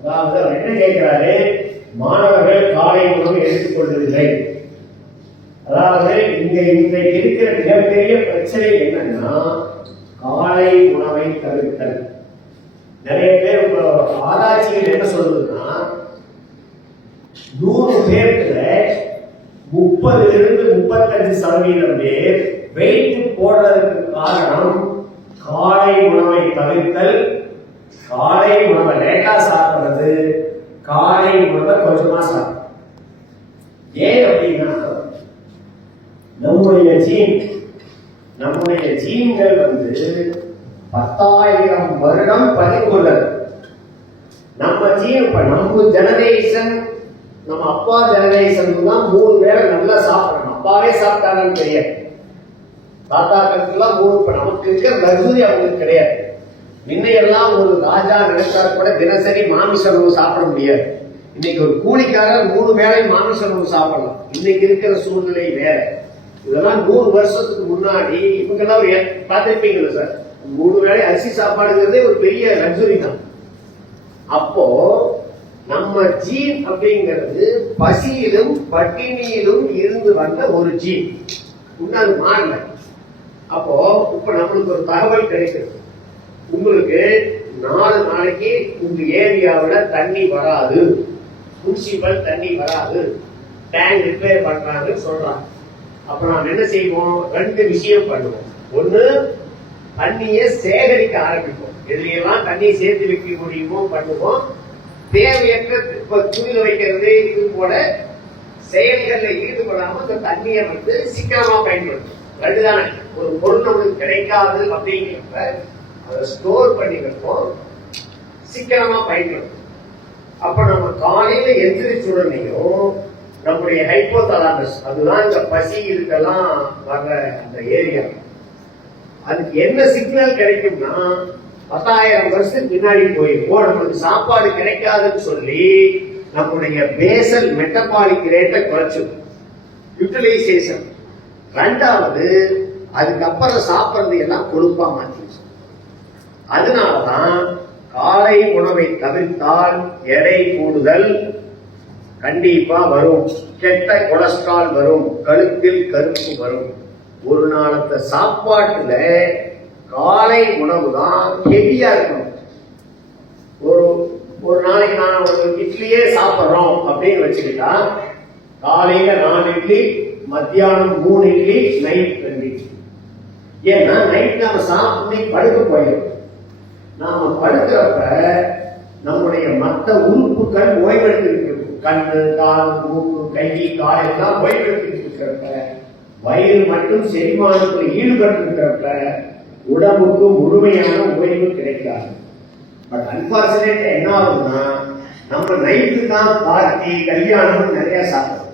அதாவது அவர் என்ன கேட்கிறாரு, மாணவர்கள் காலை உணவு எடுத்துக்கொள்வதில்லை. அதாவது இன்றைக்கு இருக்கிற மிகப்பெரிய பிரச்சனை என்னன்னா காலை உணவை தவிர்த்தல். நிறைய பேர் ஆராய்ச்சிகள் என்ன சொல்றதுன்னா 100 பேர்ல 30-35% பேர் வெயிட் போடுறதுக்கு காரணம் காலை உணவை தவிர்த்தல், காலை உணவை லேட்டா சாப்பிடுறது, காலை உணவை கொஞ்சமா சாப்பிடுறது. ஏன் அப்படின்னா நம்முடைய ஜீன்கள் வந்து 10,000 வருடம் பதிவுள்ளது. நம்ம ஜீன் இப்ப நம்ம ஜெனரேஷன், நம்ம அப்பா ஜெனரேஷன் தான் 3 வேளை நல்லா சாப்பிடணும். அப்பாவே சாப்பிட்டாங்கன்னு தெரியாது, தாத்தாக்களுக்கெல்லாம் 3. இப்ப நமக்கு இருக்கிற லக்ஸுரி அவங்களுக்கு கிடையாது. முன்னையெல்லாம் ஒரு ராஜா நினைச்சா கூட தினசரி மாமிச உணவு சாப்பிட முடியாது. இன்னைக்கு ஒரு கூலிக்காரர் 3 வேளை மாமிச உணவு சாப்பிடலாம். இன்னைக்கு இருக்கிற சூழ்நிலை வேற. இதெல்லாம் 100 வருஷத்துக்கு முன்னாடி இவங்கெல்லாம் பார்த்திருப்பீங்களா சார், 3 வேளை அரிசி சாப்பாடுங்கிறதே ஒரு பெரிய லக்ஸுரி தான். அப்போ நம்ம ஜீன் அப்படிங்கிறது பசியிலும் பட்டினியிலும் இருந்து வந்த ஒரு ஜீன், அது மாறல. அப்போ இப்ப நம்மளுக்கு ஒரு தகவல் கிடைக்கிறது, உங்களுக்கு 4 நாளைக்கு உங்க ஏரியாவில் தண்ணி வராது, முனிசிபல் தண்ணி வராது, டேங்க் ரிப்பேர் பண்றாங்கன்னு சொல்றாங்க. அப்ப நாம் என்ன செய்வோம், 2 விஷயம் பண்ணுவோம். ஒண்ணு, தண்ணியை சேகரிக்க ஆரம்பிப்போம். எதுலையெல்லாம் தண்ணி சேர்த்து வைக்க முடியுமோ பண்ணுவோம். தேவையற்ற துணில வைக்கிறது இது போல செயல்களில் ஈடுபடாம அந்த தண்ணியை வந்து சிக்கனமா பயன்படுத்தும். ரெண்டுதானே, ஒரு பொருள் நம்மளுக்கு கிடைக்காது அப்படிங்கிறப்ப அதை ஸ்டோர் பண்ணி வைப்போம், சிக்கனமா பயன்படுத்தும். அப்ப நம்ம காலையில எந்திரிச்ச உடனேயும் நம்முடைய ஹைப்போதலாமஸ், அதுதான் இந்த பசி இதுக்கெல்லாம் வர்ற அந்த ஏரியா, அதுக்கு என்ன சிக்னல் கிடைக்கும்னா 10,000 வருஷத்துக்கு பின்னாடி போயிருக்கோம். நம்மளுக்கு சாப்பாடு கிடைக்காதுன்னு சொல்லி நம்முடைய பேசல் மெட்டபாலிக் ரேட்டை குறைச்சிடும், யூட்டிலைசேஷன். ரெண்டாவது, அதுக்கப்புறம் சாப்பிட்றது எல்லாம் கொழுப்பா மாற்றிடுச்சு. அதனாலதான் காலை உணவை தவிர்த்தால் எடை கூடுதல் கண்டிப்பா வரும், கெட்ட கொலஸ்ட்ரால் வரும், கழுத்தில் கருப்பு வரும். ஒரு நாளத்த சாப்பாட்டுல காலை உணவு தான் ஹெவியா இருக்கணும். ஒரு நாளைக்கு நான் ஒரு இட்லியே சாப்பிட்றோம் அப்படின்னு வச்சுக்கிட்டா, காலையில 4 இட்லி, மத்தியானம் 3 இட்லி, நைட் 2 இட்லி. ஏன்னா நைட் நாம சாப்பிட்டு படுக்க போயிடும். நாம படுக்கிறப்ப நம்முடைய மற்ற உறுப்புகள் ஓய்வெடுத்து, கண்ணு, கால், மூக்கு, கை, கால் எல்லாம் ஓய்வெடுத்து இருக்கிறப்ப, வயிறு மட்டும் செரிமானத்தில் ஈடுபட்டு இருக்கிறப்ப உடம்புக்கு முழுமையான ஓய்வு கிடைக்காது. பட் அன்பார்ச்சுனேட் என்ன ஆகுதுன்னா, நம்ம நைட்டு தான் பார்ட்டி, கல்யாணம் நிறைய சாப்பிடும்,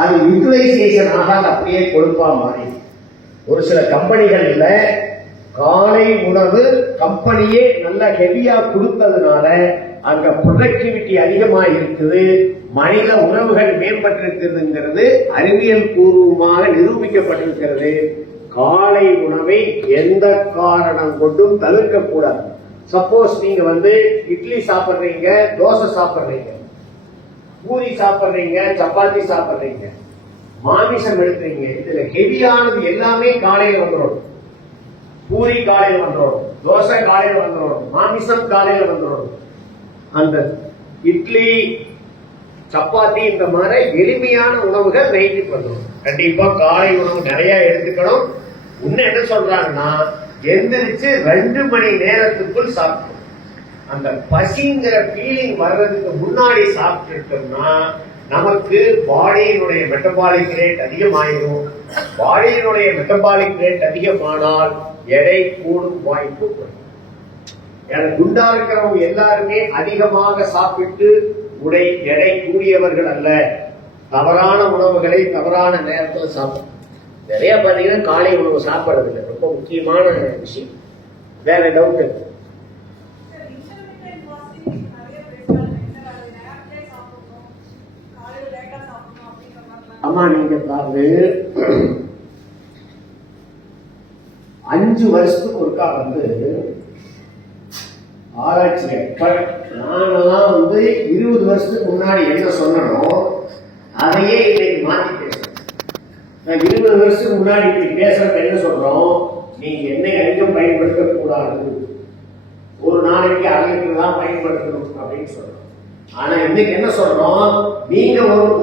அது யூட்டிலைசேஷன் ஆகாது, அப்படியே கொழுப்பா மாறி. ஒரு சில கம்பெனிகள்ல காலை உணவு கம்பெனியே நல்லா ஹெவியா கொடுத்ததுனால அங்க ப்ரொடக்டிவிட்டி அதிகமா இருக்குது, மனித உணவுகள் மேம்பட்டிருக்கிறதுங்கிறது அறிவியல் பூர்வமாக நிரூபிக்கப்பட்டிருக்கிறது. காலை உணவை எந்த காரணம் கொண்டும் தவிர்க்க கூடாது. சப்போஸ் நீங்க இட்லி சாப்பிடுறீங்க, தோசை சாப்பிடுறீங்க, பூரி சாப்பிடுறீங்க, சப்பாத்தி சாப்பிடுறீங்க, மாமிசம் எடுக்கிறீங்க, இதுல ஹெவியானது எல்லாமே காலையில் வந்துடும். பூரி காலையில் வந்துடும், தோசை காலையில் வந்துடும், மாமிசம் காலையில் வந்துடும். அந்த இட்லி, சப்பாத்தி இந்த மாதிரி எளிமையான உணவுகள் நைட்டுக்கு வந்துடும். கண்டிப்பா காலை உணவு நிறைய எடுத்துக்கணும். இன்னும் என்ன சொல்றாங்கன்னா, எந்திரிச்சு 2 மணி நேரத்துக்குள் சாப்பிடணும். அந்த பசிங்கிற ஃபீலிங் வர்றதுக்கு முன்னாடி சாப்பிட்டுட்டோம்னா நமக்கு பாடியினுடைய மெட்டபாலிக் ரேட் அதிகமாயிரும். பாடியினுடைய மெட்டபாலிக் ரேட் அதிகமானால் எடை கூடும் வாய்ப்பு குறையும். எனக்கு குண்டா இருக்கிறவங்க எல்லாருமே அதிகமாக சாப்பிட்டு எடை கூடியவர்கள் அல்ல. தவறான உணவுகளை தவறான நேரத்தில் சாப்பிடும். நிறைய பாத்தீங்கன்னா காலை உணவு சாப்பிடுறது இல்லை, ரொம்ப முக்கியமான விஷயம். வேற டவுட் இருக்கு? ஆமா, நீங்க பாருங்க, 5 வருஷத்துக்கு ஒருக்கா ஆராய்ச்சிகள், நானெல்லாம் 20 வருஷத்துக்கு முன்னாடி என்ன சொன்னனோ அதையே இன்னைக்கு மாத்தி பேசுறேன். நான் 20 வருஷத்துக்கு முன்னாடி இப்படி பேசுறப்ப என்ன சொல்றோம், நீங்க எண்ணெய் அதிகம் பயன்படுத்த கூடாது, ஒரு நாளைக்கு 1/2 லிட்டர் தான் பயன்படுத்தணும் அப்படின்னு சொல்றோம். ஆனா இன்னைக்கு என்ன சொல்றோம், நீங்க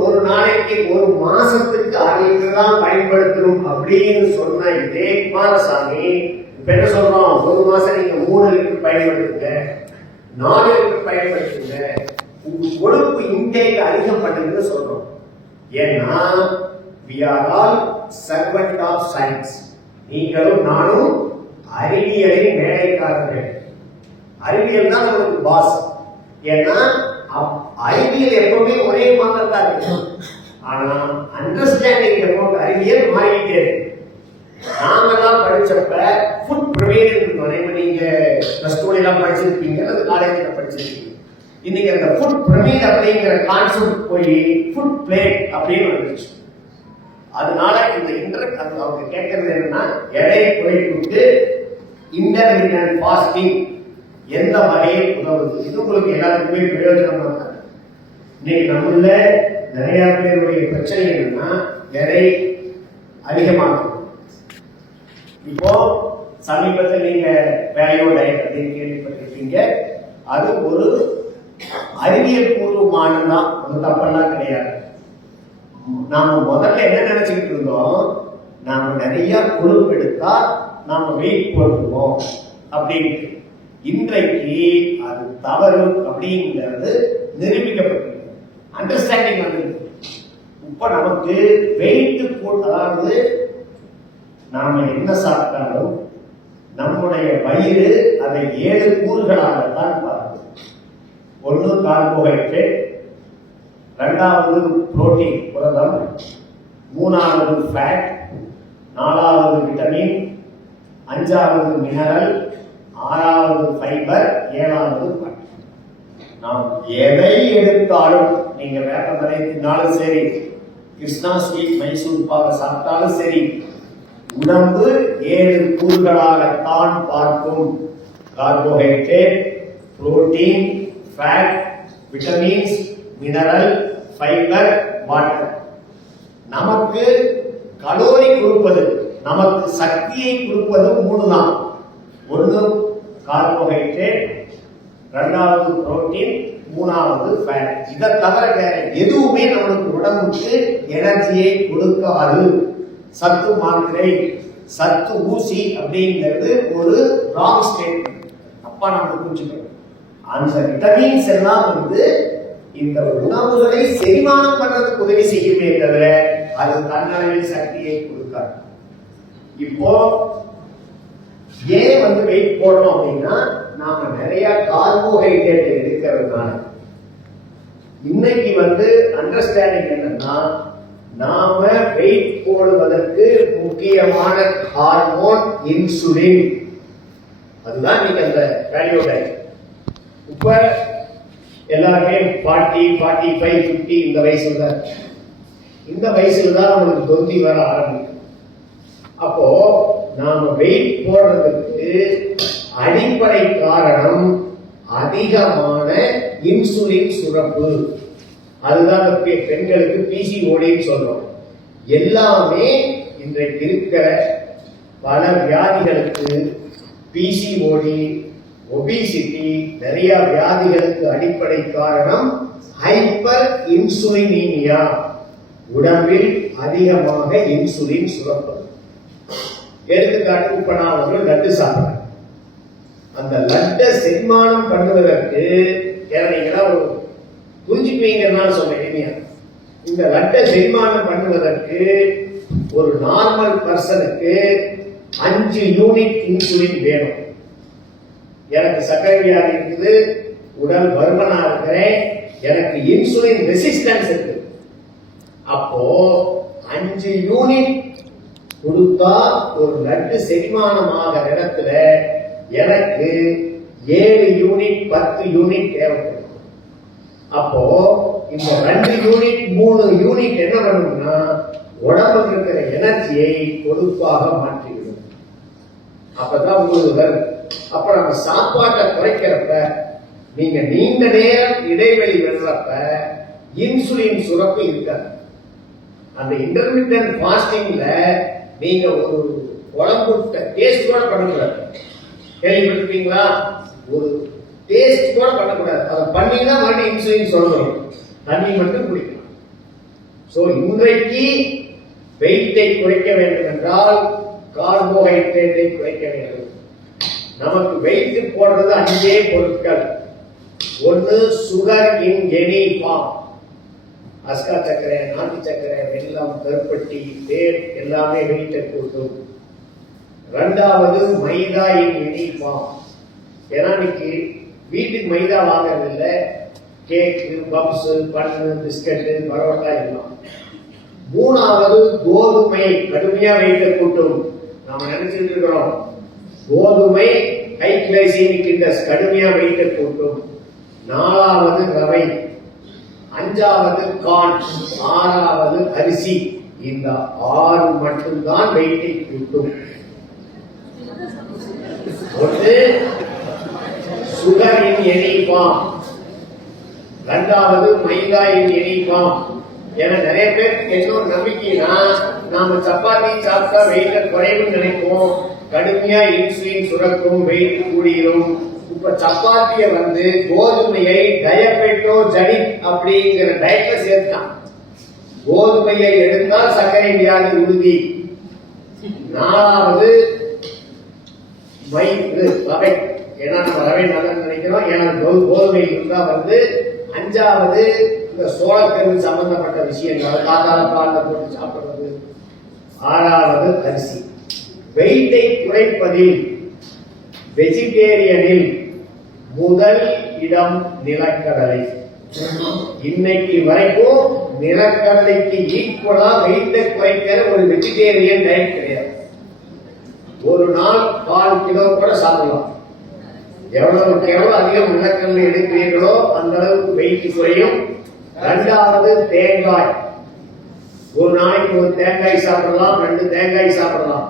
ஒரு நாளைக்கு, ஒரு மாசத்துக்கு 1/2 லிட்டர் தான் பயன்படுத்தணும் அப்படின்னு சொன்ன இதே குமாரசாமி இப்ப என்ன சொல்றோம், ஒரு மாசம் நீங்க 3 லிட்டர் பயன்படுத்துங்க, 4 லிட்டர் பயன்படுத்துங்க, உங்க கொழுப்பு இன்டேக் அதிகம் பண்ணுங்கன்னு சொல்றோம். ஏன்னா we are all servant of science. நீங்களும் நானும் அறிவியலின் வேலைக்காரர்கள். அறிவியல் தான் நமக்கு பாஸ். ஏன்னா அறிவியல் எப்பவுமே ஒரே மாதிரி தான் இருக்கு. ஆனா அண்டர்ஸ்டாண்டிங் அபவுட் அறிவியல் மாறிக்கிட்டே இருக்கு. நாமெல்லாம் படிச்சப்ப ஃபுட் பிரமிட் இருக்கும். நீங்க பிளஸ் 2 எல்லாம் படிச்சிருப்பீங்க, அல்லது காலேஜ்ல படிச்சிருப்பீங்க. இன்னைக்கு அந்த ஃபுட் பிரமிட் அப்படிங்கிற கான்செப்ட் போய் ஃபுட் பிளேட் அப்படின்னு வந்துருச்சு. அதனால இந்த அவங்க கேட்கறது என்னன்னா, எடை குறைப்புக்கு இன்டர்மிட்டன்ட் ஃபாஸ்டிங் எந்த வகையில் உதவுது? இது உங்களுக்கு எல்லாத்துக்குமே பிரயோஜனமா இருக்கு. இன்னைக்கு நம்மள நிறைய பேருடைய பிரச்சனை என்னன்னா, எடை அதிகமாகும். இப்போ சமீபத்தில் நீங்க வேலையோ டயட் அப்படின்னு கேள்விப்பட்டிருக்கீங்க. அது ஒரு அறிவியல் பூர்வமானதான், அது தப்பெல்லாம் கிடையாது. நாம முதல்ல என்ன நினைச்சுக்கிட்டு இருந்தோம், நாம நிறைய கொழுப்பு எடுத்தா நாம வெயிட் போட்டுருவோம் அப்படின்னு. இன்றைக்கு அது தவறு அப்படிங்கிறது நிரூபிக்கப்பட்டிருக்கு. அண்டர்ஸ்டாண்டிங் வந்து இப்ப நமக்கு வெயிட் போட்டு, அதாவது நாம என்ன சாப்பிட்டாலும் நம்முடைய வயிறு அதை 7 கூறுகளாகத்தான் பார்க்கும். ஒன்று கார்போஹைட்ரேட், ரெண்டாவது புரோட்டீன் புரதம், மூணாவது ஃபேட், நாலாவது விட்டமின், அஞ்சாவது மினரல், ஆறாவது ஃபைபர், ஏழாவது பட். நாம் எதை எடுத்தாலும் நீங்க வேப்பமலை தின்னாலும் சரி, கிருஷ்ணா ஸ்வீட் மைசூர் பாக சாப்பிட்டாலும் சரி, உடம்பு 7 கூறுகளாகத்தான் பார்க்கும். Carbohydrate, protein, fat, vitamins, mineral, fibre, water. நமக்கு கலோரி கொடுப்பது, நமக்கு சக்தியை கொடுப்பது 3 தான். ஒன்று கார்போஹைட்ரேட், ரெண்டாவது புரோட்டீன், மூணாவது ஃபேட். இதை தவிர வேற எதுவுமே நம்மளுக்கு உடம்புக்கு எனர்ஜியை கொடுக்காது. சத்து மாத்திரை, சத்து ஊசி அப்படிங்கிறது ஒரு ராங் ஸ்டேட்மெண்ட். அப்பா நம்ம புரிஞ்சுக்கணும். அந்த விட்டமின்ஸ் எல்லாம் இந்த உணவுகளை செரிமானம் பண்றதுக்கு உதவி செய்யுமே தவிர அது தன்னளவில் சக்தியை கொடுக்காது. இப்போ ஏன் வெயிட் போடணும் அப்படின்னா, நாம நிறைய கார்போஹைட்ரேட் எடுக்கிறதுனால. இன்னைக்கு அண்டர்ஸ்டாண்டிங் என்னன்னா, நாம வெயிட் போடுவதற்கு முக்கியமான ஹார்மோன் இன்சுலின். அதுதான் நீங்க அந்த வேல்யூ டயட். இப்ப எல்லாருமே 40, 45, 50 இந்த வயசுல தான் நம்மளுக்கு தொந்தி வர ஆரம்பிக்கும். அப்போ நாம வெயிட் போடுறதுக்கு அடிப்படை காரணம் அதிகமான இன்சுலின் சுரப்பு. அதுதான் பெண்களுக்கு பிசிஓடின்னு சொல்றோம். எல்லாமே இன்றைக்கு இருக்கிற பல வியாதிகளுக்கு பிசிஓடி, ஒபிசிட்டி, நிறைய வியாதிகளுக்கு அடிப்படை காரணம் ஹைப்பர் இன்சுலினீமியா. உடம்பில் அதிகமாக இன்சுலின் சுரப்பது. எடுத்துக்காட்டு, இப்ப நான் ஒரு லட்டு சாப்பிடுறேன். அந்த லட்டை செரிமானம் பண்ணுவதற்கு நீங்களா ஒரு புரிஞ்சுக்குவீங்கன்னு சொல்றேன். இந்த லட்டை செரிமானம் பண்ணுவதற்கு ஒரு நார்மல் பர்சனுக்கு 5 யூனிட் இன்சுலின் வேணும். எனக்கு சர்க்கரை வியாதி இருக்குது, உடல் பருமனா இருக்கிறேன், எனக்கு இன்சுலின் ரெசிஸ்டன்ஸ் இருக்கு. அப்போ 5 யூனிட் கொடுத்தா ஒரு லட்டு செரிமானம் ஆகிற இடத்துல எனக்கு 7 யூனிட் 10 யூனிட் தேவைப்படும். அப்போ இந்த 2 யூனிட் 3 யூனிட் என்ன பண்ணும்னா, உடம்புல இருக்கிற எனர்ஜியை கொழுப்பாக மாற்றிவிடும். அப்பதான் உங்களுக்கு வருது. அப்ப நம்ம சாப்பாட்டை குறைக்கிறப்ப, நீங்க நீண்ட நேரம் இடைவெளி விடுறப்ப இன்சுலின் சுரப்பு இருக்காது. அந்த இன்டர்மிட்டன்ட் ஃபாஸ்டிங்ல நீங்க ஒரு உடம்பு டேஸ்ட் கூட பண்ணக்கூடாது. கேள்விப்பட்டிருக்கீங்களா? ஒரு டேஸ்ட் கூட பண்ணக்கூடாது. அதை பண்ணீங்கன்னா மறுபடியும் இன்சுலின் சொல்லணும். தண்ணி மட்டும் குடிக்கலாம். சோ இன்றைக்கு வெயிட்டை குறைக்க வேண்டும் என்றால் கார்போஹைட்ரேட்டை குறைக்க வேண்டும். நமக்கு வெயிட் போடுறது 5 பொருட்கள். ஒன்று சுகர் இன் எனி ஃபார்ம். அஸ்கா சர்க்கரை, நாட்டு சர்க்கரை, வெல்லம், கருப்பட்டி, தேன் எல்லாமே வெயிட்டை கூட்டும். ரெண்டாவது மைதா இன் எனி ஃபார்ம். ஏன்னா இன்னைக்கு வீட்டுக்கு மைதா வாங்கறது இல்லை. கேக்கு, பப்ஸ், பண்ணு, பிஸ்கட்டு, பரோட்டா எல்லாம். மூணாவது கோதுமை கடுமையா வெயிட்டை கூட்டும். நாம நினைச்சிட்டு இருக்கிறோம் கோதுமை ஹை கிளைசெமிக் இண்டெக்ஸ் கடுமையா வெயிட்டை கூட்டும். நாலாவது ரவை, 5வது கார்ன், 6வது அரிசி. இந்த 6 மட்டும்தான் வெயிட்டை கூட்டும். ஒன்று சுகர் இன் எனி ஃபார்ம், ரெண்டாவது மைதா இன் எனி ஃபார்ம். ஏன்னா நிறைய பேர் என்ன நம்பிக்கைனா, நாம சப்பாத்தி சாப்பிட்டா வெயிட்ட குறையும் நினைப்போம். கடுமையா இன்சுலின் சுரக்கும், வெயிட் கூடிரும். இப்ப சப்பாத்திய கோதுமையை டயபெட்டோஜெனிக் அப்படிங்கிற டயட்ல சேர்த்தான். கோதுமையை எடுத்தால் சர்க்கரை வியாதி உறுதி. நாலாவது ரவை. ஏன்னா நம்ம ரவை நல்லா நினைக்கிறோம், ஏன்னா கோதுமை இருந்தா 5வது இந்த சோளக்கருவு சம்பந்தப்பட்ட விஷயங்கள், காத்தால பால்ல போட்டு சாப்பிடுறது. 6வது அரிசி. வெயிட்டை குறைப்பதில் வெஜிடேரியனில் முதல் இடம் நிலக்கடலை. இன்னைக்கு வரைக்கும் நிலக்கடலைக்கு ஈக்குவலா வெயிட்டை குறைக்கிற ஒரு வெஜிடேரியன் டயட் கிடையாது. ஒரு நாள் 1/4 கிலோ கூட சாப்பிடலாம். எவ்வளவுக்கு எவ்வளவு அதிகம் நிலக்கடலை எடுக்கிறீர்களோ அந்த அளவுக்கு வெயிட் குறையும். இரண்டாவது தேங்காய். ஒரு நாளைக்கு ஒரு தேங்காய் சாப்பிடலாம், 2 தேங்காய் சாப்பிடலாம்.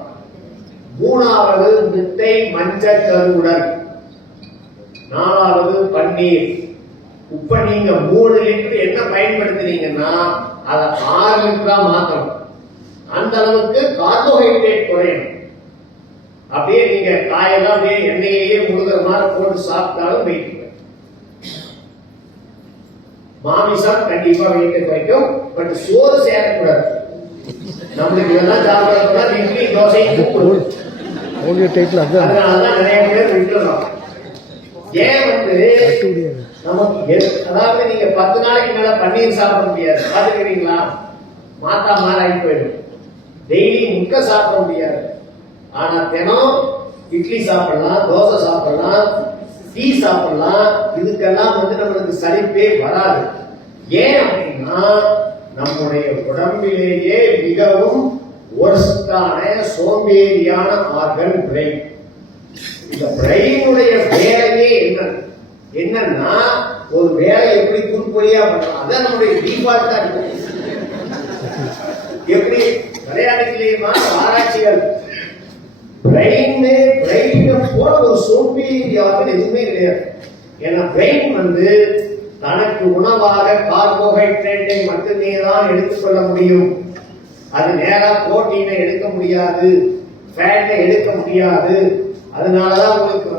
மூணாவது முட்டை மஞ்சள் கருவுடன். நாலாவது பன்னீர். இப்ப நீங்க 3 லிட்டர் என்ன பயன்படுத்துறீங்கன்னா அதை 6 லிட்டரா மாத்தணும். அந்த அளவுக்கு கார்போஹைட்ரேட் குறையணும். அப்படியே நீங்க காயெல்லாம் அப்படியே எண்ணெயிலேயே முழுகிற மாதிரி போட்டு சாப்பிட்டாலும் வெயிட் குறையும். மாமிசம் கண்டிப்பா வெயிட்டை குறைக்கும். பட் சோறு சேரக்கூடாது. நம்மளுக்கு இதெல்லாம் சாப்பிடக்கூடாது. இட்லி தோசை அதனாலதான் நிறைய பேர் விட்டுறோம். ஏன் நமக்கு அதாவது நீங்க 10 நாளைக்கு மேல பன்னீர் சாப்பிட முடியாது. பாத்துக்கிறீங்களா? மாத்தா மாறாகி போயிடும். டெய்லி முட்டை சாப்பிட முடியாது. ஆனா தினம் இட்லி சாப்பிடலாம், தோசை சாப்பிடலாம், டீ சாப்பிடலாம். இதுக்கெல்லாம் நம்மளுக்கு சலிப்பே வராது. ஏன் அப்படின்னா நம்முடைய உடம்பிலேயே மிகவும் ஒர்ஸ்டான சோம்பேறியான ஆர்கன் பிரெயின். இந்த பிரெயினுடைய வேலையே என்னன்னா ஒரு வேலை எப்படி குறிப்பொழியா பண்ணலாம். அதான் நம்முடைய டிஃபால்ட்டா இருக்கும். எப்படி விளையாட்டுலேயுமா ஆராய்ச்சிகள் பிரெயின் போல ஒரு சோம்பேறியாக எதுவுமே கிடையாது. ஏன்னா பிரெயின் தனக்கு உணவாக கார்போஹைட்ரேட்டை மட்டுமே தான் எடுத்துக்கொள்ள முடியும். அது நேரா புரோட்டீனை எடுக்க முடியாது, ஃபேட்டை எடுக்க முடியாது. அதனாலதான் உங்களுக்கு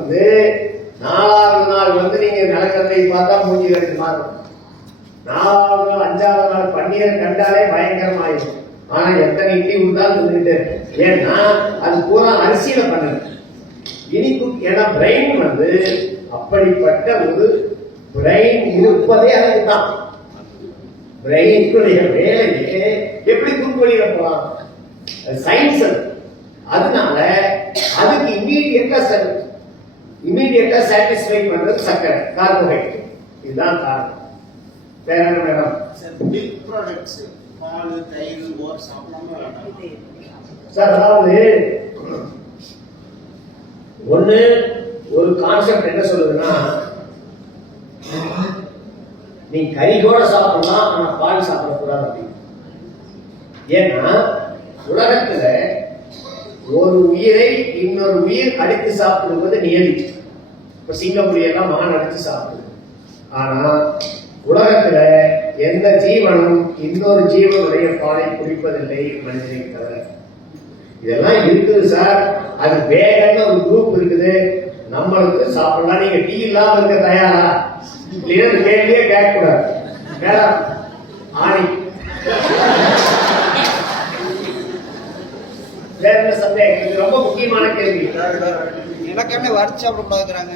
4வது நாள் நீங்க நிலக்கடலை பார்த்தா மூஞ்சி 2 மாறும். 4வது நாள் 5வது நாள் பன்னீரை கண்டாலே பயங்கரமாயிடும். ஆனா எத்தனை இட்லி உண்டாலும் சொல்லிட்டு, ஏன்னா அது பூரா அரிசியில பண்ணது இனிப்பு. ஏன்னா பிரெயின் அப்படிப்பட்ட ஒரு பிரெயின் இருப்பதே அதுதான். பிரெயினுடைய வேலையே எப்படி குறுக்கொழியில போலாம், சயின்ஸ். அதனால அதுக்கு இமீடியட்டா சாட்டிஸ்ஃபை பண்றது சர்க்கரை, கார்போஹைட்ரேட். இதுதான் காரணம். வேற என்ன மேடம்? மில்க் ப்ராடக்ட்ஸ், பால், தயிர், மோர் சாப்பிடாம சார், அதாவது ஒரு கான்செப்ட் என்ன சொல்லுதுன்னா, நீ கறியோட சாப்பிடலாம், ஆனா பால் சாப்பிடக்கூடாது அப்படின்னு. ஏன்னா உலகத்துல ஒரு உயிரை இன்னொரு உயிர் அடித்து சாப்பிடுவது நியதி. இப்ப சிங்கப்பூரியெல்லாம் மான் அடித்து சாப்பிடுது. ஆனா உலகத்துல எந்த ஜீவனும் இன்னொரு ஜீவனுடைய பாலை குடிப்பதில்லை, மனிதனை தவிர. இதெல்லாம் இருக்குது சார். அது வேகன்னு ஒரு குரூப் இருக்குது. நம்மளுக்கு சாப்பிடலாம். நீங்க டீ இல்லாம இருக்க தயாரா? இல்லையா கேள்வியே கேட்கக்கூடாது. வேணாம் ஆணி. வேற என்ன சந்தேகம்? இது ரொம்ப முக்கியமான கேள்வி. நிலக்கடலை வறுத்து சாப்பிடக்கூடாதுங்கிறாங்க.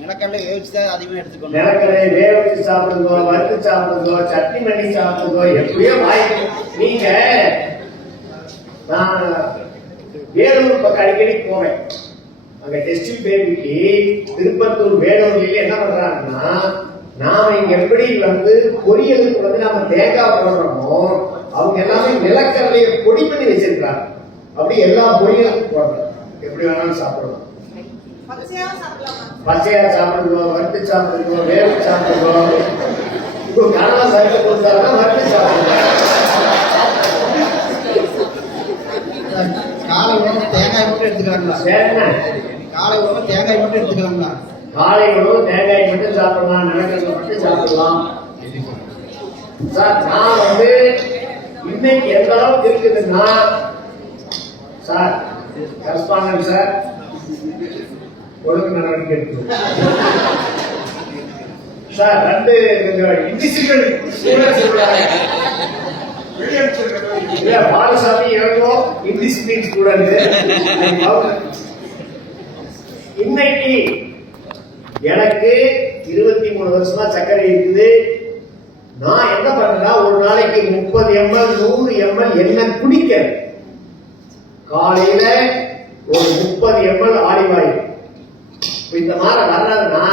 நிலக்கடலை வேவிச்சு தான் அதிகமாக எடுத்துக்கணும். நிலக்கடலை வேக வச்சு சாப்பிடுங்கோ, வறுத்து சாப்பிடுங்கோ, சட்னி பண்ணி சாப்பிடுங்கோ, எப்படியோ வாய்ப்பு. நீங்க நான் வேலூர் பக்கம் அடிக்கடி போவேன். அங்க டெஸ்டிங் பேபிக்கு திருப்பத்தூர் வேலூர்ல என்ன பண்றாங்கன்னா, நாம இங்க எப்படி பொரியலுக்கு நாம தேங்காய் போடுறோமோ, அவங்க எல்லாமே நிலக்கடலையை பொடி பண்ணி வச்சிருக்காங்க. அப்படி எல்லா பொரியலுக்கும் போடுறோம். எப்படி வேணாலும் சாப்பிடலாம். பச்சையா சாப்பிடுவோம், வறுத்து சாப்பிடுவோம், வேக சாப்பிடுவோம். இப்போ கனவா சர்க்கை கொடுத்தாருன்னா வறுத்து சாப்பிடுவோம். காலை உணவு தேங்காய் மட்டும் எடுத்துக்கலாங்களா? காலை உணவு தேங்காய் மட்டும் எடுத்துக்கலாங்களா? காலை உணவு தேங்காய் மட்டும் சாப்பிடலாம், நிலக்கடலை மட்டும் சாப்பிடலாம். சார், நான் இன்னைக்கு எந்த அளவுக்கு இருக்குதுன்னா, சார் கரஸ்பாண்டன்ட் சார் ஒழுங்கு நடவடிக்கை எடுக்கணும் சார். 2 இன்டிசிப்ளின் ஸ்டூடெண்ட்ஸ் இருக்காங்க. இல்ல பாலசாமி எனக்கோ இன்டிசிப்ளின் ஸ்டூடெண்ட். இன்னைக்கு எனக்கு 23 வருஷமா சர்க்கரை இருக்குது. நான் என்ன பண்றேன்னா, ஒரு நாளைக்கு 30 ml 100 ml எண்ணெய் குடிக்கிறேன். காலையில ஒரு 30 ml ஆலிவ் ஆயில், இந்த மாதிரி வர்றதுன்னா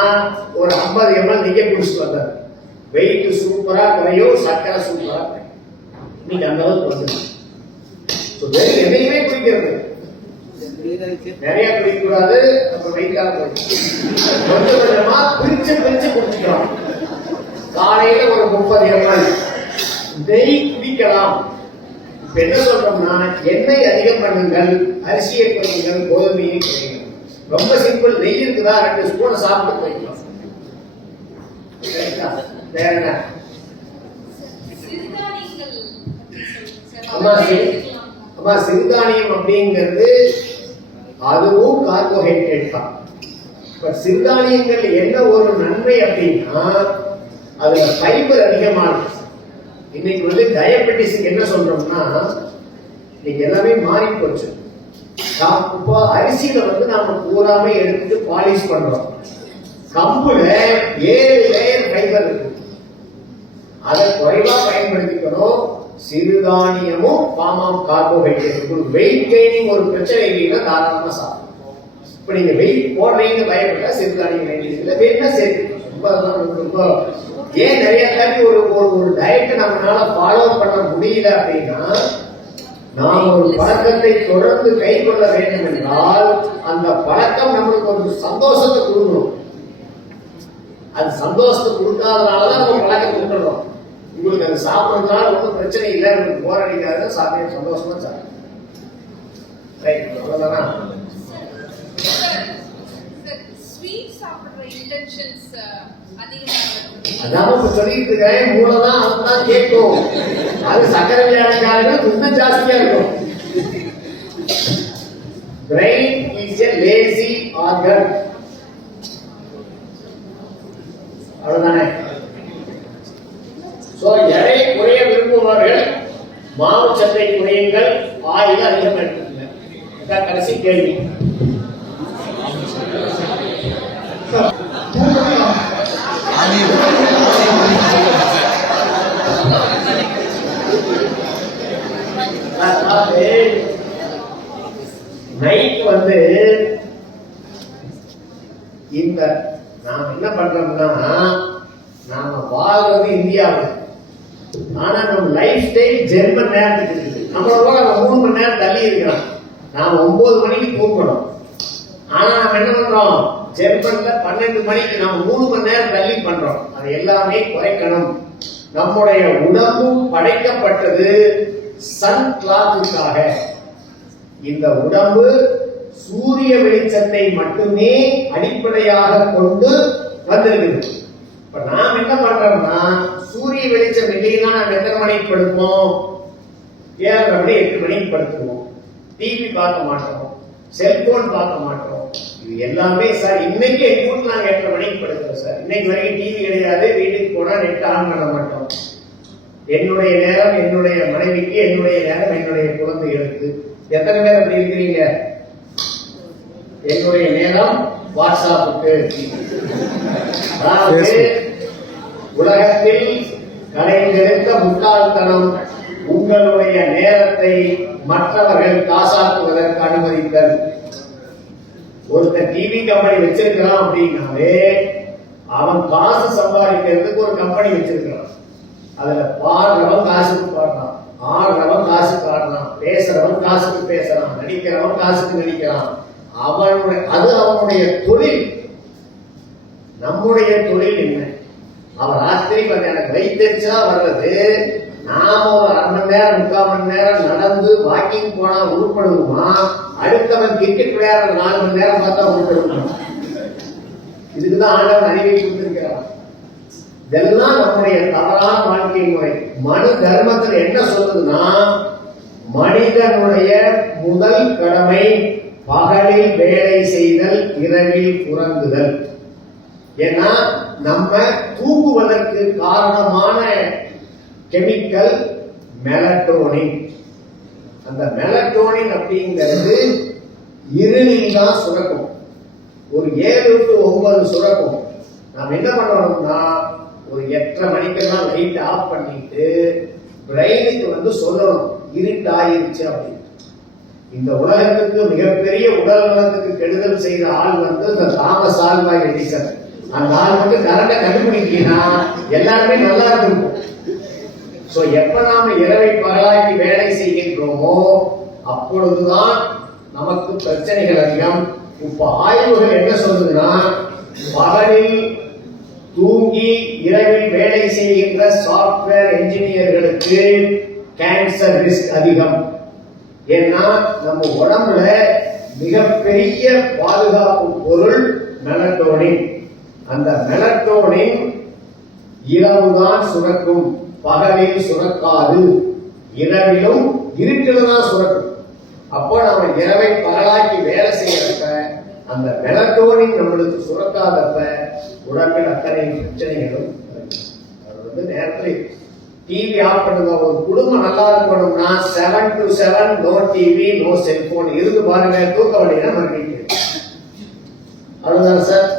ஒரு 50 ml நெய்யை குடிச்சிட்டு வந்தாரு, வெயிட் சூப்பரா குறையும், சக்கரை சூப்பரா குறையும். இன்னைக்கு அந்த அளவுக்கு வந்து எதையுமே குடிக்கிறது நிறைய குடிக்க கூடாது, நம்ம வெயிட்டாக போயிடும். கொஞ்சம் கொஞ்சமா பிரிச்சு பிரிச்சு குடிச்சுக்கலாம். காலையில ஒரு 30 ml நெய் குடிக்கலாம். இப்ப என்ன சொல்றோம்னா, எண்ணெய் அதிகம் பண்ணுங்கள், அரிசியை குறையுங்கள், கோதுமையை குறையுங்கள். ரொம்ப சிம்பிள். நெய் இருக்குதா, 2 ஸ்பூனை சாப்பிட்டு போய்க்கலாம். வேற என்ன? அம்மா சிறுதானியம் அப்படிங்கிறது அதுவும் கார்போஹைட்ரேட் தான். சிறுதானியங்கள் என்ன ஒரு நன்மை அப்படின்னா, அதுல ஃபைபர் அதிகமானது. இன்னைக்கு வந்து டயபெட்டிஸ்க்கு என்ன சொல்றோம்னா, இன்னைக்கு எல்லாமே மாறி போச்சு. இப்போ அரிசியில வந்து நாம பூராமே எடுத்து பாலிஷ் பண்றோம். கம்புல 7 லேயர் ஃபைபர் இருக்கு, அதை குறைவா பயன்படுத்திக்கணும். சிறுதானியமும் form of carbohydrate. Weight gaining ஒரு பிரச்சனை இல்லைன்னா தாராளமா சாப்பிடும். இப்ப நீங்க வெயிட் போடுறீங்க பயப்பட்டா சிறுதானியம் வேண்டியது வேணா சேர்த்து ரொம்ப. ஏன் நிறைய பேருக்கு ஒரு டயட்டை நம்மளால ஃபாலோ பண்ண முடியல அப்படின்னா, நாம் ஒரு பழக்கத்தை தொடர்ந்து கை கொள்ள வேண்டும் என்றால் அந்த பழக்கம் நம்மளுக்கு ஒரு சந்தோஷத்தை கொடுக்கணும். அது சந்தோஷத்தை கொடுக்காதனாலதான் நம்ம பழக்கம் கொடுக்கணும். உங்களுக்கு அது சாப்பிடுறதுனால ஒன்றும் பிரச்சனை இல்லை, உங்களுக்கு போர் அடிக்காது, சாப்பிட சந்தோஷமா சாப்பிடும். ரைட், அவ்வளவுதானா? அதான் இப்ப சொல்லிட்டு இருக்கேன், மூளைதான் அதுதான் கேட்கும். அது சக்கரை விளையாடுக்காரர்கள் இன்னும் ஜாஸ்தியா இருக்கும். Brain is a lazy organ. அவ்வளவுதானே? சோ எடை குறைய விரும்புபவர்கள் மாவு சத்தை குறையுங்கள், ஆயில் அதிகம் எடுத்துக்கங்க. இதான் கடைசி கேள்வி. நைட் வந்து இந்த நாம் என்ன பண்றோம்னா, நாம வாழ்றது இந்தியாவில், ஆனா நம்ம லைஃப் ஸ்டைல் ஜெர்மன் நேரத்துக்கு இருக்குது. நம்மளோட நம்ம 3 மணி நேரம் தள்ளி இருக்கிறோம். நாம 9 மணிக்கு தூங்கணும், ஆனா நம்ம என்ன பண்றோம், ஜெர்மன்ல 12 மணிக்கு நாம 3 மணி நேரம் தள்ளி பண்றோம். அது எல்லாமே குறைக்கணும். நம்முடைய உடம்பு படைக்கப்பட்டது சன் கிளாக்குக்காக. இந்த உடம்பு சூரிய வெளிச்சத்தை மட்டுமே அடிப்படையாக கொண்டு வந்திருக்குது. இப்ப நாம் என்ன பண்றோம்னா, சூரிய வெளிச்சம் இல்லைன்னா நம்ம எத்தனை மணிக்கு படுப்போம்? 7:30 மணி 8 மணிக்கு படுத்துவோம். டிவி பார்க்க மாட்டோம், செல்போன் பார்க்க மாட்டோம். இது எல்லாமே சார் இன்னைக்கு எங்க வீட்டுல நாங்க 8:30 மணிக்கு படுக்கிறோம் சார். இன்னைக்கு வரைக்கும் டிவி கிடையாது, வீட்டுக்கு போனா நெட் ஆன் பண்ண மாட்டோம். என்னுடைய நேரம் என்னுடைய மனைவிக்கு, என்னுடைய நேரம் என்னுடைய குழந்தைகளுக்கு. எத்தனை பேர் அப்படி இருக்கிறீங்க? என்னுடைய நேரம் வாட்ஸ்அப்புக்கு. அதாவது உலகத்தில் கலைந்திருந்த முட்டாள்தனம் உங்களுடைய நேரத்தை மற்றவர்கள் காசாக்குவதற்கு அனுமதித்தல். ஒருத்தர் டிவி கம்பெனி வச்சிருக்கிறான் அப்படின்னாலே அவன் காசு சம்பாதிக்கிறதுக்கு ஒரு கம்பெனி வச்சிருக்கிறான். அதுல பாடுறவன் காசுக்கு பாடுறான், ஆடுறவன் காசுக்கு ஆடுறான், பேசுறவன் காசுக்கு பேசுறான், நடிக்கிறவன் காசுக்கு நடிக்கிறான். அது அவனுடைய தொழில். நம்முடைய தொழில் என்ன? அவன் ராத்திரி எனக்கு வைத்தறிச்சா வர்றது, நாம ஒரு 1/2 மணி நேரம் 3/4 மணி நேரம் நடந்து வாக்கிங் போனா உருப்படுவோமா? அடுத்தவன் கிரிக்கெட் விளையாடுற 4 மணி நேரம் பார்த்தா உருப்படுவோமா? இதுக்குதான் ஆண்டவன் அறிவை கொடுத்திருக்கிறான். இதெல்லாம் நம்முடைய தவறான வாழ்க்கை முறை. மனு தர்மத்தில் என்ன சொல்லுதுன்னா, மனிதனுடைய முதல் கடமை பகலில் வேலை செய்தல், இரவில் உறங்குதல். ஏன்னா நம்ம தூங்குவதற்கு காரணமான கெமிக்கல் மெலட்டோனின். அந்த மெலட்டோனின் அப்படிங்கிறது இருளில் தான் சுரக்கும். ஒரு 7 to 9 சுரக்கும். நாம் என்ன பண்ணணும்னா, ஒரு 8:30 மணிக்கெல்லாம் லைட் ஆஃப் பண்ணிட்டு பிரெயினுக்கு வந்து சொல்லணும் இருட்டாயிருச்சு அப்படின்னு. இந்த உலகத்துக்கு மிகப்பெரிய உடல் நலத்துக்கு கெடுதல் செய்த ஆள் வந்து இந்த தாமஸ் ஆல்வா எடிசன். அந்த ஆள் வந்து கரண்ட கண்டுபிடிக்கினா எல்லாருமே நல்லா இருக்கும். சோ எப்ப நாம இரவை பகலாக்கி வேலை செய்கின்றோமோ அப்பொழுதுதான் நமக்கு பிரச்சனைகள் அதிகம். இப்ப ஆய்வுகள் என்ன சொல்லுதுன்னா, பகலில் தூங்கி இரவில் வேலை செய்கின்ற சாப்ட்வேர் என்ஜினியர்களுக்கு கேன்சர் ரிஸ்க் அதிகம். ஏன்னா நம்ம உடம்புல மிகப்பெரிய பாதுகாப்பு பொருள் மெலட்டோனின். அந்த மெலட்டோனின் இரவுதான் சுரக்கும், பகலில் சுரக்காது. இரவிலும் இருட்டில தான் சுரக்கும். அப்போ நம்ம இரவை பகலாக்கி வேலை செய்யறப்ப அந்த மெலட்டோனின் நம்மளுக்கு சுரக்காதப்ப உடம்பில் அத்தனை பிரச்சனைகளும். அது வந்து நேரத்தில் டிவி ஆஃப் பண்ணுங்க. ஒரு குடும்பம் நல்லா இருக்கணும்னா 7 to 7 no TV no cellphone இருந்து பாருங்க. தூக்க வழியா மறுபடியும் அவ்வளவுதான் சார்.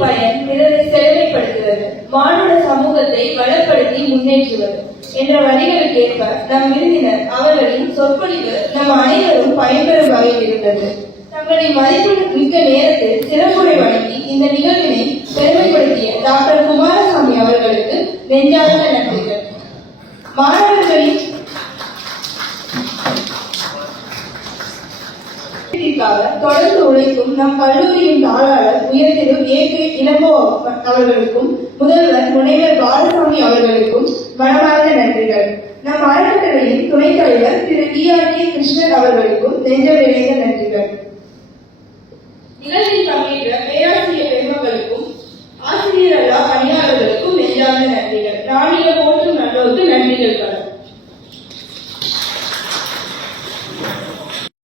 பயன் பிறரை செழுமைப்படுத்துவது, மானுட சமூகத்தை வளப்படுத்தி முன்னேற்றுவது என்ற வரிகளுக்கு ஏற்ப நம் விருந்தினர் அவர்களின் சொற்பொழிவு நம் அனைவரும் பயன்பெறும் வகையில் இருந்தது. தங்களை மதிப்பு மிக்க நேரத்தில் சிறப்புரை வழங்கி இந்த நிகழ்வினை பெருமைப்படுத்திய டாக்டர் குமாரசாமி அவர்களுக்கு நெஞ்சார்ந்த நன்றிகள். மாணவர்களின் தொடர்ந்து உழைக்கும் நம் கல்லூரியின் தாளாளர் உயர்திரு ஏ.கே. இளங்கோ அவர்களுக்கும் முதல்வர் முனைவர் பாலசாமி அவர்களுக்கும் மனமார்ந்த நன்றிகள்.